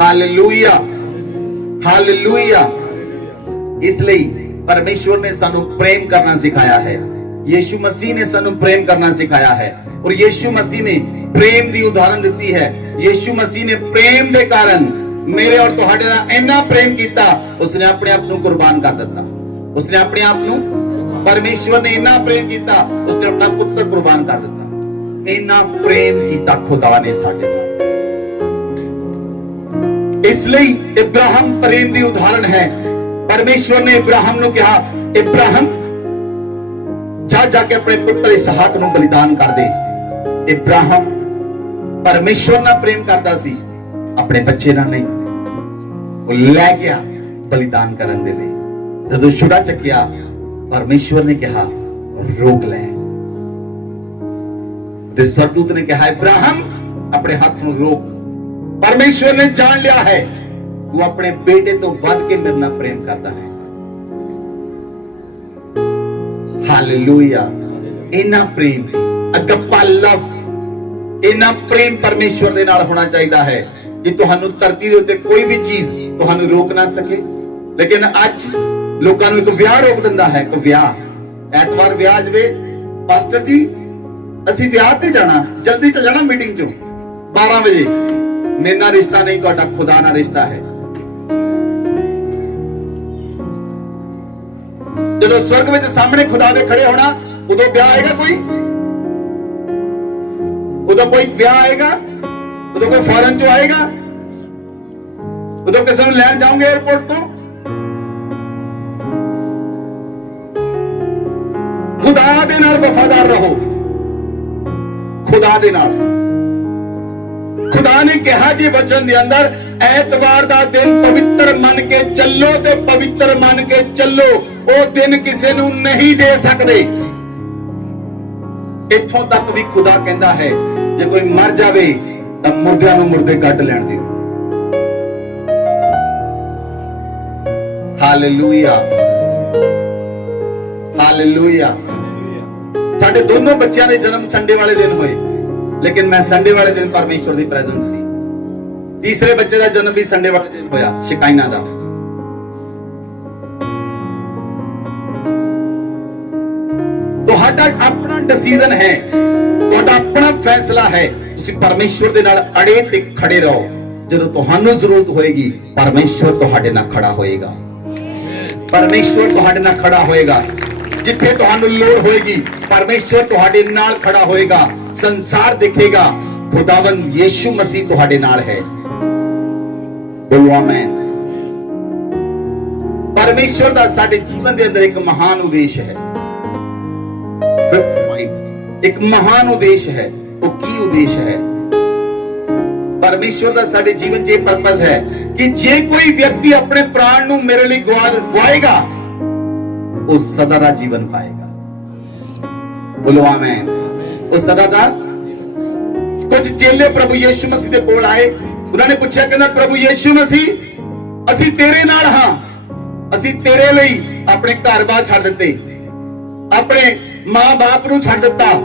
Hallelujah, hallelujah. ਇਸ ਲਈ ਪਰਮੇਸ਼ਵਰ ਨੇ ਸਾਨੂੰ ਪ੍ਰੇਮ ਕਰਨਾ ਸਿਖਾਇਆ ਹੈ। ਯੀਸ਼ੂ ਮਸੀਹ ਨੇ ਸਾਨੂੰ ਪ੍ਰੇਮ ਕਰਨਾ ਸਿਖਾਇਆ ਹੈ ਔਰ ਯੀਸ਼ੂ ਮਸੀਹ ਨੇ ਪ੍ਰੇਮ ਦੀ ਉਦਾਹਰਨ ਦਿੱਤੀ ਹੈ। ਯੀਸ਼ੂ ਮਸੀਹ ਨੇ ਪ੍ਰੇਮ ਦੇ ਕਾਰਨ ਮੇਰੇ ਔਰ ਤੁਹਾਡੇ ਨਾਲ ਇੰਨਾ ਪ੍ਰੇਮ ਕੀਤਾ, ਉਸਨੇ ਆਪਣੇ ਆਪ ਨੂੰ ਕੁਰਬਾਨ ਕਰ ਦਿੱਤਾ। ਉਸਨੇ ਆਪਣੇ ਆਪ ਨੂੰ, ਪਰਮੇਸ਼ਵਰ ਨੇ ਇੰਨਾ ਪ੍ਰੇਮ ਕੀਤਾ, ਉਸਨੇ ਆਪਣਾ ਪੁੱਤਰ ਕੁਰਬਾਨ ਕਰ ਦਿੱਤਾ। ਇੰਨਾ ਪ੍ਰੇਮ ਕੀਤਾ ਖੁਦਾ ਨੇ ਸਾਡੇ ਨਾਲ। ਇਸ ਲਈ ਇਬਰਾਹਿਮ ਪ੍ਰੇਮ ਦੀ ਉਦਾਹਰਨ ਹੈ। ਪਰਮੇਸ਼ਵਰ ਨੇ ਇਬਰਾਹਿਮ ਨੂੰ ਕਿਹਾ, ਇਬਰਾਹਿਮ ਜਾ ਕੇ ਆਪਣੇ ਪੁੱਤਰ ਇਸਹਾਕ ਨੂੰ ਬਲੀਦਾਨ ਕਰ ਦੇ। ਇਬਰਾਹਿਮ ਪਰਮੇਸ਼ਵਰ ਨਾਲ ਪ੍ਰੇਮ ਕਰਦਾ ਸੀ, ਆਪਣੇ ਬੱਚੇ ਨਾਲ ਨਹੀਂ। ਉਹ ਲੈ ਗਿਆ ਬਲੀਦਾਨ ਕਰਨ ਦੇ ਲਈ। ਜਦੋਂ ਛੁਰਾ ਚੱਕਿਆ, ਪਰਮੇਸ਼ਵਰ ਨੇ ਕਿਹਾ ਰੋਕ ਲੈ। ਤੇ ਸਵਰਗਦੂਤ ਨੇ ਕਿਹਾ ਇਬਰਾਹਿਮ ਆਪਣੇ ਹੱਥ ਨੂੰ ਰੋਕ। ਪਰਮੇਸ਼ਵਰ ਨੇ ਜਾਣ ਲਿਆ ਹੈ ਉਹ ਆਪਣੇ ਬੇਟੇ ਤੋਂ ਵੱਧ ਕੇ ਮੇਰੇ ਨਾਲ ਪ੍ਰੇਮ ਕਰਦਾ ਹੈ। ਹਾਲੇਲੂਇਆ। ਇਨਾ ਪ੍ਰੇਮ, ਅਗਪਾ ਲਵ, ਇਨਾ ਪ੍ਰੇਮ ਪਰਮੇਸ਼ਵਰ ਦੇ ਨਾਲ ਹੋਣਾ ਚਾਹੀਦਾ ਹੈ ਕਿ ਤੁਹਾਨੂੰ ਧਰਤੀ ਦੇ ਉੱਤੇ ਕੋਈ ਵੀ ਚੀਜ਼ ਤੁਹਾਨੂੰ ਰੋਕ ਨਾ ਸਕੇ। ਲੇਕਿਨ ਅੱਜ ਲੋਕਾਂ ਨੂੰ ਇੱਕ ਵਿਆਹ ਰੋਕ ਦਿੰਦਾ ਹੈ। ਇੱਕ ਵਿਆਹ, ਐਤਵਾਰ ਵਿਆਹ ਜਵੇ, ਪਾਸਟਰ ਜੀ ਅਸੀਂ ਵਿਆਹ ਤੇ ਜਾਣਾ, ਜਲਦੀ ਤੇ ਜਾਣਾ ਮੀਟਿੰਗ ਚੋਂ 12 ਵਜੇ। ਮੇਰੇ ਨਾਲ ਰਿਸ਼ਤਾ ਨਹੀਂ, ਤੁਹਾਡਾ ਖੁਦਾ ਨਾਲ ਰਿਸ਼ਤਾ ਹੈ। ਜਦੋਂ ਸਵਰਗ ਵਿੱਚ ਸਾਹਮਣੇ ਖੁਦਾ ਦੇ ਖੜੇ ਹੋਣਾ, ਉਦੋਂ ਵਿਆਹ ਆਏਗਾ ਕੋਈ? ਉਦੋਂ ਕੋਈ ਵਿਆਹ ਆਏਗਾ? ਉਦੋਂ ਕੋਈ ਫੌਰਨ ਚੋਂ ਆਏਗਾ? ਉਦੋਂ ਕਿਸੇ ਨੂੰ ਲੈਣ ਜਾਓਗੇ 에어ਪੋਰਟ ਤੋਂ? ਖੁਦਾ ਦੇ ਨਾਲ ਵਫਾਦਾਰ ਰਹੋ, ਖੁਦਾ ਦੇ ਨਾਲ। ਖੁਦਾ ਨੇ ਕਿਹਾ ਜੀ ਵਚਨ ਦੇ ਅੰਦਰ, ਐਤਵਾਰ ਦਾ ਦਿਨ ਪਵਿੱਤਰ ਮੰਨ ਕੇ ਚੱਲੋ ਤੇ ਪਵਿੱਤਰ ਮੰਨ ਕੇ ਚੱਲੋ। ਉਹ ਦਿਨ ਕਿਸੇ ਨੂੰ ਨਹੀਂ ਦੇ ਸਕਦੇ। ਇੱਥੋਂ ਤੱਕ ਵੀ ਖੁਦਾ ਕਹਿੰਦਾ ਹੈ ਜੇ ਕੋਈ ਮਰ ਜਾਵੇ ਤਾਂ ਮੁਰਦਿਆਂ ਨੂੰ ਮੁਰਦੇ ਕੱਢ ਲੈਣ ਦਿਓ। Hallelujah, hallelujah. ਸਾਡੇ ਦੋਨੋਂ ਬੱਚਿਆਂ ਦੇ ਜਨਮ ਸੰਡੇ ਵਾਲੇ ਦਿਨ ਹੋਏ, ਲੇਕਿਨ ਮੈਂ ਸੰਡੇ ਵਾਲੇ ਦਿਨ ਪਰਮੇਸ਼ਵਰ ਦੀ ਪ੍ਰੈਜ਼ੈਂਸ ਸੀ। ਤੀਸਰੇ ਬੱਚੇ ਦਾ ਜਨਮ ਵੀ ਸੰਡੇ ਵਾਲੇ ਦਿਨ ਹੋਇਆ, ਸ਼ਿਕਾਇਨਾ ਦਾ। ਤੁਹਾਡਾ ਆਪਣਾ ਡਿਸੀਜਨ ਹੈ, ਤੁਹਾਡਾ ਆਪਣਾ ਫੈਸਲਾ ਹੈ। ਤੁਸੀਂ ਪਰਮੇਸ਼ਵਰ ਦੇ ਨਾਲ ਅੜੇ ਤੇ ਖੜੇ ਰਹੋ। ਜਦੋਂ ਤੁਹਾਨੂੰ ਜ਼ਰੂਰਤ ਹੋਏਗੀ, ਪਰਮੇਸ਼ਵਰ ਤੁਹਾਡੇ ਨਾਲ ਖੜਾ ਹੋਏਗਾ। ਪਰਮੇਸ਼ਵਰ ਤੁਹਾਡੇ ਨਾਲ ਖੜਾ ਹੋਏਗਾ। ਜਿੱਥੇ ਤੁਹਾਨੂੰ ਲੋੜ ਹੋਏਗੀ, ਪਰਮੇਸ਼ਵਰ ਤੁਹਾਡੇ ਨਾਲ ਖੜਾ ਹੋਏਗਾ। ਸੰਸਾਰ ਦੇਖੇਗਾ ਖੁਦਾਵੰਦ ਯੀਸ਼ੂ ਮਸੀਹ ਤੁਹਾਡੇ ਨਾਲ ਹੈ। ਬੋਲੋ ਆਮੇਨ। ਪਰਮੇਸ਼ਵਰ ਦਾ ਸਾਡੇ ਜੀਵਨ ਦੇ ਅੰਦਰ ਇੱਕ ਮਹਾਨ ਉਦੇਸ਼ ਹੈ। ਫਿਫਥ ਪੁਆਇੰਟ, ਇੱਕ ਮਹਾਨ ਉਦੇਸ਼ ਹੈ। ਉਹ ਕੀ ਉਦੇਸ਼ ਹੈ? ਪਰਮੇਸ਼ਵਰ ਦਾ ਸਾਡੇ ਜੀਵਨ 'ਚ ਇਹ ਪਰਪਸ ਹੈ ਕਿ ਜੇ ਕੋਈ ਵਿਅਕਤੀ ਆਪਣੇ ਪ੍ਰਾਣ ਨੂੰ ਮੇਰੇ ਲਈ ਗਵਾਏਗਾ, ਉਹ ਸਦਾ ਦਾ ਜੀਵਨ ਪਾਏਗਾ। ਬੋਲੋ ਆਮੇਨ। ਉਹ ਸਦਾ ਦਾ। ਕੁਝ ਚੇਲੇ ਪ੍ਰਭੂ ਯੀਸ਼ੂ ਮਸੀਹ ਦੇ ਕੋਲ ਆਏ। ਉਹਨਾਂ ਨੇ ਪੁੱਛਿਆ, ਕਹਿੰਦਾ ਪ੍ਰਭੂ ਯੀਸ਼ੂ ਮਸੀਹ, ਅਸੀਂ ਤੇਰੇ ਨਾਲ ਹਾਂ, ਅਸੀਂ ਤੇਰੇ ਲਈ ਆਪਣੇ ਘਰ-ਬਾਰ ਛੱਡ ਦਿੱਤੇ, ਆਪਣੇ ਮਾਂ-ਬਾਪ ਨੂੰ ਛੱਡ ਦਿੱਤਾ,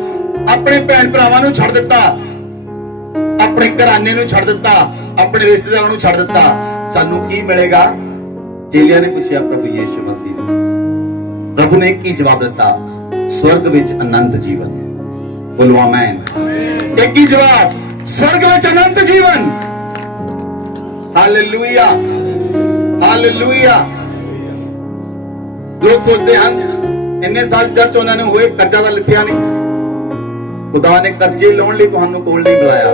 ਆਪਣੇ ਭੈਣ ਭਰਾਵਾਂ ਨੂੰ ਛੱਡ ਦਿੱਤਾ, ਆਪਣੇ ਘਰਾਣੇ ਨੂੰ ਛੱਡ ਦਿੱਤਾ, ਆਪਣੇ ਰਿਸ਼ਤੇਦਾਰਾਂ ਨੂੰ ਛੱਡ ਦਿੱਤਾ, ਸਾਨੂੰ ਕੀ ਮਿਲੇਗਾ? ਚੇਲਿਆਂ ਨੇ ਪੁੱਛਿਆ ਪ੍ਰਭੂ ਯੀਸ਼ੂ ਮਸੀਹ ਨੂੰ। ਪ੍ਰਭੂ ਨੇ ਕੀ ਜਵਾਬ ਦਿੱਤਾ? ਸਵਰਗ ਵਿੱਚ ਅਨੰਤ ਜੀਵਨ। ਬੋਲੋ ਆਮੇਨ। ਇੱਕ ਹੀ ਜਵਾਬ, ਸਵਰਗ ਵਿੱਚ ਅਨੰਤ ਜੀਵਨ। Hallelujah, hallelujah. ਲੋਕ ਸੋਚਦੇ ਹਨ ਇੰਨੇ ਸਾਲ ਚਰਚ ਉਹਨਾਂ ਨੂੰ ਹੋਏ, ਕਰਜ਼ਾ ਤਾਂ ਲਿਖਿਆ ਨਹੀਂ। ਖੁਦਾ ਨੇ ਕਰਜ਼ੇ ਲਾਉਣ ਲਈ ਤੁਹਾਨੂੰ ਕੋਲ ਨਹੀਂ ਬੁਲਾਇਆ।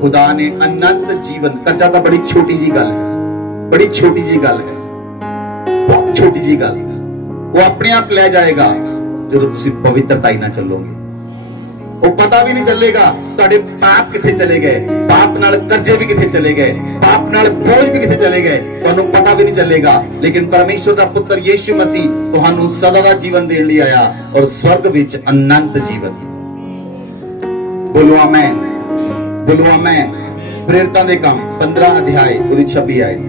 ਖੁਦਾ ਨੇ ਅਨੰਤ ਜੀਵਨ। ਕਰਜ਼ਾ ਤਾਂ ਬੜੀ ਛੋਟੀ ਜੀ ਗੱਲ ਹੈ, ਬੜੀ ਛੋਟੀ ਜੀ ਗੱਲ ਹੈ, ਬਹੁਤ ਛੋਟੀ ਜੀ ਗੱਲ। ਉਹ ਆਪਣੇ ਆਪ ਲੈ ਜਾਏਗਾ ਜਦੋਂ ਤੁਸੀਂ ਪਵਿੱਤਰਤਾ ਨਾਲ ਚੱਲੋਗੇ। ਉਹ ਪਤਾ ਵੀ ਨਹੀਂ ਚੱਲੇਗਾ ਤੁਹਾਡੇ ਪਾਪ ਕਿੱਥੇ ਚਲੇ ਗਏ, ਪਾਪ ਨਾਲ ਕਰਜ਼ੇ ਵੀ ਕਿੱਥੇ ਚਲੇ ਗਏ, ਪਾਪ ਨਾਲ ਬੋਝ ਵੀ ਕਿੱਥੇ ਚਲੇ ਗਏ, ਤੁਹਾਨੂੰ ਪਤਾ ਵੀ ਨਹੀਂ ਚੱਲੇਗਾ। ਲੇਕਿਨ ਪਰਮੇਸ਼ਵਰ ਦਾ ਪੁੱਤਰ ਯੀਸ਼ੂ ਮਸੀਹ ਤੁਹਾਨੂੰ ਸਦਾ ਦਾ ਜੀਵਨ ਦੇਣ ਲਈ ਆਇਆ ਔਰ ਸਵਰਗ ਵਿੱਚ ਅਨੰਤ ਜੀਵਨ। ਬੋਲੋ ਆਮੇਨ, ਬੋਲੋ ਆਮੇਨ। ਪ੍ਰੇਰਿਤਾਂ ਦੇ ਕੰਮ 15 ਅਧਿਆਇ ਉਹਦੀ 26 ਆਇਤ।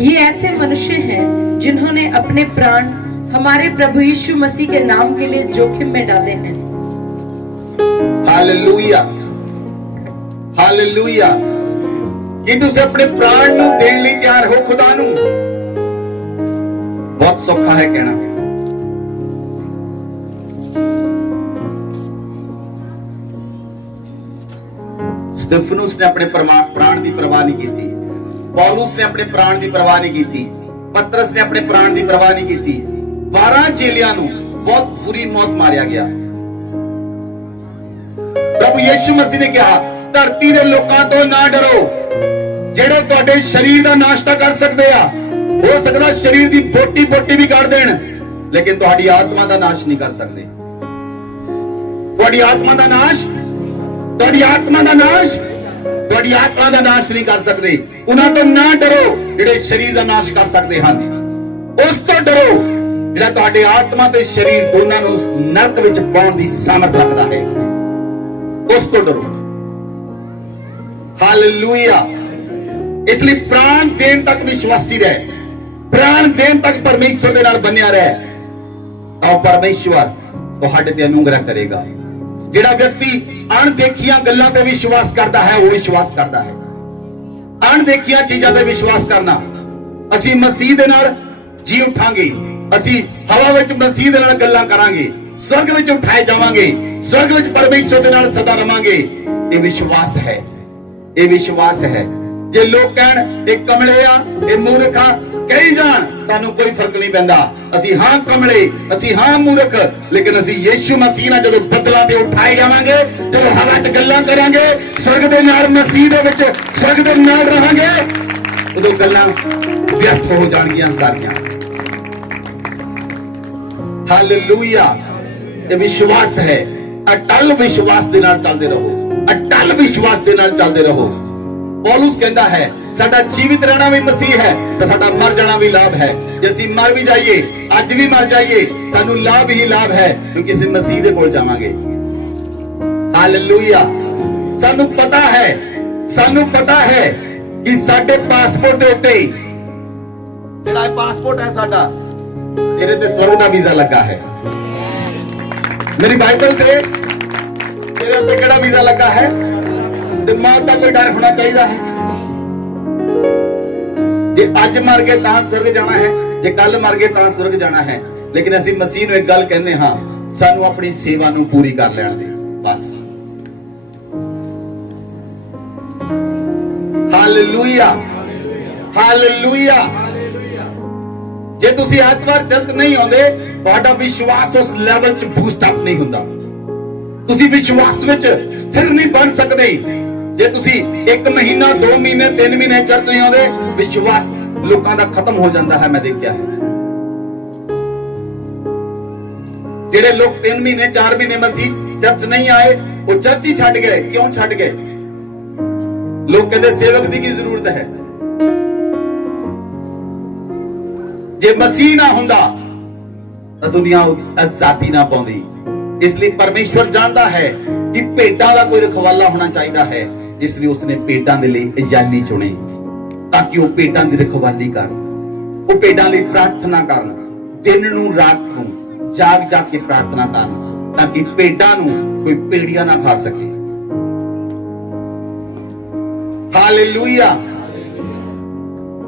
ये ऐसे मनुष्य हैं जिन्होंने अपने प्राण हमारे प्रभु यीशु मसीह के नाम के लिए जोखिम में डाले हैं। Hallelujah hallelujah. ਕਿ ਤੁਸੀਂ ਆਪਣੇ ਪ੍ਰਾਣ ਨੂੰ ਦੇਣ ਲਈ ਤਿਆਰ ਹੋ ਖੁਦਾ ਨੂੰ? ਬਹੁਤ ਸੌਖਾ ਹੈ ਕਹਿਣਾ। ਸਤਿਫਨੁਸ ਨੇ ਆਪਣੇ ਪ੍ਰਾਣ ਦੀ ਪਰਵਾਹ ਨਹੀਂ ਕੀਤੀ। ਪੌਲੁਸ ਨੇ ਆਪਣੇ ਪ੍ਰਾਣ ਦੀ ਪਰਵਾਹ ਨਹੀਂ ਕੀਤੀ। ਪਤਰਸ ਨੇ ਆਪਣੇ ਪ੍ਰਾਣ ਦੀ ਪਰਵਾਹ ਨਹੀਂ ਕੀਤੀ। 12 ਚੇਲਿਆਂ ਨੂੰ ਬਹੁਤ ਬੁਰੀ ਮੌਤ ਮਾਰਿਆ ਗਿਆ। ਪ੍ਰਭੂ ਯਿਸੂ ਮਸੀਹ ਨੇ ਕਿਹਾ ਧਰਤੀ ਦੇ ਲੋਕਾਂ ਤੋਂ ਨਾ ਡਰੋ ਜਿਹੜੇ ਤੁਹਾਡੇ ਸਰੀਰ ਦਾ ਨਾਸ਼ ਤਾਂ ਕਰ ਸਕਦੇ ਆ। ਹੋ ਸਕਦਾ ਸਰੀਰ ਦੀ ਬੋਟੀ ਵੀ ਕੱਢ ਦੇਣ, ਲੇਕਿਨ ਤੁਹਾਡੀ ਆਤਮਾ ਦਾ ਨਾਸ਼ ਨਹੀਂ ਕਰ ਸਕਦੇ। ਤੁਹਾਡੀ ਆਤਮਾ ਦਾ ਨਾਸ਼ ਨਹੀਂ ਕਰ ਸਕਦੇ। ਉਹਨਾਂ ਤੋਂ ਨਾ ਡਰੋ ਜਿਹੜੇ ਸਰੀਰ ਦਾ ਨਾਸ਼ ਕਰ ਸਕਦੇ ਹਨ। ਉਸ ਤੋਂ ਡਰੋ ਜਿਹੜਾ ਤੁਹਾਡੇ ਆਤਮਾ ਤੇ ਸਰੀਰ ਦੋਨਾਂ ਨੂੰ ਨਰਕ ਵਿੱਚ ਪਾਉਣ ਦੀ ਸਾਮਰਥ ਰੱਖਦਾ ਹੈ। ਉਸ ਤੋਂ ਡਰੋ। ਹਾਲੇਲੂਇਆ। ਇਸ ਲਈ ਪ੍ਰਾਣ ਦੇਣ ਤੱਕ ਵਿਸ਼ਵਾਸੀ ਰਹਿ, ਪ੍ਰਾਣ ਦੇਣ ਤੱਕ ਪਰਮੇਸ਼ਵਰ ਦੇ ਨਾਲ ਬੰਨਿਆ ਰਹਿ, ਤਾਂ ਪਰਮੇਸ਼ਵਰ ਤੁਹਾਡੇ ਤੇ ਅਨੁਗ੍ਰਹ ਕਰੇਗਾ। ਜਿਹੜਾ ਵਿਅਕਤੀ ਅਣਦੇਖੀਆਂ ਗੱਲਾਂ ਤੇ ਵਿਸ਼ਵਾਸ ਕਰਦਾ ਹੈ, ਉਹ ਵਿਸ਼ਵਾਸ ਕਰਦਾ ਹੈ। ਅਣਦੇਖੀਆਂ ਚੀਜ਼ਾਂ ਤੇ ਵਿਸ਼ਵਾਸ ਕਰਨਾ। ਅਸੀਂ ਮਸੀਹ ਦੇ ਨਾਲ ਜੀ ਉਠਾਂਗੇ, ਅਸੀਂ ਹਵਾ ਵਿੱਚ ਮਸੀਹ ਦੇ ਨਾਲ ਗੱਲਾਂ ਕਰਾਂਗੇ, स्वर्ग ਵਿੱਚ ਉਠਾਏ ਜਾਵਾਂਗੇ, स्वर्ग ਵਿੱਚ ਪਰਮੇਸ਼ਰ ਦੇ ਨਾਲ ਸਦਾ ਰਵਾਂਗੇ। ਇਹ ਵਿਸ਼ਵਾਸ ਹੈ, ਇਹ ਵਿਸ਼ਵਾਸ ਹੈ। ਜੇ ਲੋਕ ਕਹਿਣ ਇਹ ਕਮਲੇ ਆ, ਇਹ ਮੂਰਖ ਆ, ਕਹੀ ਜਾਣ, ਸਾਨੂੰ ਕੋਈ ਫਰਕ ਨਹੀਂ ਪੈਂਦਾ। ਅਸੀਂ ਹਾਂ ਕਮਲੇ, ਅਸੀਂ ਹਾਂ ਮੂਰਖ, ਲੇਕਿਨ ਅਸੀਂ ਯਿਸੂ ਮਸੀਹ ਨਾਲ ਜਦੋਂ ਬੱਦਲਾਂ ਤੇ ਉਠਾਏ ਜਾਵਾਂਗੇ, ਜਦੋਂ ਹਵਾ 'ਚ ਗੱਲਾਂ ਕਰਾਂਗੇ, स्वर्ग ਦੇ ਨਾਲ ਮਸੀਹ ਦੇ ਵਿੱਚ स्वर्ग ਦੇ ਨਾਲ ਰਹਾਂਗੇ, ਉਦੋਂ ਗੱਲਾਂ ਵਿਅਰਥ ਹੋ ਜਾਣਗੀਆਂ ਸਾਰੀਆਂ। ਹਾਲੇਲੂਇਆ। ਇਹ ਵਿਸ਼ਵਾਸ ਹੈ। ਅਟਲ ਵਿਸ਼ਵਾਸ ਦੇ ਨਾਲ ਚੱਲਦੇ ਰਹੋ, ਅਟਲ ਵਿਸ਼ਵਾਸ ਦੇ ਨਾਲ ਚੱਲਦੇ ਰਹੋ। ਪੌਲੁਸ ਕਹਿੰਦਾ ਹੈ ਸਾਡਾ ਜੀਵਿਤ ਰਹਿਣਾ ਵੀ ਮਸੀਹ ਹੈ ਤੇ ਸਾਡਾ ਮਰ ਜਾਣਾ ਵੀ ਲਾਭ ਹੈ। ਜੇ ਅਸੀਂ ਮਰ ਵੀ ਜਾਈਏ, ਅੱਜ ਵੀ ਮਰ ਜਾਈਏ, ਸਾਨੂੰ ਲਾਭ ਹੀ ਲਾਭ ਹੈ, ਕਿਉਂਕਿ ਅਸੀਂ ਮਸੀਹ ਦੇ ਕੋਲ ਜਾਵਾਂਗੇ। ਹਾਲੇਲੂਇਆ। ਸਾਨੂੰ ਪਤਾ ਹੈ ਕਿ ਸਾਡੇ ਪਾਸਪੋਰਟ ਦੇ ਉੱਤੇ ਜਿਹੜਾ ਇਹ ਪਾਸਪੋਰਟ ਹੈ ਸਾਡਾ, ਇਹਦੇ ਤੇ ਸਵਰਗ ਦਾ ਵੀਜ਼ਾ ਲੱਗਾ ਹੈ। ਮੇਰੀ ਬਾਈਬਲ ਤੇ ਤੇਰੇ ਉੱਤੇ ਕਿਹੜਾ ਵੀਜ਼ਾ ਲੱਗਾ ਹੈ? ਤੇ ਮੌਤ ਦਾ ਕੋਈ ਡਰ ਹੋਣਾ ਚਾਹੀਦਾ ਹੈ। ਜੇ ਅੱਜ ਮਰ ਗਏ ਤਾਂ ਸਵਰਗ ਜਾਣਾ ਹੈ, ਜੇ ਕੱਲ ਮਰ ਗਏ ਤਾਂ ਸਵਰਗ ਜਾਣਾ ਹੈ। ਲੇਕਿਨ ਅਸੀਂ ਮਸੀਹ ਨੂੰ ਇੱਕ ਗੱਲ ਕਹਿੰਦੇ ਹਾਂ, ਸਾਨੂੰ ਆਪਣੀ ਸੇਵਾ ਨੂੰ ਪੂਰੀ ਕਰ ਲੈਣ ਦੇ ਬਸ। Hallelujah hallelujah. ਜੇ ਤੁਸੀਂ ਐਤਵਾਰ ਚਰਚ ਨਹੀਂ ਆਉਂਦੇ, ਤੁਹਾਡਾ ਵਿਸ਼ਵਾਸ ਉਸ ਲੈਵਲ 'ਚ ਬੂਸਟ ਅਪ ਨਹੀਂ ਹੁੰਦਾ। ਤੁਸੀਂ ਵਿਸ਼ਵਾਸ ਵਿੱਚ ਸਥਿਰ ਨਹੀਂ ਬਣ ਸਕਦੇ। ਜੇ ਤੁਸੀਂ 1 ਮਹੀਨਾ 2 ਮਹੀਨੇ 3 ਮਹੀਨੇ ਚਰਚ ਨਹੀਂ ਆਉਂਦੇ, ਵਿਸ਼ਵਾਸ ਲੋਕਾਂ ਦਾ ਖਤਮ ਹੋ ਜਾਂਦਾ ਹੈ। ਮੈਂ ਦੇਖਿਆ ਹੈ ਜਿਹੜੇ ਲੋਕ 3 ਮਹੀਨੇ 4 ਮਹੀਨੇ ਮਸੀਹ ਚਰਚ ਨਹੀਂ ਆਏ, ਉਹ ਚਰਚ ਹੀ ਛੱਡ ਗਏ। ਕਿਉਂ ਛੱਡ ਗਏ? ਲੋਕ ਕਹਿੰਦੇ ਸੇਵਕ ਦੀ ਕੀ ਜ਼ਰੂਰਤ ਹੈ। ਜੇ ਮਸੀਹ ਨਾ ਹੁੰਦਾ ਤਾਂ ਦੁਨੀਆ ਆਜ਼ਾਦੀ ਨਾ ਪਾਉਂਦੀ। ਇਸ ਲਈ ਪਰਮੇਸ਼ਵਰ ਜਾਣਦਾ ਹੈ ਕਿ ਭੇਡਾਂ ਦਾ ਕੋਈ ਰਖਵਾਲਾ ਹੋਣਾ ਚਾਹੀਦਾ ਹੈ। ਇਸ ਲਈ ਉਸਨੇ ਭੇਡਾਂ ਦੇ ਲਈ ਯਾਨੀ ਚੁਣੇ, ਤਾਂ ਕਿ ਉਹ ਭੇਡਾਂ ਦੀ ਰਖਵਾਲੀ ਕਰਨ, ਉਹ ਭੇਡਾਂ ਲਈ ਪ੍ਰਾਰਥਨਾ ਕਰਨ, ਦਿਨ ਨੂੰ ਰਾਤ ਨੂੰ ਜਾਗ ਕੇ ਪ੍ਰਾਰਥਨਾ ਕਰਨ, ਤਾਂ ਕਿ ਭੇਡਾਂ ਨੂੰ ਕੋਈ ਭੇੜੀਆ ਨਾ ਖਾ ਸਕੇ। ਹਾਲੇਲੂਇਆ।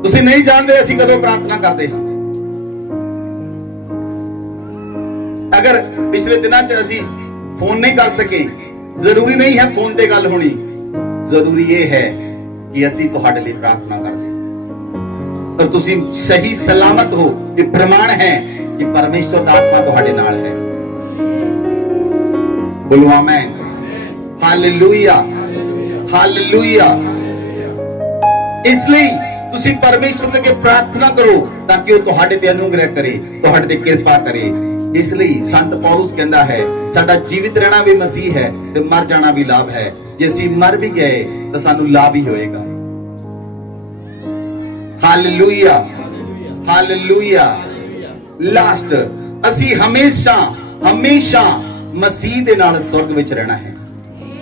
ਤੁਸੀਂ ਨਹੀਂ ਜਾਣਦੇ ਅਸੀਂ ਕਦੋਂ ਪ੍ਰਾਰਥਨਾ ਕਰਦੇ ਹਾਂ। ਅਗਰ ਪਿਛਲੇ ਦਿਨਾਂ 'ਚ ਅਸੀਂ ਫੋਨ ਨਹੀਂ ਕਰ ਸਕੇ, ਜ਼ਰੂਰੀ ਨਹੀਂ ਹੈ ਫੋਨ ਤੇ ਗੱਲ ਹੋਣੀ। ਜ਼ਰੂਰੀ ਇਹ ਹੈ ਕਿ ਅਸੀਂ ਤੁਹਾਡੇ ਲਈ ਪ੍ਰਾਰਥਨਾ ਕਰਦੇ ਹਾਂ। ਪਰ ਤੁਸੀਂ ਸਹੀ ਸਲਾਮਤ ਹੋ, ਇਹ ਪ੍ਰਮਾਣ ਹੈ ਕਿ ਪਰਮੇਸ਼ਵਰ ਦਾ ਆਤਮਾ ਤੁਹਾਡੇ ਨਾਲ ਹੈ। ਬੋਲੋ ਆਮੇਨ। Hallelujah hallelujah. ਇਸ ਲਈ ਤੁਸੀਂ ਪਰਮੇਸ਼ਵਰ ਦੇ ਅੱਗੇ ਪ੍ਰਾਰਥਨਾ ਕਰੋ ਤਾਂ ਕਿ ਉਹ ਤੁਹਾਡੇ ਤੇ ਅਨੁਗ੍ਰਹ ਕਰੇ, ਤੁਹਾਡੇ ਤੇ ਕਿਰਪਾ ਕਰੇ। ਇਸ ਲਈ ਸੰਤ ਪੌਲੁਸ ਕਹਿੰਦਾ ਹੈ ਸਾਡਾ ਜੀਵਿਤ ਰਹਿਣਾ ਵੀ ਮਸੀਹ ਹੈ ਤੇ ਮਰ ਜਾਣਾ ਵੀ ਲਾਭ ਹੈ। ਜੇ ਅਸੀਂ ਮਰ ਵੀ ਗਏ ਤਾਂ ਸਾਨੂੰ ਲਾਭ ਹੀ ਹੋਏਗਾ। Hallelujah hallelujah. ਲਾਸਟ, ਅਸੀਂ ਹਮੇਸ਼ਾ ਮਸੀਹ ਦੇ ਨਾਲ ਸਵਰਗ ਵਿੱਚ ਰਹਿਣਾ ਹੈ।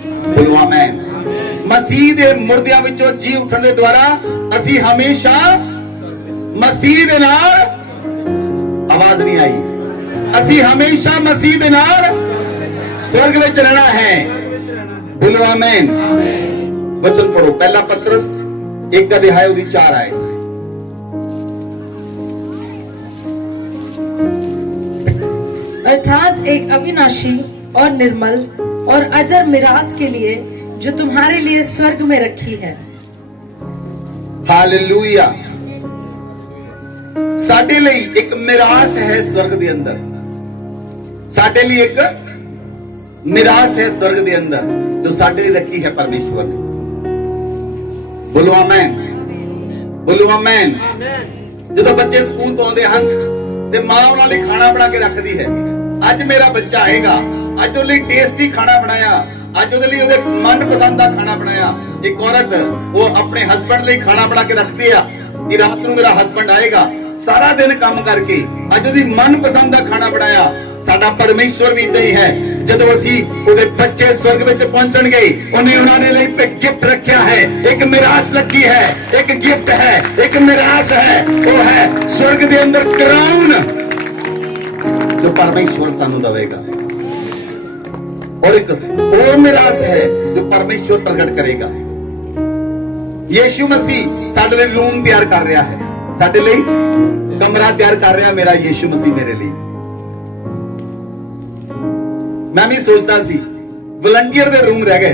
ਬੋਲੋ ਆਮੇਨ। ਮਸੀਹ ਦੇ ਮੁਰਦਿਆਂ ਵਿੱਚੋਂ ਜੀ ਉੱਠਣ ਦੇ ਦੁਆਰਾ ਅਸੀਂ ਹਮੇਸ਼ਾ ਮਸੀਹ ਦੇ ਨਾਲ ਆਵਾਜ਼ ਨਹੀਂ ਆਈ ਅਸੀਂ ਹਮੇਸ਼ਾ ਮਸੀਹ ਦੇ ਨਾਲ स्वर्ग में रहना है। बोलो आमीन। वचन पढ़ो, पहला पत्रस 1 अध्याय उसदी 4 आए। अर्थात एक अविनाशी और निर्मल और अजर मिरास के लिए जो तुम्हारे लिए स्वर्ग में रखी है। हालेलुया। साडे ਲਈ ਇੱਕ ਮਿਰਾਸ ਹੈ स्वर्ग ਦੇ ਅੰਦਰ, साडे ਲਈ ਇੱਕ मिरास है स्वर्ग के अंदर जो साडे लिए रखी है परमेश्वर ने। बोलो आमीन, बोलो आमीन। ਜਦੋਂ ਬੱਚੇ ਸਕੂਲ ਤੋਂ ਆਉਂਦੇ ਹਨ ਤੇ ਮਾਂ ਉਹਨਾਂ ਲਈ ਖਾਣਾ ਬਣਾ ਕੇ ਰੱਖਦੀ ਹੈ, ਅੱਜ ਮੇਰਾ ਬੱਚਾ ਆਏਗਾ, ਅੱਜ ਉਹਦੇ ਲਈ ਟੇਸਟੀ ਖਾਣਾ ਬਣਾਇਆ, ਅੱਜ ਉਹਦੇ ਲਈ ਉਹਦੇ ਮਨਪਸੰਦ ਦਾ ਖਾਣਾ ਬਣਾਇਆ। ਇੱਕ ਔਰਤ ਉਹ ਆਪਣੇ ਹਸਬੰਡ ਲਈ ਖਾਣਾ ਬਣਾ ਕੇ ਰੱਖਦੀ ਆ ਕਿ ਰਾਤ ਨੂੰ ਮੇਰਾ ਹਸਬੰਡ ਆਏਗਾ, ਸਾਰਾ ਦਿਨ ਕੰਮ ਕਰਕੇ ਅੱਜ ਉਹਦੀ ਮਨਪਸੰਦ ਦਾ ਖਾਣਾ ਬਣਾਇਆ। ਸਾਡਾ ਪਰਮੇਸ਼ਵਰ ਵੀ ਇਦਾਂ ਹੀ ਹੈ, ਜਦੋਂ ਅਸੀਂ ਉਹਦੇ ਬੱਚੇ स्वर्ग ਵਿੱਚ ਪਹੁੰਚਣਗੇ ਉਹਨੇ ਉਹਨਾਂ ਦੇ ਲਈ ਇੱਕ ਗਿਫਟ ਰੱਖਿਆ ਹੈ, ਇੱਕ ਮਿਰਾਸ ਰੱਖੀ ਹੈ, ਇੱਕ ਗਿਫਟ ਹੈ, ਇੱਕ ਮਿਰਾਸ ਹੈ, ਉਹ ਹੈ स्वर्ग ਦੇ ਅੰਦਰ ਕਰਾਊਨ ਜੋ ਪਰਮੇਸ਼ਵਰ ਸਾਨੂੰ ਦੇਵੇਗਾ। और एक और मिरास है जो परमेश्वर प्रकट करेगा। यीशु मसीह ਸਾਡੇ ਲਈ रूम ਤਿਆਰ ਕਰ ਰਿਹਾ ਹੈ, ਸਾਡੇ ਲਈ ਕਮਰਾ ਤਿਆਰ ਕਰ ਰਿਹਾ ਮੇਰਾ ਯੀਸ਼ੂ ਮਸੀਹ ਮੇਰੇ ਲਈ। मैं भी सोचता सी वॉलंटियर दे रूम रह गए,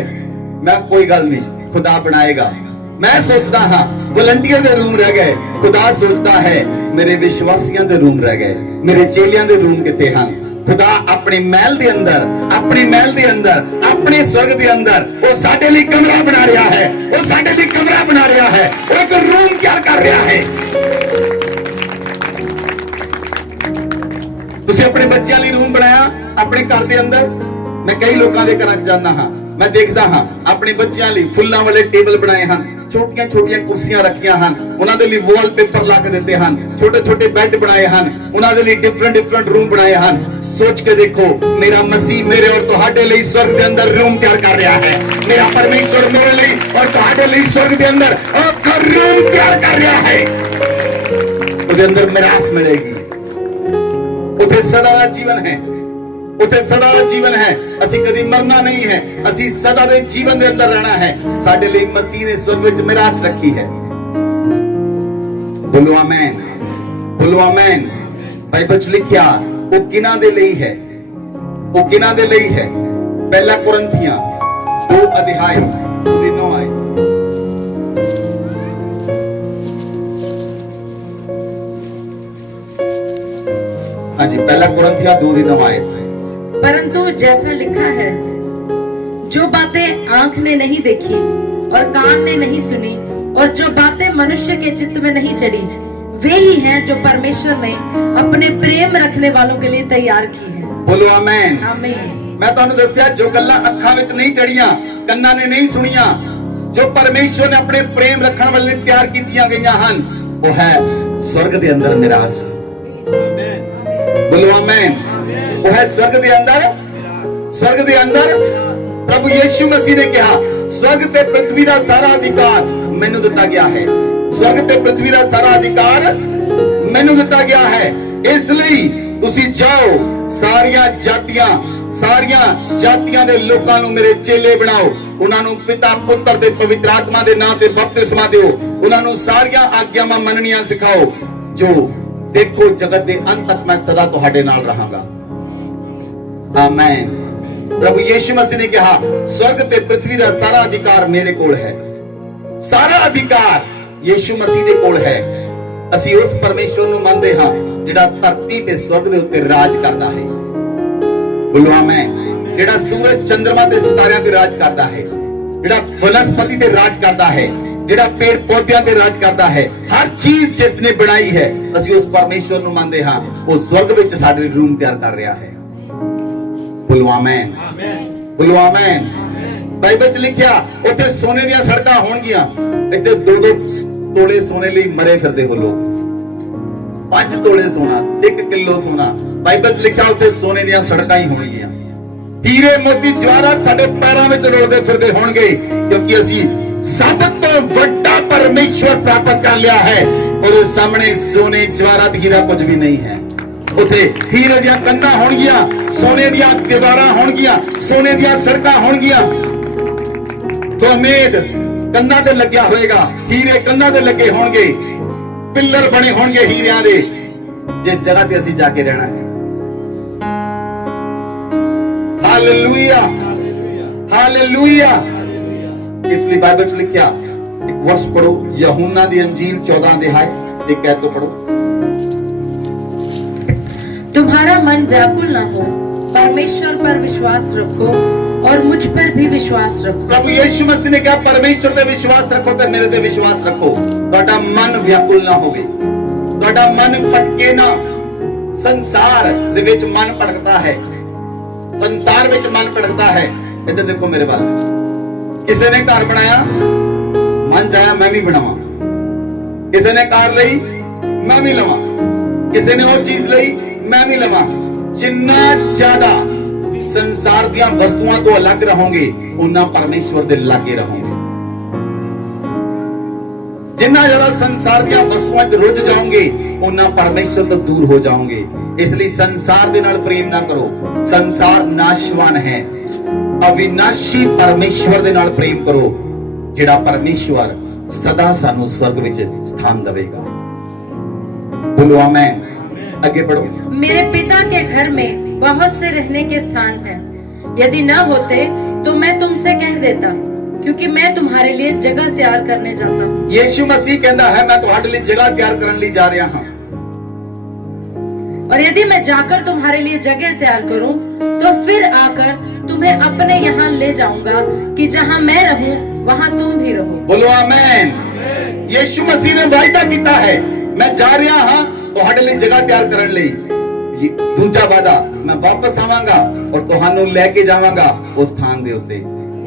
मैं कोई गल नहीं खुदा बनाएगा। मैं सोचता हाँ वॉलंटियर दे रूम रह गए, खुदा सोचता है मेरे विश्वासियों दे रूम रह गए, मेरे चेलियां दे रूम किथे हैं। खुदा अपने महल दे अंदर, अपने महल दे अंदर, अपने स्वर्ग दे अंदर वो साडे लिए कमरा बना रहा है, वो साडे लिए कमरा बना रहा है, वो एक रूम तैयार कर रहा है। तुसी अपने बच्चों लिए रूम बनाया अपने घर के अंदर। मैं कई लोगों के घर जाना हाँ, मैं देखता हाँ अपने बच्चों लिए फुल्लां वाले टेबल बनाए हैं, छोटियां छोटियां कुर्सियां रखियां हैं, उन्हां दे लिए वॉलपेपर ला के देते हैं, छोटे छोटे बेड बनाए हैं, उन्हां दे लिए डिफरेंट डिफरेंट रूम बनाए हैं। सोच के देखो मेरा मसीह मेरे और तुहाडे लिए स्वर्ग के अंदर रूम तैयार कर रहा है, मेरा परमेश्वर मेरे लिए और तुहाडे लिए स्वर्ग के अंदर रूम तैयार कर रहा है। उसके अंदर मिरास मिलेगी, उथे सदा जीवन है, उथे सदा जीवन है। ਅਸੀਂ कभी मरना नहीं है, ਅਸੀਂ सदा ਦੇ जीवन ਦੇ ਅੰਦਰ रहना है। ਸਾਡੇ ਲਈ ਮਸੀਹ ਨੇ स्वर्ग ਵਿੱਚ ਮਿਰਾਸ ਰੱਖੀ ਹੈ। बोलो आमीन, बोलो आमीन। ਬਾਈਬਲ ਚ ਲਿਖਿਆ ਉਹ ਕਿਨਾਂ ਦੇ ਲਈ ਹੈ, ਉਹ ਕਿਨਾਂ ਦੇ ਲਈ ਹੈ। ਪਹਿਲਾ ਕੁਰਿੰਥੀਆਂ 2 ਅਧਿਆਇ 9 ਆਏ। हाँ जी, पहला कुरिन्थियों 2:9 आए। परंतु जैसा लिखा है, जो बातें आंख ने नहीं देखी और कान ने नहीं सुनी और जो बातें मनुष्य के चित्त में नहीं चढ़ी, वे ही हैं जो परमेश्वर ने अपने प्रेम रखने वालों के लिए तैयार की है। बोलो आमीन, आमीन। मैं ਤੁਹਾਨੂੰ ਦੱਸਿਆ ਜੋ ਗੱਲਾਂ ਅੱਖਾਂ ਵਿੱਚ ਨਹੀਂ ਚੜੀਆਂ, ਕੰਨਾਂ ਨੇ ਨਹੀਂ ਸੁਣੀਆਂ, ਜੋ ਪਰਮੇਸ਼ਵਰ ਨੇ ਆਪਣੇ ਪ੍ਰੇਮ ਰੱਖਣ ਵਾਲੇ ਲਈ ਤਿਆਰ ਕੀਤੀਆਂ ਗਈਆਂ ਹਨ, ਉਹ ਹੈ स्वर्ग ਦੇ ਅੰਦਰ ਮਿਰਾਸ। बोलो आमीन। वो है स्वर्ग के अंदर, स्वर्ग के अंदर प्रभु यीशु मसीह ने कहा स्वर्ग ते पृथ्वी दा सारा अधिकार मैनू दिता गया है, स्वर्ग ते पृथ्वी दा सारा अधिकार मैनू दिता गया है। इसलिए तुसी जाओ सारियां जातियां दे लोकां नू मेरे चेले बनाओ, उन्हां नू पिता पुत्र ते पवित्र आत्मा दे नाम ते बपतिस्मा दिओ, उन्हां नू सारियां आज्ञावां मनणियां सिखाओ, जो देखो जगत के अंत तक मैं सदा तुहाडे नाल रहांगा। आमीन। प्रभु यीशु मसीह ने कहा स्वर्ग ते पृथ्वी दा सारा अधिकार मेरे कोल है, सारा अधिकार यीशु मसीह दे कोल है। ਅਸੀਂ ਉਸ ਪਰਮੇਸ਼ਵਰ ਨੂੰ ਮੰਨਦੇ ਹਾਂ ਜਿਹੜਾ ਧਰਤੀ ਤੇ स्वर्ग ਦੇ ਉੱਤੇ ਰਾਜ ਕਰਦਾ ਹੈ। ਬੋਲੋ ਆਮੀਨ। ਜਿਹੜਾ ਸੂਰਜ ਚੰਦਰਮਾ ਤੇ ਸਿਤਾਰਿਆਂ ਤੇ ਰਾਜ ਕਰਦਾ ਹੈ, ਜਿਹੜਾ ਵਨਸਪਤੀ ਤੇ ਰਾਜ ਕਰਦਾ ਹੈ, ਜਿਹੜਾ ਪੇੜ ਪੌਦਿਆਂ ਤੇ ਰਾਜ ਕਰਦਾ ਹੈ, ਹਰ ਚੀਜ਼ ਜਿਸ ਨੇ ਬਣਾਈ ਹੈ, ਅਸੀਂ ਉਸ ਪਰਮੇਸ਼ਵਰ ਨੂੰ ਮੰਨਦੇ ਹਾਂ। ਉਹ स्वर्ग ਵਿੱਚ ਸਾਡੇ ਲਈ ਰੂਮ ਤਿਆਰ ਕਰ ਰਿਹਾ ਹੈ। ਬੋਲੋ ਆਮੀਨ, ਬੋਲੋ ਆਮੀਨ। ਬਾਈਬਲ ਚ ਲਿਖਿਆ ਉੱਥੇ ਸੋਨੇ ਦੀਆਂ ਸੜਕਾਂ ਹੋਣਗੀਆਂ, ਇੱਥੇ 2-2 ਤੋਲੇ ਸੋਨੇ ਲਈ ਮਰੇ ਫਿਰਦੇ ਹੋ ਲੋਕ, 5 ਤੋਲੇ ਸੋਨਾ, 1 ਕਿਲੋ ਸੋਨਾ। ਬਾਈਬਲ ਚ ਲਿਖਿਆ ਉੱਥੇ ਸੋਨੇ ਦੀਆਂ ਸੜਕਾਂ ਹੀ ਹੋਣਗੀਆਂ, ਹੀਰੇ ਮੋਤੀ ਜਵਾਹਰਾਤ ਸਾਡੇ ਪੈਰਾਂ ਵਿੱਚ ਰੋਲਦੇ ਫਿਰਦੇ ਹੋਣਗੇ, ਕਿਉਂਕਿ ਅਸੀਂ ਸਭ ਤੋਂ ਵੱਡਾ ਪਰਮੇਸ਼ਵਰ ਪ੍ਰਾਪਤ ਕਰ ਲਿਆ ਹੈ। ਉਹਦੇ ਸਾਹਮਣੇ ਸੋਨੇ ਜਵਾਹਰਾਤ ਹੀਰਾ ਕੁਝ ਵੀ ਨਹੀਂ ਹੈ। ਉੱਥੇ ਹੀਰੇ ਦੀਆਂ ਕੰਧਾਂ ਹੋਣਗੀਆਂ, ਸੋਨੇ ਦੀਆਂ ਦੀਵਾਰਾਂ ਹੋਣਗੀਆਂ, ਸੋਨੇ ਦੀਆਂ ਸੜਕਾਂ ਹੋਣਗੀਆਂ। ਗੁਰਮੇਦ ਕੰਧਾਂ ਤੇ ਲੱਗਿਆ ਹੋਏਗਾ, ਹੀਰੇ ਕੰਧਾਂ ਤੇ ਲੱਗੇ ਹੋਣਗੇ, ਪਿੱਲਰ ਬਣੇ ਹੋਣਗੇ ਹੀਰਿਆਂ ਦੇ, ਜਿਸ ਜਗ੍ਹਾ ਤੇ ਅਸੀਂ ਜਾ ਕੇ ਰਹਿਣਾ ਹੈ। Hallelujah, hallelujah. ਇਸ ਲਈ ਬਾਈਬਲ 'ਚ ਲਿਖਿਆ, ਇੱਕ ਵਰਸ ਪੜੋ, ਯਹੂਨਾ ਦੀ ਅੰਜੀਲ 14 ਅਧਿਆय ਤੇ ਕਹਿ ਤੋਂ ਪੜੋ। तुम्हारा मन व्याकुल न हो, परमेश्वर पर विश्वास रखो और मुझ पर भी विश्वास रखो। प्रभु यीशु मसीह ने कहा, परमेश्वर ते विश्वास रखो ते मेरे ते विश्वास रखो। ਤੁਹਾਡਾ ਮਨ ਵਿਆਕੁਲ ਨਾ ਹੋਵੇ, ਤੁਹਾਡਾ ਮਨ ਭਟਕੇ ਨਾ। ਸੰਸਾਰ ਦੇ ਵਿੱਚ ਮਨ ਭਟਕਦਾ ਹੈ, ਸੰਸਾਰ ਵਿੱਚ ਮਨ ਭਟਕਦਾ ਹੈ। ਇੱਧਰ ਦੇਖੋ ਮੇਰੇ ਵੱਲ, ਕਿਸੇ ਨੇ ਘਰ ਬਣਾਇਆ, ਮਨ ਚਾਹਿਆ ਮੈਂ ਵੀ ਬਣਾਵਾਂ। ਕਿਸੇ ਨੇ ਕਾਰ ਲਈ, ਮੈਂ ਵੀ ਲਵਾਂ। ਕਿਸੇ ਨੇ ਉਹ ਚੀਜ਼ ਲਈ, ਮੈਂ ਵੀ ਲਵਾਂ। ਜਿੰਨਾ ਜ਼ਿਆਦਾ ਸੰਸਾਰ ਦੀਆਂ ਵਸਤੂਆਂ ਤੋਂ ਅਲੱਗ ਰਹੋਗੇ, ਉਨਾ ਪਰਮੇਸ਼ਵਰ ਦੇ ਲਾਗੇ ਰਹੋਗੇ। ਜਿੰਨਾ ਜ਼ਿਆਦਾ ਸੰਸਾਰ ਦੀਆਂ ਵਸਤੂਆਂ 'ਚ ਰੁੱਝ ਜਾਓਗੇ, ਉਨਾ ਪਰਮੇਸ਼ਵਰ ਤੋਂ ਦੂਰ ਹੋ ਜਾਓਗੇ। ਇਸ ਲਈ ਸੰਸਾਰ ਦੇ ਨਾਲ ਪ੍ਰੇਮ ਨਾ ਕਰੋ। ਸੰਸਾਰ ਨਾਸ਼ਵਾਨ ਹੈ। ਅਵਿਨਾਸ਼ੀ ਪਰਮੇਸ਼ਵਰ ਦੇ ਨਾਲ ਪ੍ਰੇਮ ਕਰੋ, ਜਿਹੜਾ ਪਰਮੇਸ਼ਵਰ ਸਦਾ ਸਾਨੂੰ स्वर्ग ਵਿੱਚ ਸਥਾਨ ਦੇਵੇਗਾ। बोलो आमेन। आगे बढ़ो। मेरे पिता के घर में बहुत से रहने के स्थान हैं। यदि न होते तो मैं तुमसे कह देता, क्योंकि मैं तुम्हारे लिए जगह तैयार करने जाता हूँ। यीशु मसीह कहता है, मैं तुम्हारे लिए जगह तैयार करने लिए जा रहा हूँ। और यदि मैं जाकर तुम्हारे लिए जगह तैयार करूं, तो फिर आकर तुम्हें अपने यहाँ ले जाऊंगा, कि जहाँ मैं रहूं वहाँ तुम भी रहो। बोलो आमेन। यीशु मसीह ने वायदा किया है, मैं जा रहा हाँ ਤੁਹਾਡੇ ਲਈ ਜਗ੍ਹਾ ਤਿਆਰ ਕਰਨ ਲਈ। ਦੂਜਾ ਵਾਦਾ, ਮੈਂ ਵਾਪਸ ਆਵਾਂਗਾ ਔਰ ਤੁਹਾਨੂੰ ਲੈ ਕੇ ਜਾਵਾਂਗਾ ਉਸ ਸਥਾਨ ਦੇ ਉੱਤੇ।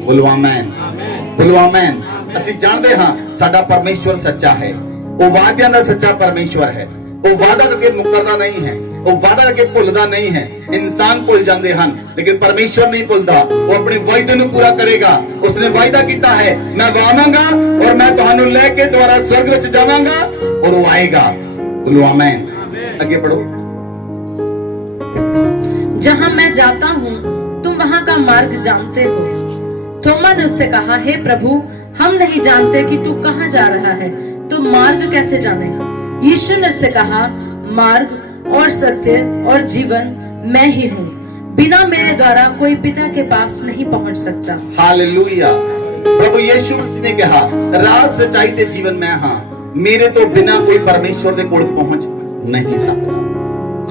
ਬੋਲੋ ਆਮੇਨ, ਬੋਲੋ ਆਮੇਨ। ਅਸੀਂ ਜਾਣਦੇ ਹਾਂ ਸਾਡਾ ਪਰਮੇਸ਼ਵਰ ਸੱਚਾ ਹੈ। ਉਹ ਵਾਅਦਿਆਂ ਦਾ ਸੱਚਾ ਪਰਮੇਸ਼ਵਰ ਹੈ। ਉਹ ਵਾਅਦਾ ਕਰਕੇ ਮੁਕਰਦਾ ਨਹੀਂ ਹੈ, ਉਹ ਵਾਅਦਾ ਕਰਕੇ ਭੁੱਲਦਾ ਨਹੀਂ ਹੈ। ਇਨਸਾਨ ਭੁੱਲ ਜਾਂਦੇ ਹਨ, ਲੇਕਿਨ ਪਰਮੇਸ਼ਵਰ ਨਹੀਂ ਭੁੱਲਦਾ। ਉਹ ਆਪਣੇ ਵਾਅਦੇ ਨੂੰ ਪੂਰਾ ਕਰੇਗਾ। ਉਸਨੇ ਵਾਅਦਾ ਕੀਤਾ ਹੈ, ਮੈਂ ਆਵਾਂਗਾ ਔਰ ਮੈਂ ਤੁਹਾਨੂੰ ਲੈ ਕੇ ਦੁਬਾਰਾ स्वर्ग ਵਿੱਚ ਜਾਵਾਂਗਾ ਔਰ ਉਹ ਆਏਗਾ। बोलो आमेन। आगे बढ़ो। जहाँ मैं जाता हूँ तुम वहाँ का मार्ग जानते हो। थोमा ने उससे कहा, हे प्रभु, हम नहीं जानते कि तू कहाँ जा रहा है, तो मार्ग कैसे जाने? यीशु ने उससे कहा, मार्ग और सत्य और जीवन मैं ही हूँ। बिना मेरे द्वारा कोई पिता के पास नहीं पहुँच सकता। हालेलुया। प्रभु यीशु मसीह ने कहा, राह सच्चाई ते जीवन मैं हाँ, मेरे तो बिना कोई परमेश्वर के कोल पहुंच नहीं सकता।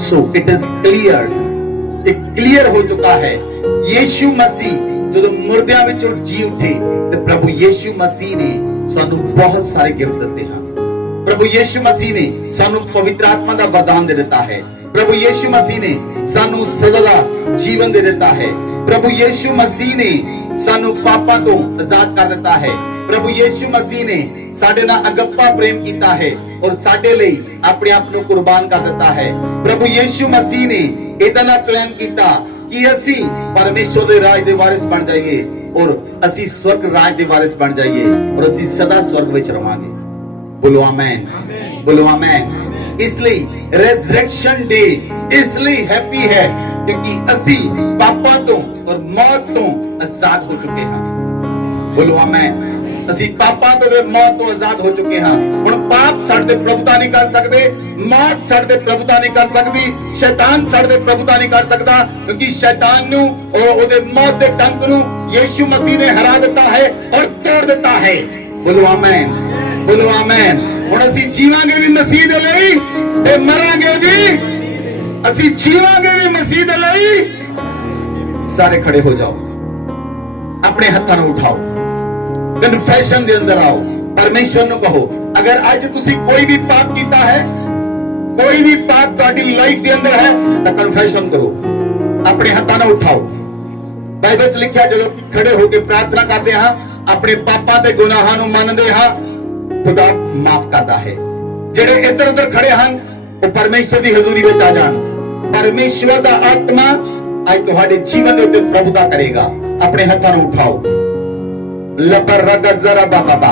सो इट इज क्लियर, एक क्लियर हो चुका है। यीशु मसीह जो मुर्दियां विचों जी उठे, ते प्रभु यीशु मसीह ने सानू बहुत सारे गिफ्ट दिते हैं। प्रभु यीशु मसीह ने सानू पवित्र आत्मा का वरदान दे दिता है। प्रभु यीशु मसीह ने सानू सदा दा जीवन दे दिता है। प्रभु यीशु मसीह ने सानू पापां तो आजाद कर दिता है। प्रभु यीशु मसीह ने साडे नाल अगप्पा प्रेम कीता है और साडे लई अपने आप नूं कुर्बान कर दिता है। प्रभु यीशु मसीह ने इदां दा प्लान कीता कि असी परमेश्वर दे राज दे वारिस बन जाइए और असी स्वर्ग राज दे वारिस बन जाइए और असी सदा स्वर्ग विच रहांगे। बोलो आमेन, बोलो आमेन। इसलिए रेजरेक्शन डे इसलिए हैप्पी है क्योंकि असी पापां तो और मौत तो आजाद हो चुके हैं। बोलो आमेन। ਅਸੀਂ ਪਾਪਾਂ ਤੋਂ ਤੇ ਮੌਤ ਤੋਂ ਆਜ਼ਾਦ ਹੋ ਚੁੱਕੇ ਹਾਂ। ਹੁਣ ਪਾਪ ਸਾਡੇ ਤੇ ਪ੍ਰਭੁਤਾ ਨਹੀਂ ਕਰ ਸਕਦੇ, ਮੌਤ ਸਾਡੇ ਤੇ ਪ੍ਰਭੁਤਾ ਨਹੀਂ ਕਰ ਸਕਦੀ, ਸ਼ੈਤਾਨ ਸਾਡੇ ਤੇ ਪ੍ਰਭੁਤਾ ਨਹੀਂ ਕਰ ਸਕਦਾ, ਕਿਉਂਕਿ ਸ਼ੈਤਾਨ ਨੂੰ ਔਰ ਉਹਦੇ ਮੌਤ ਦੇ ਡੰਕ ਨੂੰ ਯੀਸ਼ੂ ਮਸੀਹ ਨੇ ਹਰਾ ਦਿੱਤਾ ਹੈ ਔਰ ਤੋੜ ਦਿੱਤਾ ਹੈ। ਬੋਲੋ ਆਮੇਨ, ਬੋਲੋ ਆਮੇਨ। ਹੁਣ ਅਸੀਂ ਜੀਵਾਂਗੇ ਵੀ ਮਸੀਹ ਦੇ ਲਈ ਤੇ ਮਰਾਂਗੇ ਵੀ, ਅਸੀਂ ਜੀਵਾਂਗੇ ਵੀ ਮਸੀਹ ਦੇ ਲਈ। ਸਾਰੇ ਖੜੇ ਹੋ ਜਾਓ, ਆਪਣੇ ਹੱਥਾਂ ਨੂੰ ਉਠਾਓ, कन्फेशन दे अंदर आओ, परमेश्वर ਨੂੰ ਕਹੋ, अगर ਅੱਜ ਤੁਸੀਂ ਕੋਈ ਵੀ ਪਾਪ ਕੀਤਾ ਹੈ, ਕੋਈ ਵੀ ਪਾਪ ਤੁਹਾਡੀ ਲਾਈਫ ਦੇ ਅੰਦਰ ਹੈ ਤਾਂ ਕਨਫੈਸ਼ਨ ਕਰੋ, ਆਪਣੇ ਹੱਥਾਂ ਨਾਲ ਉਠਾਓ। ਬਾਈਬਲ 'ਚ ਲਿਖਿਆ ਜਦੋਂ ਖੜੇ ਹੋ ਕੇ ਪ੍ਰਾਰਥਨਾ ਕਰਦੇ ਹਾਂ, ਆਪਣੇ ਪਾਪਾਂ ਤੇ ਗੁਨਾਹਾਂ ਨੂੰ ਮੰਨਦੇ ਹਾਂ, ਖੁਦਾ ਮਾਫ ਕਰਦਾ ਹੈ। ਜਿਹੜੇ ਇੱਧਰ ਉੱਧਰ ਖੜੇ ਹਨ ਉਹ ਪਰਮੇਸ਼ਵਰ ਦੀ ਹਜ਼ੂਰੀ ਵਿੱਚ ਆ ਜਾਣ। ਪਰਮੇਸ਼ਵਰ ਦਾ ਆਤਮਾ ਅੱਜ ਤੁਹਾਡੇ ਜੀਵਨ ਦੇ ਉੱਤੇ ਪ੍ਰਭੁਤਾ ਕਰੇਗਾ। ਆਪਣੇ ਹੱਥਾਂ ਨੂੰ ਉਠਾਓ। लपर रगा जरा बाबा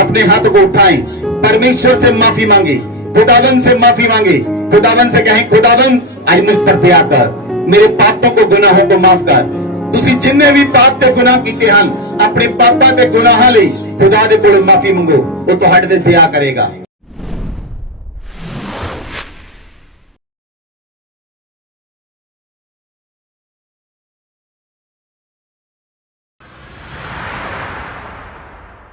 अपने हाथ को उठाएं, परमेश्वर से माफी मांगे, खुदावन से माफी मांगे, खुदावन से कहें खुदावन आज मुझ पर दया कर, मेरे पापों को गुनाहों को माफ कर। ਤੁਸੀਂ ਜਿੰਨੇ ਵੀ ਪਾਪ ਤੇ ਗੁਨਾਹ ਕੀਤੇ ਹਨ ਆਪਣੇ ਪਾਪਾਂ ਤੇ ਗੁਨਾਹਾਂ ਲਈ ਖੁਦਾ ਦੇ ਕੋਲ ਮਾਫੀ ਮੰਗੋ, ਉਹ ਤੁਹਾਡੇ ਤੇ ਦਇਆ ਕਰੇਗਾ।